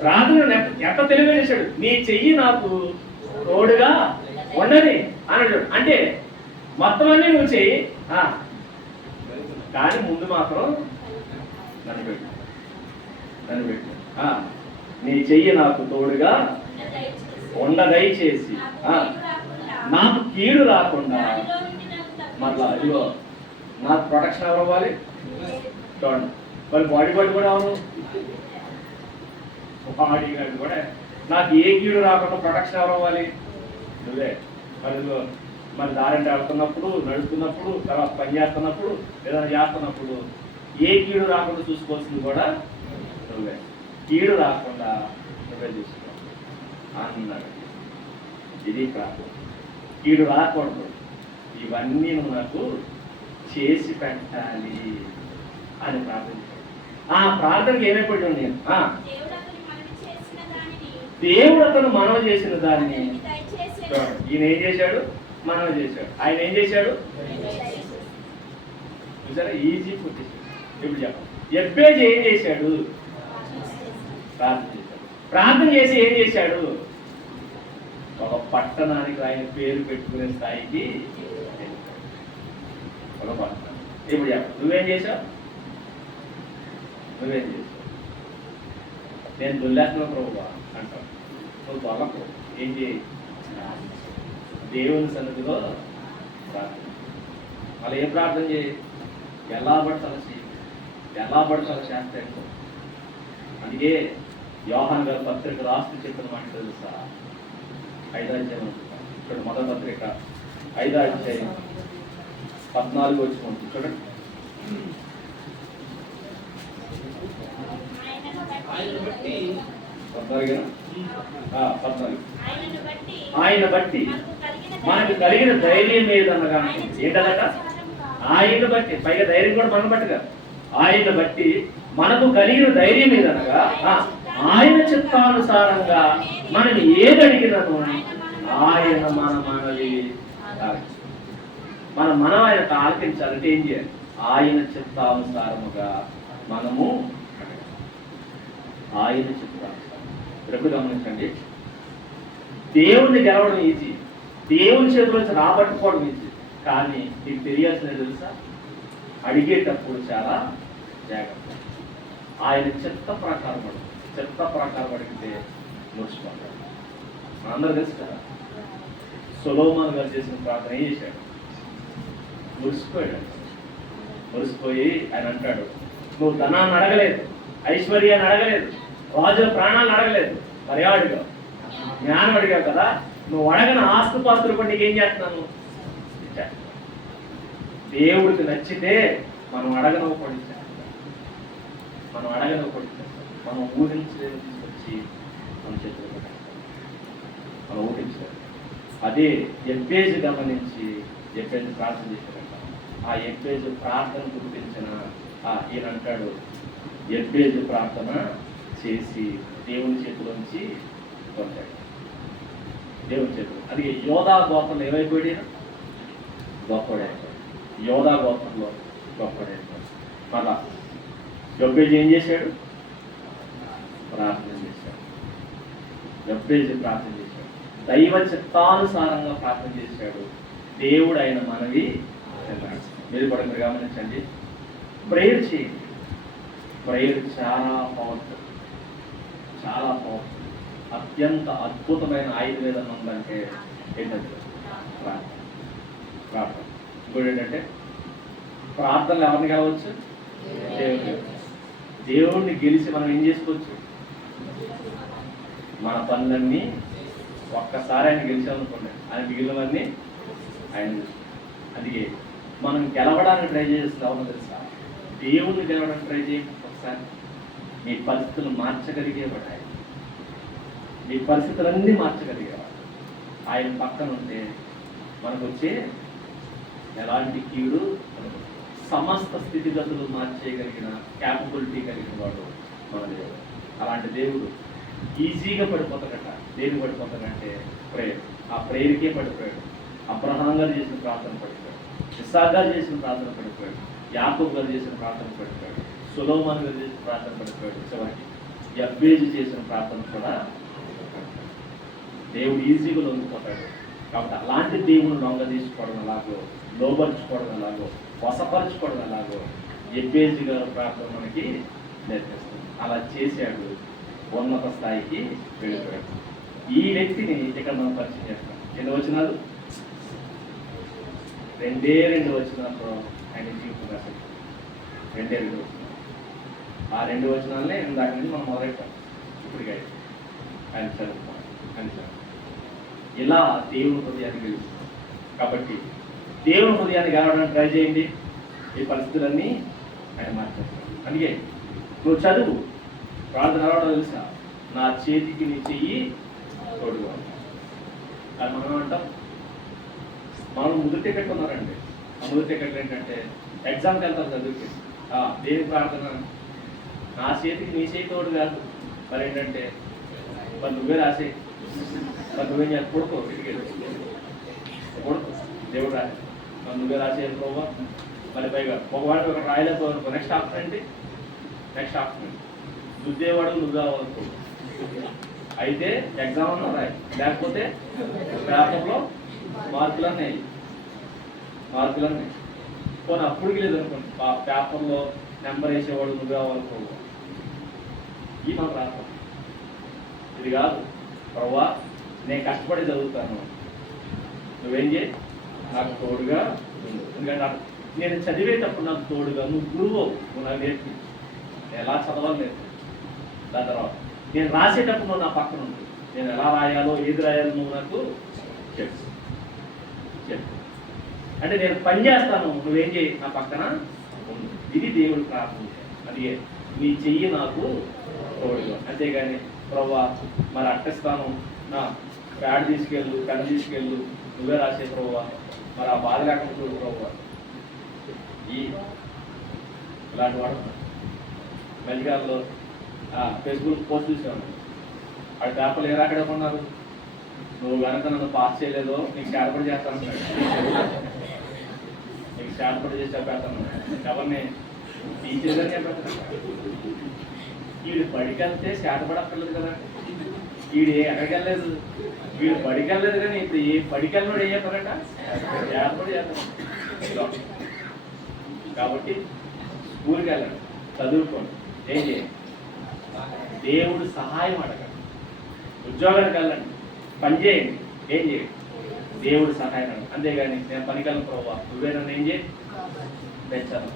ప్రార్థన ఎంత తెలివి చేశాడు. నీ చెయ్యి నాకు తోడుగా ఉండని అన్నాడు. అంటే మొత్తం అన్నీ నువ్వు చెయ్యి, కానీ ముందు మాత్రం నన్ను పెట్టు. నన్ను పెట్టు. నీ చెయ్యి నాకు తోడుగా ఉండ దయచేసి, నాకు కీడు రాకుండా. మళ్ళా ఇదిగో నాకు ప్రొటెక్షన్ ఎవరు అవ్వాలి? చూడండి, మరి బాడీ గార్డ్ కూడా అవను. బాడీ గార్డ్ కూడా నాకు ఏ కీడు రాకుండా ప్రొటెక్షన్ ఎవరు అవ్వాలి? నువ్వే. మరి దారింటి వెళ్తున్నప్పుడు, నడుస్తున్నప్పుడు, తర్వాత పని చేస్తున్నప్పుడు, ఏదైనా చేస్తున్నప్పుడు ఏ కీడు రాకుండా చూసుకోవాల్సింది కూడా నువ్వే. కీడు రాకుండా నువ్వే చూసుకో అన్నాడు. ఇది ప్రార్థన. కీడు రాకూడదు, ఇవన్నీ నువ్వు నాకు చేసి పెట్టాలి అని ప్రార్థించాడు. ఆ ప్రార్థనకి ఏమైపోయాడు? నేను దేవుడు అతను మనవి చేసిన దాన్ని ఈయన ఏం చేశాడు? మనవి చేశాడు. ఆయన ఏం చేశాడు? చూసారా, ఈజీ పుట్టేశాడు. ఇప్పుడు చెప్పండి, ఎబ్బేజీ ఏం చేశాడు? ప్రార్థన చేశాడు. ప్రార్థన చేసి ఏం చేశాడు? ఒక పట్టణానికి ఆయన పేరు పెట్టుకునే స్థాయికి ఒక పట్టణం. ఇప్పుడు చెప్పండి, నువ్వేం చేశావు? నువ్వేం చేశావు? నేను దొల్లేస్తున్నా ప్రభువా అంటావు. నువ్వు దొల్లకు. ఏం చేయి? దేవుని సన్నిధిలో ప్రార్థన. మళ్ళీ ఏం ప్రార్థన చేయి? ఎలా పడతాలో చేయి, ఎలా పడతాలో చేస్తే. అందుకే యోహాను గారి పత్రిక రాస్తూ చెప్పిన మాట తెలుసా? 5వ అధ్యాయం ఇక్కడ మొదటి పత్రిక 5వ అధ్యాయం 14 వచ్చి చూడండి. ఆయన బట్టి మనకు కలిగిన ధైర్యం ఏదనగా ఏంటనక ఆయన బట్టి, పైగా ధైర్యం కూడా మనం బట్టి కాదు, ఆయన బట్టి మనకు కలిగిన ధైర్యం ఏదనగా ఆయన చిత్తానుసారంగా మనం ఏది అడిగినను ఆయన మన మనవి. మనం ఆయనకు ఆలకించాలంటే ఏం చేయాలి? ఆయన చిత్తానుసారముగా మనము అడగాలి. ఆయన చిత్తానుసారం. ఇప్పుడు గమనించండి, దేవుణ్ణి గెలవడం ఈజీ, దేవుని చేతిలో నుంచి రాబట్టుకోవడం ఈజీ. కానీ నీకు తెలియాల్సినది తెలుసా? అడిగేటప్పుడు చాలా జాగ్రత్త. ఆయన చిత్త ప్రకారం అడిగితే మురిసిపోతాడు. మనందరూ తెలుసు కదా, సొలొమోను గారు చేసిన ప్రార్థన ఏం చేశాడు? మురిసిపోయి ఆయన అంటాడు, నువ్వు ధనాన్ని అడగలేదు, ఐశ్వర్యాన్ని అడగలేదు, రాజుల ప్రాణాలను అడగలేదు, మరి అడిగావు? జ్ఞానం అడిగావు కదా. నువ్వు అడగని ఆస్తుపాస్తులు కూడా నీకేం చేస్తున్నాను? దేవుడికి నచ్చితే మనం అడగనవ్వకూడదు, మనం ఊహించలేదు తీసుకొచ్చి మన చేతులు పెట్టాలి. మనం ఊహించలేదు. అదే ఎబ్బేజు గమనించి ఎబ్బేజు ప్రార్థన చేశారంట. ఆ ఎబ్బేజు ప్రార్థన గుర్తించిన ఈయన అంటాడు, ఎబ్బేజు ప్రార్థన చేసి దేవుని చేతిలోంచి పొందాడు. దేవుని చేతులు. అది యోధా గోత్రంలో ఏమైపోయాడు? గొప్పడే. యోధా గోత్రంలో గొప్పడే. మళ్ళా ఎబ్బేజు ఏం చేశాడు? ప్రార్థన చేశాడు. ఎబ్బేజు ప్రార్థన చేశాడు, దైవ చిత్తానుసారంగా ప్రార్థన చేశాడు. దేవుడు ఆయన మనవి విన్నాడు. మీరు కూడా మీరు గమనించండి, ప్రేయర్ చేయండి. ప్రేయర్ చాలా పవర్ఫుల్, అత్యంత అద్భుతమైన ఆయుర్వేదం ఉందంటే ఏంటంటే ప్రార్థన. ఇంకోటి ఏంటంటే ప్రార్థనలు ఎవరిని కావచ్చు? దేవుడిని గెలిచి మనం ఏం చేసుకోవచ్చు? మన పనులన్నీ ఒక్కసారి ఆయన గెలిచామనుకోండి, ఆయన మిగిలినవన్నీ ఆయన. అందుకే మనం గెలవడానికి ట్రై చేస్తున్నామో తెలుసా? దేవుణ్ణి గెలవడానికి ట్రై చేయండి ఒకసారి. మీ పరిస్థితులు మార్చగలిగేవాడు, మీ పరిస్థితులన్నీ మార్చగలిగేవాడు ఆయన పక్కన ఉంటే మనకు వచ్చే ఎలాంటి కీడు, సమస్త స్థితిగతులు మార్చేయగలిగిన క్యాపబిలిటీ కలిగిన వాడు మన దేవుడు. అలాంటి దేవుడు ఈజీగా పడిపోతాడట. దేనికి పడిపోతాడంటే ప్రేయర్. ఆ ప్రేయర్కే పడిపోయాడు. అబ్రహాం గారు చేసిన ప్రార్థన పడిపోయాడు, ఇస్సాకు గారు చేసిన ప్రార్థన పడిపోయాడు, యాకోబు గారు చేసిన ప్రార్థన పడిపోయాడు, సొలొమోను గారు చేసిన ప్రార్థన పడిపోయాడు. చివరికి ఎబ్బేజు చేసిన ప్రార్థన కూడా దేవుడు ఈజీగా లొంగిపోతాడు. కాబట్టి అలాంటి దేవుని లొంగ తీసుకోవడం ఎలాగో, లోబరుచుకోవడం ఎలాగో, వశపరుచుకోవడం ఎలాగో ఎబ్బేజు గారు ప్రార్థన మనకి నేర్పిస్తుంది. అలా చేశాడు, ఉన్నత స్థాయికి వెళ్ళిపోయాడు. ఈ వ్యక్తిని ఇక్కడ మనం పరిచయం చేస్తాం. ఎన్ని వచనాలు? 2 వచనాలతో ఆయన జీవితం రాశాడు. 2 వచనాలు. ఆ 2 వచనాలనే ఇందాక నుంచి మనం మొదలెట్టాం. ఇప్పటికై ఆయన చదువుతాం. ఇలా దేవుని హృదయాన్ని గెలుస్తాం. కాబట్టి దేవుని హృదయాన్ని గెలవడానికి ట్రై చేయండి. ఈ పరిస్థితులన్నీ ఆయన మార్చేస్తాడు. అందుకే నువ్వు చదువు, ప్రార్థన అలవాటు తెలుసా? నా చేతికి నీ చెయ్యి తోడుగా. అది మనం అంటాం, మనం ముదురు టికెట్ ఉన్నారండి. ఆ ముదురు టికెట్లు ఏంటంటే ఎగ్జామ్కి వెళ్తాం చదువుకి. దేని ప్రార్థన? నా చేతికి నీ చేయి తోడు కాదు. మరి ఏంటంటే మరి నువ్వే రాసే, మరి నువ్వేం చేయాలి? కొడుకో టికెట్ కొడుకు, దేవుడు రాసి మరి నువ్వే రాసే పోవా. మరి పైగా ఒకవాడికి ఒక రాయలేకపోవనుకో, నెక్స్ట్ ఆప్షన్ ఏంటి? నెక్స్ట్ ఆప్షన్ దుద్దేవాడు నువ్వు కావాలనుకో. అయితే ఎగ్జామ్ అన్నా రాయి, లేకపోతే పేపర్లో మార్కులన్నీ కొన్ని అప్పుడుకి లేదనుకోండి, ఆ పేపర్లో నెంబర్ వేసేవాడు నువ్వు కావాలనుకో. ఈ మన ప్రార్థన ఇది కాదు. ప్రభువా నేను కష్టపడి చదువుతాను, నువ్వేం చేయి, నాకు తోడుగా ఉండు. ఎందుకంటే నేను చదివేటప్పుడు నాకు తోడుగా నువ్వు గురువు, నువ్వు నాకు నేర్పించు, నేను ఎలా చదవాలి లేదు. దాని తర్వాత నేను రాసేటప్పుడు నువ్వు నా పక్కన ఉంది, నేను ఎలా రాయాలో ఏది రాయాలో నువ్వు నాకు చెప్పు. అంటే నేను పని చేస్తాను, నువ్వేం చేయి, నా పక్కన ఉండు. ఇది దేవుడు ప్రార్థన. అదే నీ చెయ్యి నాకు తోడుగా. అంతేగాని ప్రభువా మరి అట్టేస్తాను, నా ప్యాడ్ తీసుకెళ్ళు, పెన్ తీసుకెళ్ళు, నువ్వే రాసే ప్రభువా, మరి ఆ బాధ లేకుండా చూడు ప్రభువా. ఇలాంటి వాడు మధ్యకాలంలో ఫేస్బుక్ పోస్ట్ చూసాను. వాడి పేపర్లు ఏ రాకడే కొన్నారు, నువ్వు కనుక నన్ను పాస్ చేయలేదో నీకు చేరపడి చేస్తాను. చేతపడి చేసి చెప్పేస్తాను ఎవరిని టీచర్ గారు చెప్పేస్తాను. వీడు బడికెళ్తే చేతపడక్కర్లేదు కదా, వీడు ఎక్కడికి వెళ్ళలేదు, వీడు బడికి వెళ్ళలేదు కానీ ఇప్పుడు ఏ బడికి వెళ్ళినాడు ఏం చెప్పారట చేతపడి చేస్తాను. కాబట్టి స్కూల్కి వెళ్ళండి, చదువుకోండి, ఏం చేయండి, దేవుడు సహాయం అడగండి. ఉద్యోగానికి వెళ్ళండి, పని చేయండి, ఏం చేయండి, దేవుడు సహాయం అడగండి. అంతేగాని నేను పనికెళ్ళను ప్రభావ నువ్వే నన్ను ఏం చేయి తెచ్చాను.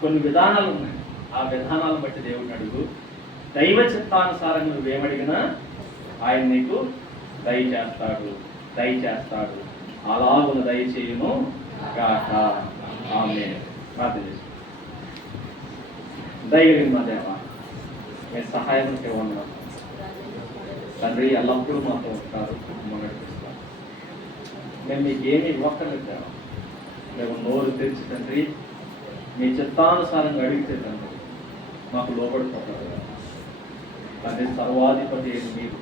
కొన్ని విధానాలు ఉన్నాయి, ఆ విధానాలను బట్టి దేవుడిని అడుగు. దైవ చిత్తానుసారంగా నువ్వేమడిగినా ఆయన నీకు దయచేస్తాడు, దయచేస్తాడు. అలాగున దయచేయును గాక. ఆమేన్. ప్రార్థన చేస్తాను. దయగలిగిన మా దేవా, మీ సహాయానికి వందనాలు తండ్రి. ఎల్లప్పుడూ మాతో ఉంటారు, నడిపిస్తారు. మేము మీకేమీ ఇవ్వక్కర్లేదు దేవా, మేము నోరు తెరిచి తండ్రి మీ చిత్తానుసారంగా అడిగితే తండ్రి మాకు లోపడిపోతారు తండ్రి. సర్వాధిపతి అయిన మీరు,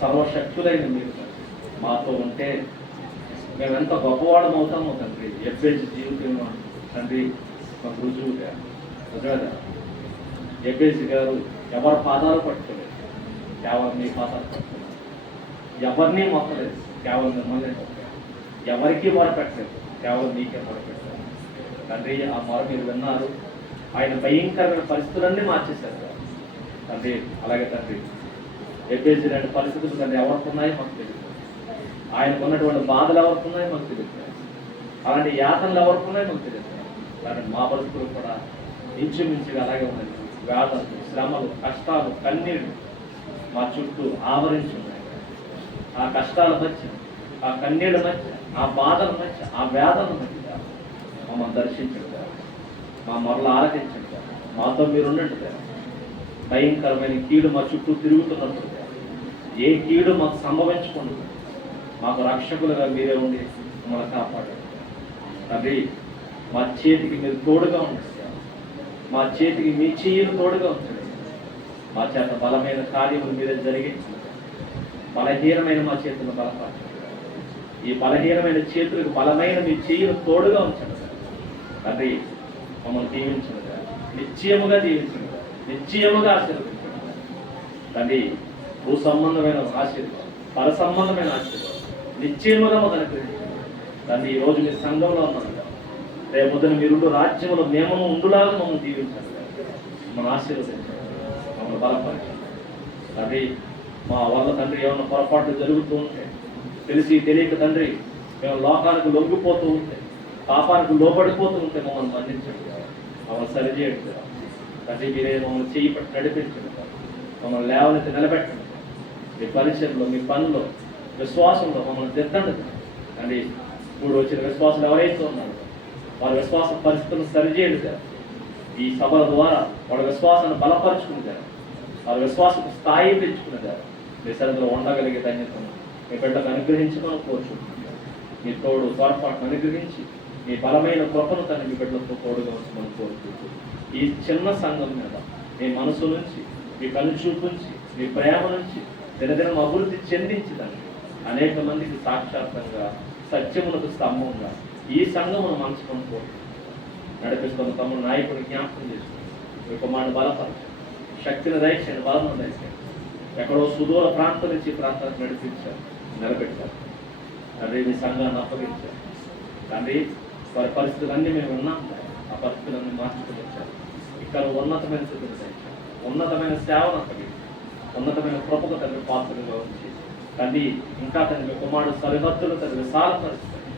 సర్వశక్తులైన మీరు తండ్రి మాతో ఉంటే మేము ఎంత గొప్పవాళ్ళం అవుతామో తండ్రి. ఎబ్బేసి జీవితం తండ్రి మాకు రుజువుగా రుజువుగా. ఎబ్బేసి గారు ఎవరి పాదాలు పట్టుకోలేదు, కేవలం మీ పాదాలు పట్టుకున్నారు. ఎవరిని మొక్కలేదు, కేవలం మిమ్మల్ని మొక్కారు. ఎవరికి మొరపెట్టలేదు, కేవలం మీకే మొరపెట్టారు తండ్రి. ఆ మొర మీరు విన్నారు. ఆయన భయంకరమైన పరిస్థితులన్నీ మార్చేశారు తండ్రి. అలాగే తండ్రి ఎబ్బేసి లాంటి పరిస్థితులు తండ్రి ఎవరికి ఉన్నాయో మాకు తెలియదు. ఆయనకు ఉన్నటువంటి బాధలు ఎవరికి ఉన్నాయో మాకు తెలియదు. అలాంటి యాతనలు ఎవరికి ఉన్నాయో మాకు తెలియదు. కానీ మా పరిస్థితులు కూడా ఇంచుమించుగా అలాగే ఉన్నాయి. వేదనలు, శ్రమలు, కష్టాలు, కన్నీళ్ళు మా చుట్టూ ఆవరించి ఉన్నాయి. ఆ కష్టాల మధ్య, ఆ కన్నీళ్ళ మధ్య, ఆ బాధల మధ్య, ఆ వేదన మధ్య మమ్మల్ని దర్శించండి, మా మొరలు ఆలకించండి, మాతో మీరు ఉండండి. భయంకరమైన కీడు మా చుట్టూ తిరుగుతున్నప్పుడు ఏ కీడు మాకు సంభవించకుండా మాకు రక్షకులుగా మీరే ఉండి మమ్మల్ని కాపాడండి తండ్రి. మా చేతికి మీరు తోడుగా ఉండండి, మా చేతికి మీ చెయ్యిలు తోడుగా ఉంచండి. మా చేత బలమైన కార్యములు మీరే జరిగించండి. బలహీనమైన మా చేతులను బలపరచండి. ఈ బలహీనమైన చేతులకు బలమైన మీ చెయ్యిలు తోడుగా ఉంచండి తండ్రి. మమ్మల్ని దీవించండి, నిశ్చయముగా దీవించండి, నిశ్చయముగా ఆశీర్వదించండి తండ్రి. భూ సంబంధమైన ఆశీర్వాదం, పర సంబంధమైన ఆశీర్వాదం నిశ్చయముగా మాకు అనుగ్రహించండి తండ్రి. ఈరోజు మీ సంఘంలో ఉన్నాను, రేపొద్దున మీరుండు రాజ్యంలో మేము ఉండులాగా మమ్మల్ని దీవించండి, మమ్మల్ని ఆశీర్వదించండి, మమ్మల్ని బలపరచండి తండ్రి. మా వల్ల తండ్రి ఏమన్నా పొరపాట్లు జరుగుతూ ఉంటే, తెలిసి తెలియక తండ్రి మేము లోకానికి లొంగిపోతూ ఉంటే, పాపానికి లోపడిపోతూ ఉంటే మమ్మల్ని మన్నించండి, మమ్మల్ని సరిచేయండి తండ్రి. మీరే మమ్మల్ని చేయి పట్టి నడిపించండి, మమ్మల్ని లేవనెత్తి నిలబెట్టండి. మీ పరిచయంలో, మీ పనుల్లో, విశ్వాసంలో మమ్మల్ని దిద్దండి తండ్రి. ఇప్పుడు వచ్చిన విశ్వాసులు ఎవరైతే ఉన్నారో వారి విశ్వాస పరిస్థితులను సరిచేయండి సార్. ఈ సభల ద్వారా వాళ్ళ విశ్వాసాన్ని బలపరుచుకుంటారు, వారి విశ్వాసపు స్థాయి పెంచుకునేదారు. మీ సరిధిలో ఉండగలిగే ధన్యతను మీ బిడ్డకు అనుగ్రహించుకొని కోరుచుకుంటున్నారు. మీ తోడు తోడ్పాటును అనుగ్రహించి మీ బలమైన కృపను తన మీ బిడ్డలతో తోడుగా ఉంచమని కోరుకుంటూ ఈ చిన్న సంఘం మీద మీ మనసు నుంచి, మీ కను చూపించి, మీ ప్రేమ నుంచి దినదినం అభివృద్ధి చెందించదండి. అనేక మందికి సాక్షాత్తంగా సత్యమునకు స్తంభంగా ఈ సంఘమును మనసుకొని కోరుకుంటున్నారు. నడిపిస్తున్న తమ నాయకుడు జ్ఞాపకం చేసుకుని మీ కుమారుడు బలపరచండి, శక్తిని దయచేయండి, బలము దయచేయండి. ఎక్కడో సుదూర ప్రాంతం నుంచి ప్రాంతానికి నడిపించారు, నిలబెట్టారు తండ్రి. మీ సంఘాన్ని అప్పగించారు తండ్రి. వారి పరిస్థితులన్నీ మేము ఉన్నాం, ఆ పరిస్థితులన్నీ మార్చుకుని వచ్చారు. ఇక్కడ ఉన్నతమైన స్థితిని తెచ్చారు, ఉన్నతమైన సేవను అప్పగించారు, ఉన్నతమైన కృపకు తండ్రి పాత్రగా ఉంచి తండ్రి ఇంకా తండ్రి కుమారుడు సరిహద్దులు తండ్రి విశాలపరుస్తుంది.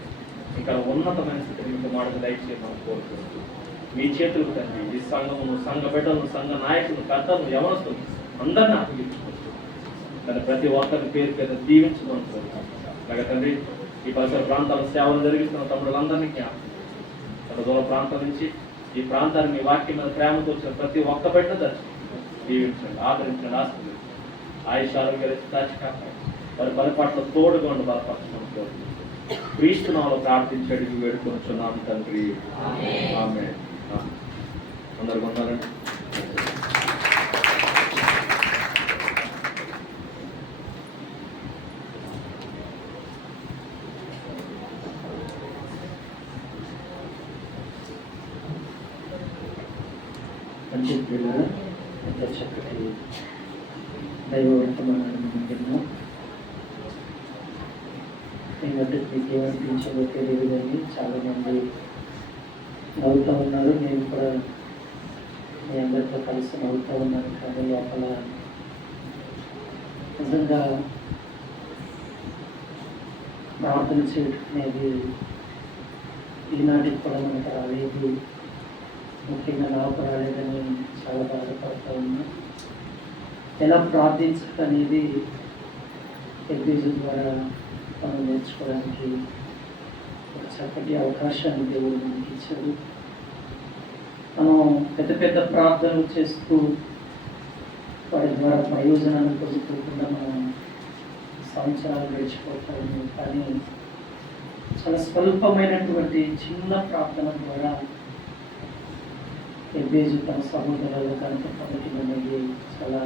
ఇంకా ఉన్నతమైన స్థితిని మీ కుమారుడు దయచేయమని కోరుకుంటూ మీ చేతులకు తండ్రి ఈ సంఘమును, సంఘ బిడ్డలను, సంఘ నాయకులు, పెద్దలను, యవనస్తులు అందరినీ అప్పగించుకుంటూ తన ప్రతి ఒక్కరిని పేరు పేరు దీవించమని కోరుకుంటున్నాం. అలాగే తండ్రి ఈ పరిసర ప్రాంతాల సేవలు జరిగిస్తున్న తమ్ముడులందరినీ తన దూర ప్రాంతం నుంచి ఈ ప్రాంతాన్ని మీ వాక్యం మీద ప్రేమతో వచ్చిన ప్రతి ఒక్క బిడ్డ దీవించండి, ఆదరించండి, ఆశీర్వదించండి. ఆయుష్ ఆరోగ్యాలు దాచి కాపాడు, వారి పరిపాట్ల తోడుగా ఉండి బలపరచమని కోరుకుంటున్నాం. క్రీస్తు నామములో ప్రార్థించి అడిగి వేడుకొనుచున్నాము తండ్రి, ఆమేన్. అందరూ ఉన్నారండి. అంటే పిల్లలు ఎంత చక్కటి దైవవర్తమానాన్ని విన్నాం. ఈ మధ్య మీకు ఏమనిపించదో తెలియదు కానీ చాలామంది నవ్వుతూ ఉన్నారు. నేను కూడా మీ అందరితో కలిసి నవ్వుతూ ఉన్నాను. కానీ లోపల నిజంగా ప్రార్థన చేయడం అనేది ఈనాటికి కూడా మనకు రాలేదు, ముఖ్యంగా నాకు రాలేదని చాలా బాధపడుతూ ఉన్నా. ఎలా ప్రార్థించడం అనేది ఎగ్జిబిషన్ ద్వారా మనం నేర్చుకోవడానికి ఒక చక్కటి అవకాశాన్ని దేవుడు మనకి ఇచ్చాడు. మనం పెద్ద పెద్ద ప్రార్థనలు చేస్తూ వాటి ద్వారా ప్రయోజనాన్ని పొందుకోకుండా మనం సంవత్సరాలు గడిచిపోతాము. కానీ చాలా స్వల్పమైనటువంటి చిన్న ప్రార్థన ద్వారా ఎబ్బేజు తన సహోదరుల కనుక పొందడం అనేది చాలా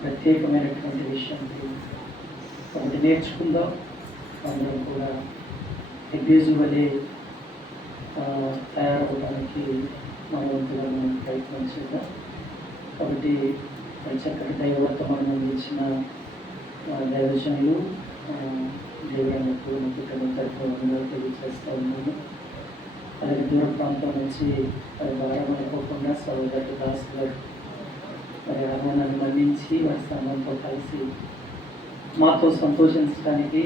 ప్రత్యేకమైనటువంటి విషయం. కాబట్టి నేర్చుకుందాం. అందరం కూడా ఎబ్బేజు వలె తయారవడానికి మన వంతుగా మనం ప్రయత్నం చేద్దాం. కాబట్టి చక్కటి దైవవర్తమానం అందించిన దైవజనులు దేవులకు వందనాలు తెలియజేస్తూ ఉన్నాను. అలాగే దూర ప్రాంతం నుంచి భారం అనుకోకుండా సోదరుడు దాస్ గారు మరి ఆహ్వానాన్ని మన్నించి వారి సంఘంతో కలిసి మాతో సంతోషించడానికి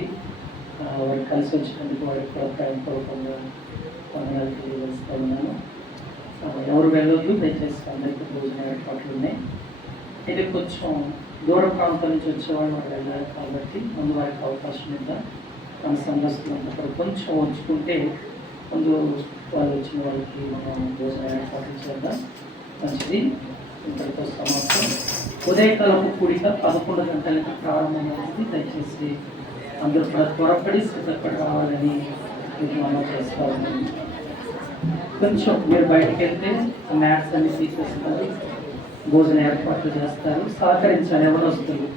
వారు కలిసి వచ్చినందుకు వారికి కూడా ప్రేమపూర్వకంగా వందనాలు తెలియజేస్తూ ఉన్నాను. ఎవరు వెళ్ళొద్దు, దయచేసి అందరికీ భోజన ఏర్పాట్లు ఉన్నాయి. ఇది కొంచెం దూర ప్రాంతం నుంచి వచ్చేవాళ్ళు వారు వెళ్ళాలి కాబట్టి ముందు వారికి అవకాశం ఇద్దాం. మన సంఘస్థులంతా కూడా కొంచెం ఉంచుకుంటే ముందు వాళ్ళు వచ్చిన వాళ్ళకి మనం భోజన ఏర్పాట్లు చేద్దాం. మంచిది. ఇంతటితో సమాప్తం. ఉదయకాలపు కూడిక 11 గంటలకు ప్రారంభమవుతుంది. దయచేసి అందరూ కూడా త్వరపడి సిద్ధపడి రావాలని మీకు మనం చేస్తూ ఉన్నాను. కొంచెం మీరు బయటకు వెళ్తే మ్యాట్స్ అన్ని తీసేస్తారు, భోజన ఏర్పాట్లు చేస్తారు. సహకరించాలి ఎవరు వస్తుంది.